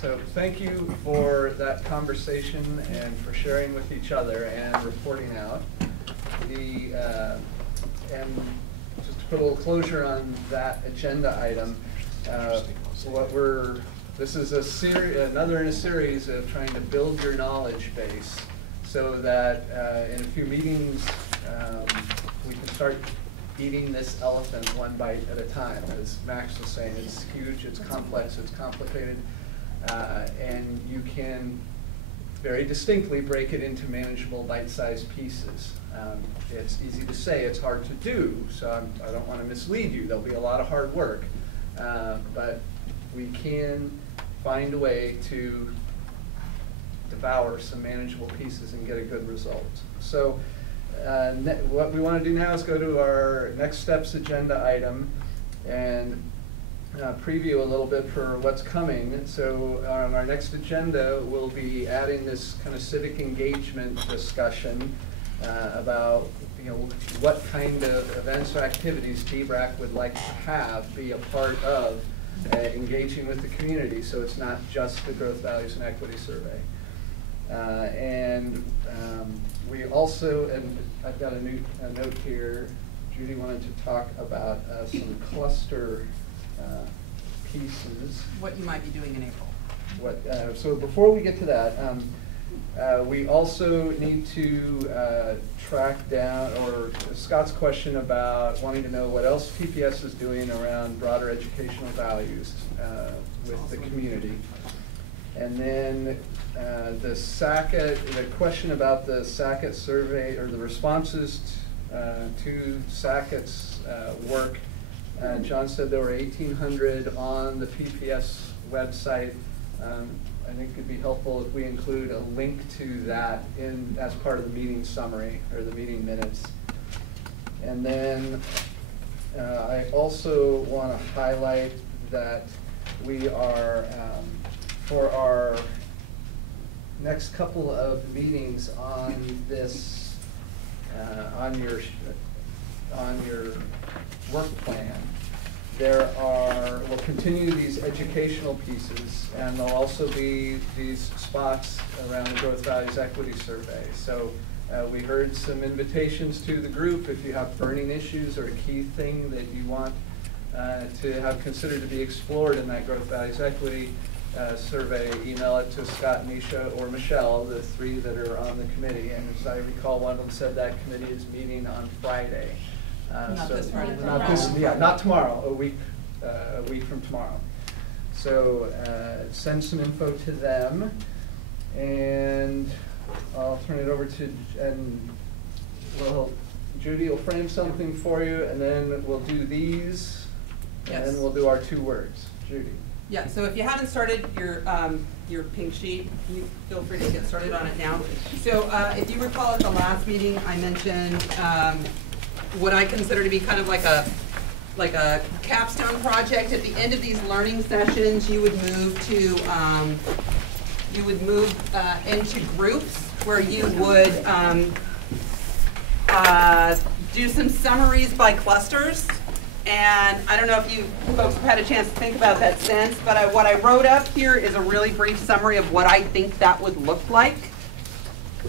So thank you for that conversation and for sharing with each other and reporting out. And just to put a little closure on that agenda item, this is another in a series of trying to build your knowledge base, so that in a few meetings we can start eating this elephant one bite at a time. As Max was saying, it's huge, it's complex, it's complicated, and you can very distinctly break it into manageable bite-sized pieces. It's easy to say, it's hard to do, so I don't want to mislead you. There'll be a lot of hard work, but we can find a way to devour some manageable pieces and get a good result. So what we want to do now is go to our next steps agenda item and preview a little bit for what's coming. So on our next agenda, we'll be adding this kind of civic engagement discussion about what kind of events or activities D-BRAC would like to have be a part of engaging with the community, so it's not just the Growth, Values, and Equity Survey. We also, and I've got a note here, Judy wanted to talk about some cluster pieces. What you might be doing in April. So before we get to that, we also need to track down, or Scott's question about wanting to know what else PPS is doing around broader educational values with the community. And then the question about the SACIT survey, or the responses to SACIT's work. John said there were 1,800 on the PPS website. I think it'd be helpful if we include a link to that as part of the meeting summary or the meeting minutes. And then I also want to highlight that we are, for our next couple of meetings on this, on your work plan, we'll continue these educational pieces, and there'll also be these spots around the Growth, Values, Equity Survey. So we heard some invitations to the group. If you have burning issues or a key thing that you want to have considered to be explored in that Growth, Values, Equity survey, email it to Scott, Misha, or Michelle, the three that are on the committee. And as I recall, one of them said that committee is meeting on Friday. Not this Friday. Not tomorrow, a week from tomorrow. So send some info to them, and I'll turn it over to, and Judy will frame something for you, and then we'll do these, and then we'll do our 2 words. Judy. Yeah, so if you haven't started your pink sheet, you feel free to get started on it now. So if you recall at the last meeting, I mentioned what I consider to be kind of like a like a capstone project. At the end of these learning sessions, you would move to into groups where you would do some summaries by clusters. And I don't know if you folks have had a chance to think about that since, but what I wrote up here is a really brief summary of what I think that would look like.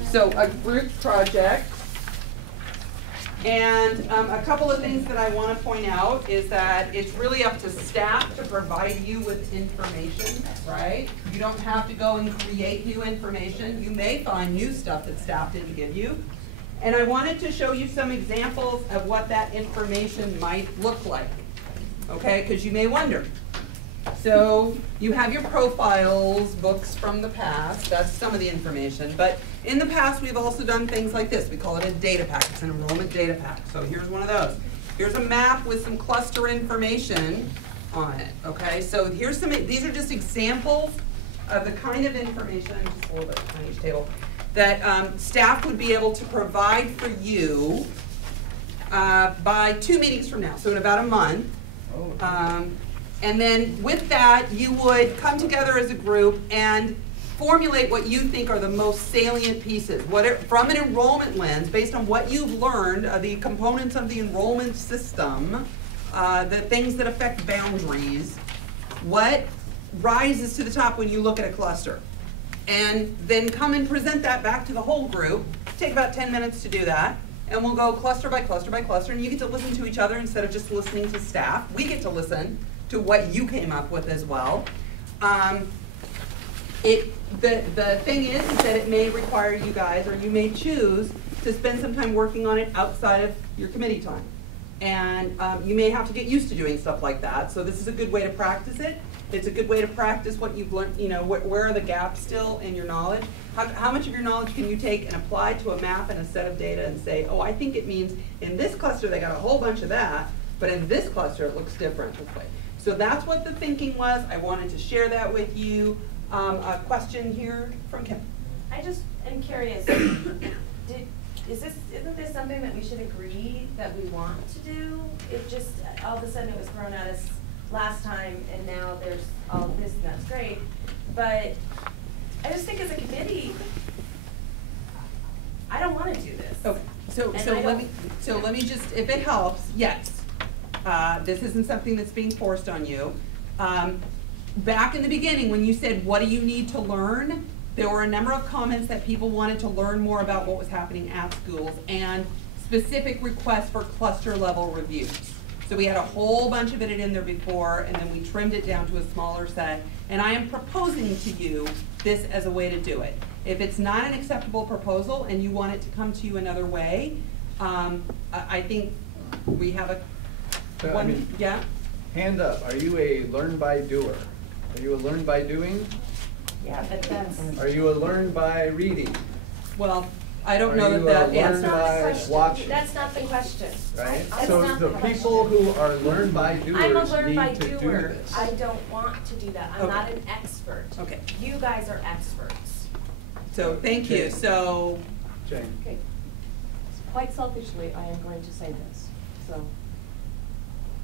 So a group project. And a couple of things that I want to point out is that it's really up to staff to provide you with information, right? You don't have to go and create new information. You may find new stuff that staff didn't give you. And I wanted to show you some examples of what that information might look like, okay? Because you may wonder. So you have your profiles, books from the past, that's some of the information. But in the past, we've also done things like this. We call it a data pack. It's an enrollment data pack. So here's one of those. Here's a map with some cluster information on it, okay? So here's these are just examples of the kind of information, just a little bit on each table, that staff would be able to provide for you by 2 meetings from now, so in about a month. And then with that, you would come together as a group and formulate what you think are the most salient pieces. From an enrollment lens, based on what you've learned, the components of the enrollment system, the things that affect boundaries, what rises to the top when you look at a cluster. And then come and present that back to the whole group. Take about 10 minutes to do that. And we'll go cluster by cluster by cluster, and you get to listen to each other instead of just listening to staff. We get to listen to what you came up with as well. The thing is that it may require you guys, or you may choose to spend some time working on it outside of your committee time. And you may have to get used to doing stuff like that. So this is a good way to practice it. It's a good way to practice what you've learned, you know, where are the gaps still in your knowledge? How much of your knowledge can you take and apply to a map and a set of data and say, oh, I think it means in this cluster they got a whole bunch of that, but in this cluster it looks different this way. So that's what the thinking was. I wanted to share that with you. A question here from Kim. I just am curious, isn't this something that we should agree that we want to do? It just, all of a sudden it was thrown at us last time and now there's all of this and that's great. But I just think as a committee, I don't want to do this. Okay, so let me just, if it helps, yes. This isn't something that's being forced on you. Back in the beginning, when you said, what do you need to learn? There were a number of comments that people wanted to learn more about what was happening at schools and specific requests for cluster level reviews. So we had a whole bunch of it in there before, and then we trimmed it down to a smaller set. And I am proposing to you this as a way to do it. If it's not an acceptable proposal and you want it to come to you another way, I think we have a yeah? Hand up, are you a learn by doer? Are you a learn by doing? Yeah, but that's... Are you a learn by reading? Well, I don't know that Learn by watching? That's not the question. Right? That's So not the question. people who are learn by doers I'm a learn by need to do doer. this. I don't want to do that. I'm Okay. not an expert. Okay. You guys are experts. So thank you. So Jane. Okay. Quite selfishly, I am going to say this. So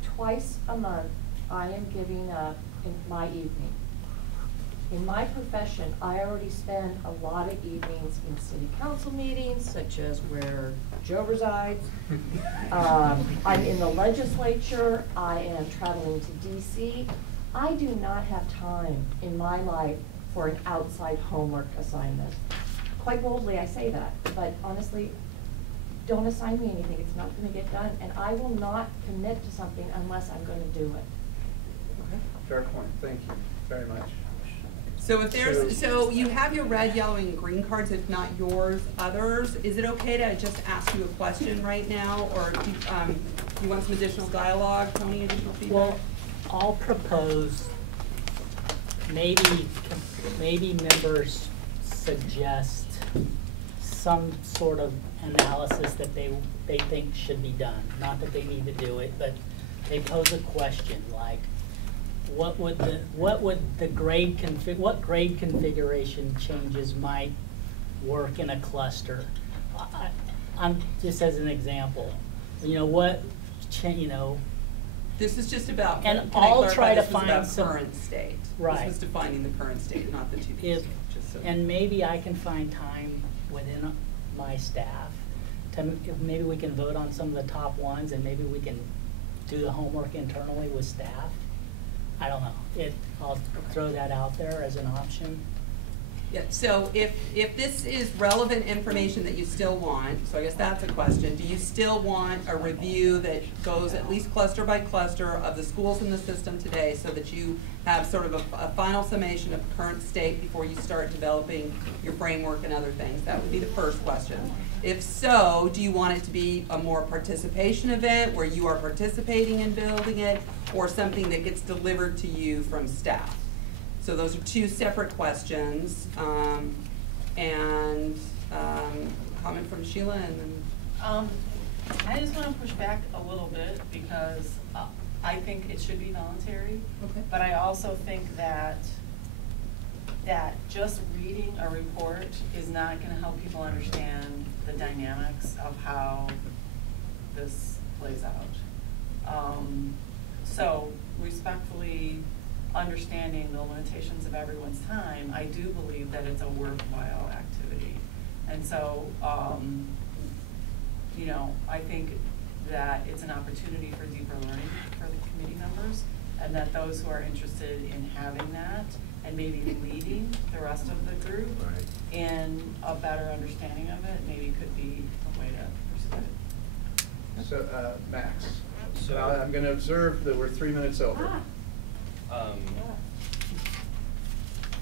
twice a month, I am giving up in my evening. In my profession, I already spend a lot of evenings in city council meetings, such as where Joe resides. I'm in the legislature. I am traveling to DC. I do not have time in my life for an outside homework assignment. Quite boldly, I say that, but honestly, don't assign me anything. It's not going to get done, and I will not commit to something unless I'm going to do it. Fair point, thank you very much. So if there's, so you have your red, yellow, and green cards, if not yours, others. Is it okay to just ask you a question right now, or do you want some additional dialogue, Tony, additional feedback? Well, I'll propose maybe members suggest some sort of analysis that they think should be done. Not that they need to do it, but they pose a question like, what grade configuration changes might work in a cluster? I'm just as an example, you know, This is just about, And can I I'll clarify, try to this was find about some- current state. Right. This was defining the current state, not the to be If, state, just so. and maybe I can find time within my staff to, if maybe we can vote on some of the top ones and maybe we can do the homework internally with staff. I don't know. I'll throw that out there as an option. Yeah, so if this is relevant information that you still want, so I guess that's a question, do you still want a review that goes at least cluster by cluster of the schools in the system today so that you have sort of a final summation of the current state before you start developing your framework and other things? That would be the first question. If so, do you want it to be a more participation event where you are participating in building it, or something that gets delivered to you from staff? So those are two separate questions. Comment from Sheila and then. I just want to push back a little bit because I think it should be voluntary. Okay. But I also think that just reading a report is not going to help people understand the dynamics of how this plays out. So respectfully understanding the limitations of everyone's time, I do believe that it's a worthwhile activity. And so, you know, I think that it's an opportunity for deeper learning for the committee members, and that those who are interested in having that and maybe leading the rest of the group in a better understanding of it maybe could be a way to pursue it. So, Max, So I'm going to observe that we're 3 minutes over.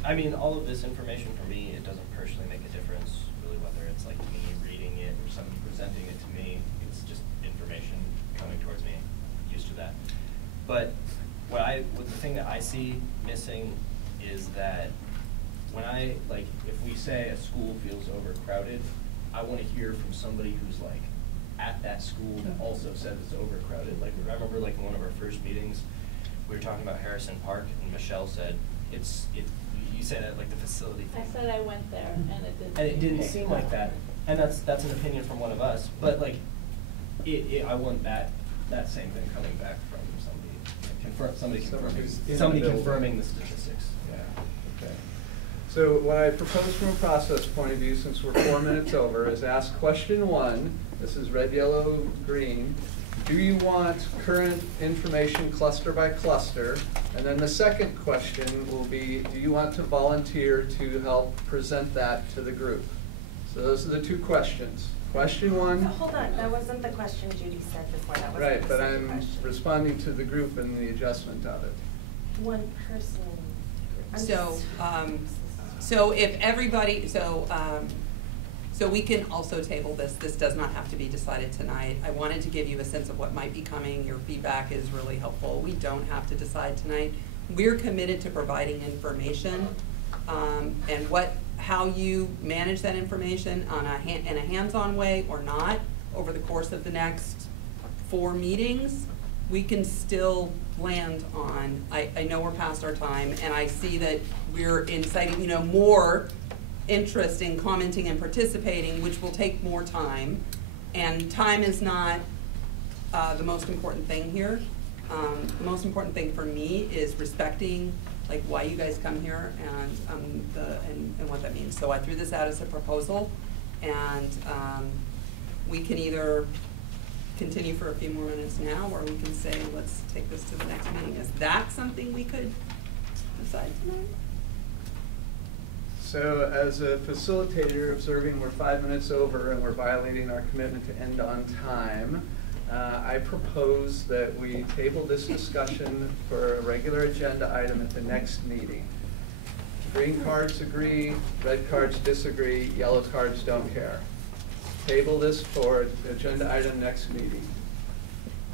I mean, all of this information for me, it doesn't personally make a difference, really, whether it's like me reading it or somebody presenting it to me. It's just information coming towards me. I'm used to that. But the thing that I see missing is that when if we say a school feels overcrowded, I want to hear from somebody who's like at that school that also said it's overcrowded. Like, I remember like in one of our first meetings, we were talking about Harrison Park, and Michelle said you said that like the facility thing. I said I went there and it didn't. And it didn't seem like that, and that's an opinion from one of us. But like, I want that same thing coming back from somebody confirming the statistics. Yeah. Okay. So what I propose from a process point of view, since we're 4 minutes over, is ask question 1. This is red, yellow, green. Do you want current information cluster by cluster? And then the second question will be, do you want to volunteer to help present that to the group? So those are the two questions. Question 1. So hold on, that wasn't the question Judy said before. That wasn't Right, the but second I'm question. responding to the group and the adjustment of it. One person. So if everybody, so we can also table this. This does not have to be decided tonight. I wanted to give you a sense of what might be coming. Your feedback is really helpful. We don't have to decide tonight. We're committed to providing information, and how you manage that information in a hands-on way or not over the course of the next 4 meetings, we can still land on. I know we're past our time, and I see that we're inciting, more interest in commenting and participating, which will take more time. And time is not the most important thing here. The most important thing for me is respecting why you guys come here and what that means. So I threw this out as a proposal, and we can either continue for a few more minutes now, or we can say, let's take this to the next meeting. Is that something we could decide tonight? So as a facilitator, observing we're 5 minutes over and we're violating our commitment to end on time, I propose that we table this discussion for a regular agenda item at the next meeting. Green cards agree, red cards disagree, yellow cards don't care. Table this for agenda item next meeting.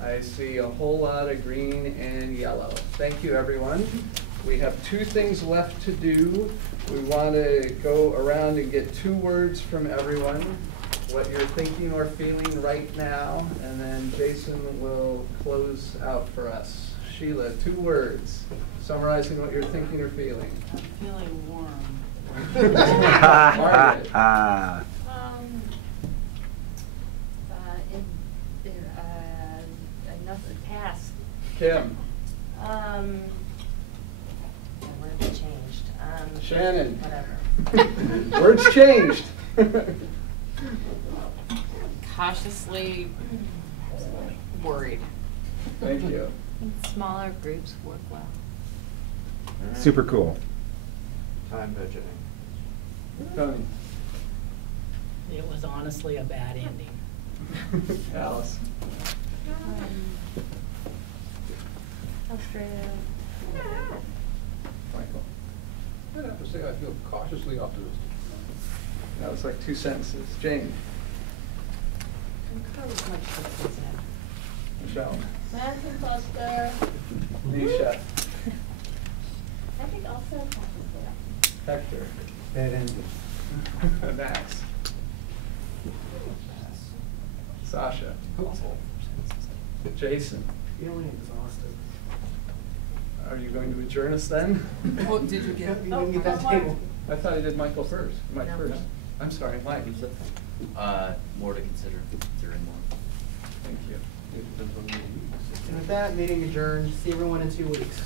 I see a whole lot of green and yellow. Thank you, everyone. We have 2 things left to do. We want to go around and get 2 words from everyone, what you're thinking or feeling right now, and then Jason will close out for us. Sheila, 2 words summarizing what you're thinking or feeling. I'm feeling warm. Margaret. Enough of tasks. Kim? What have we changed? Shannon? Whatever. Words changed. Cautiously worried. Thank you. Smaller groups work well. Super cool. Time budgeting. Tony? It was honestly a bad ending. Alice? Australia. Michael? I'd have to say I feel cautiously optimistic. That was like 2 sentences. Jane? Michelle? Math and cluster. Nisha? I think also cluster. Hector? Bad ending. Max? Sasha? Jason? Feeling exhausted. Are you going to adjourn us then? Oh, did you get? You didn't get that table. I thought I did Michael first. Mike No. first. I'm sorry, Mike. More to consider, considering more. Thank you. And with that, meeting adjourned. See everyone in 2 weeks.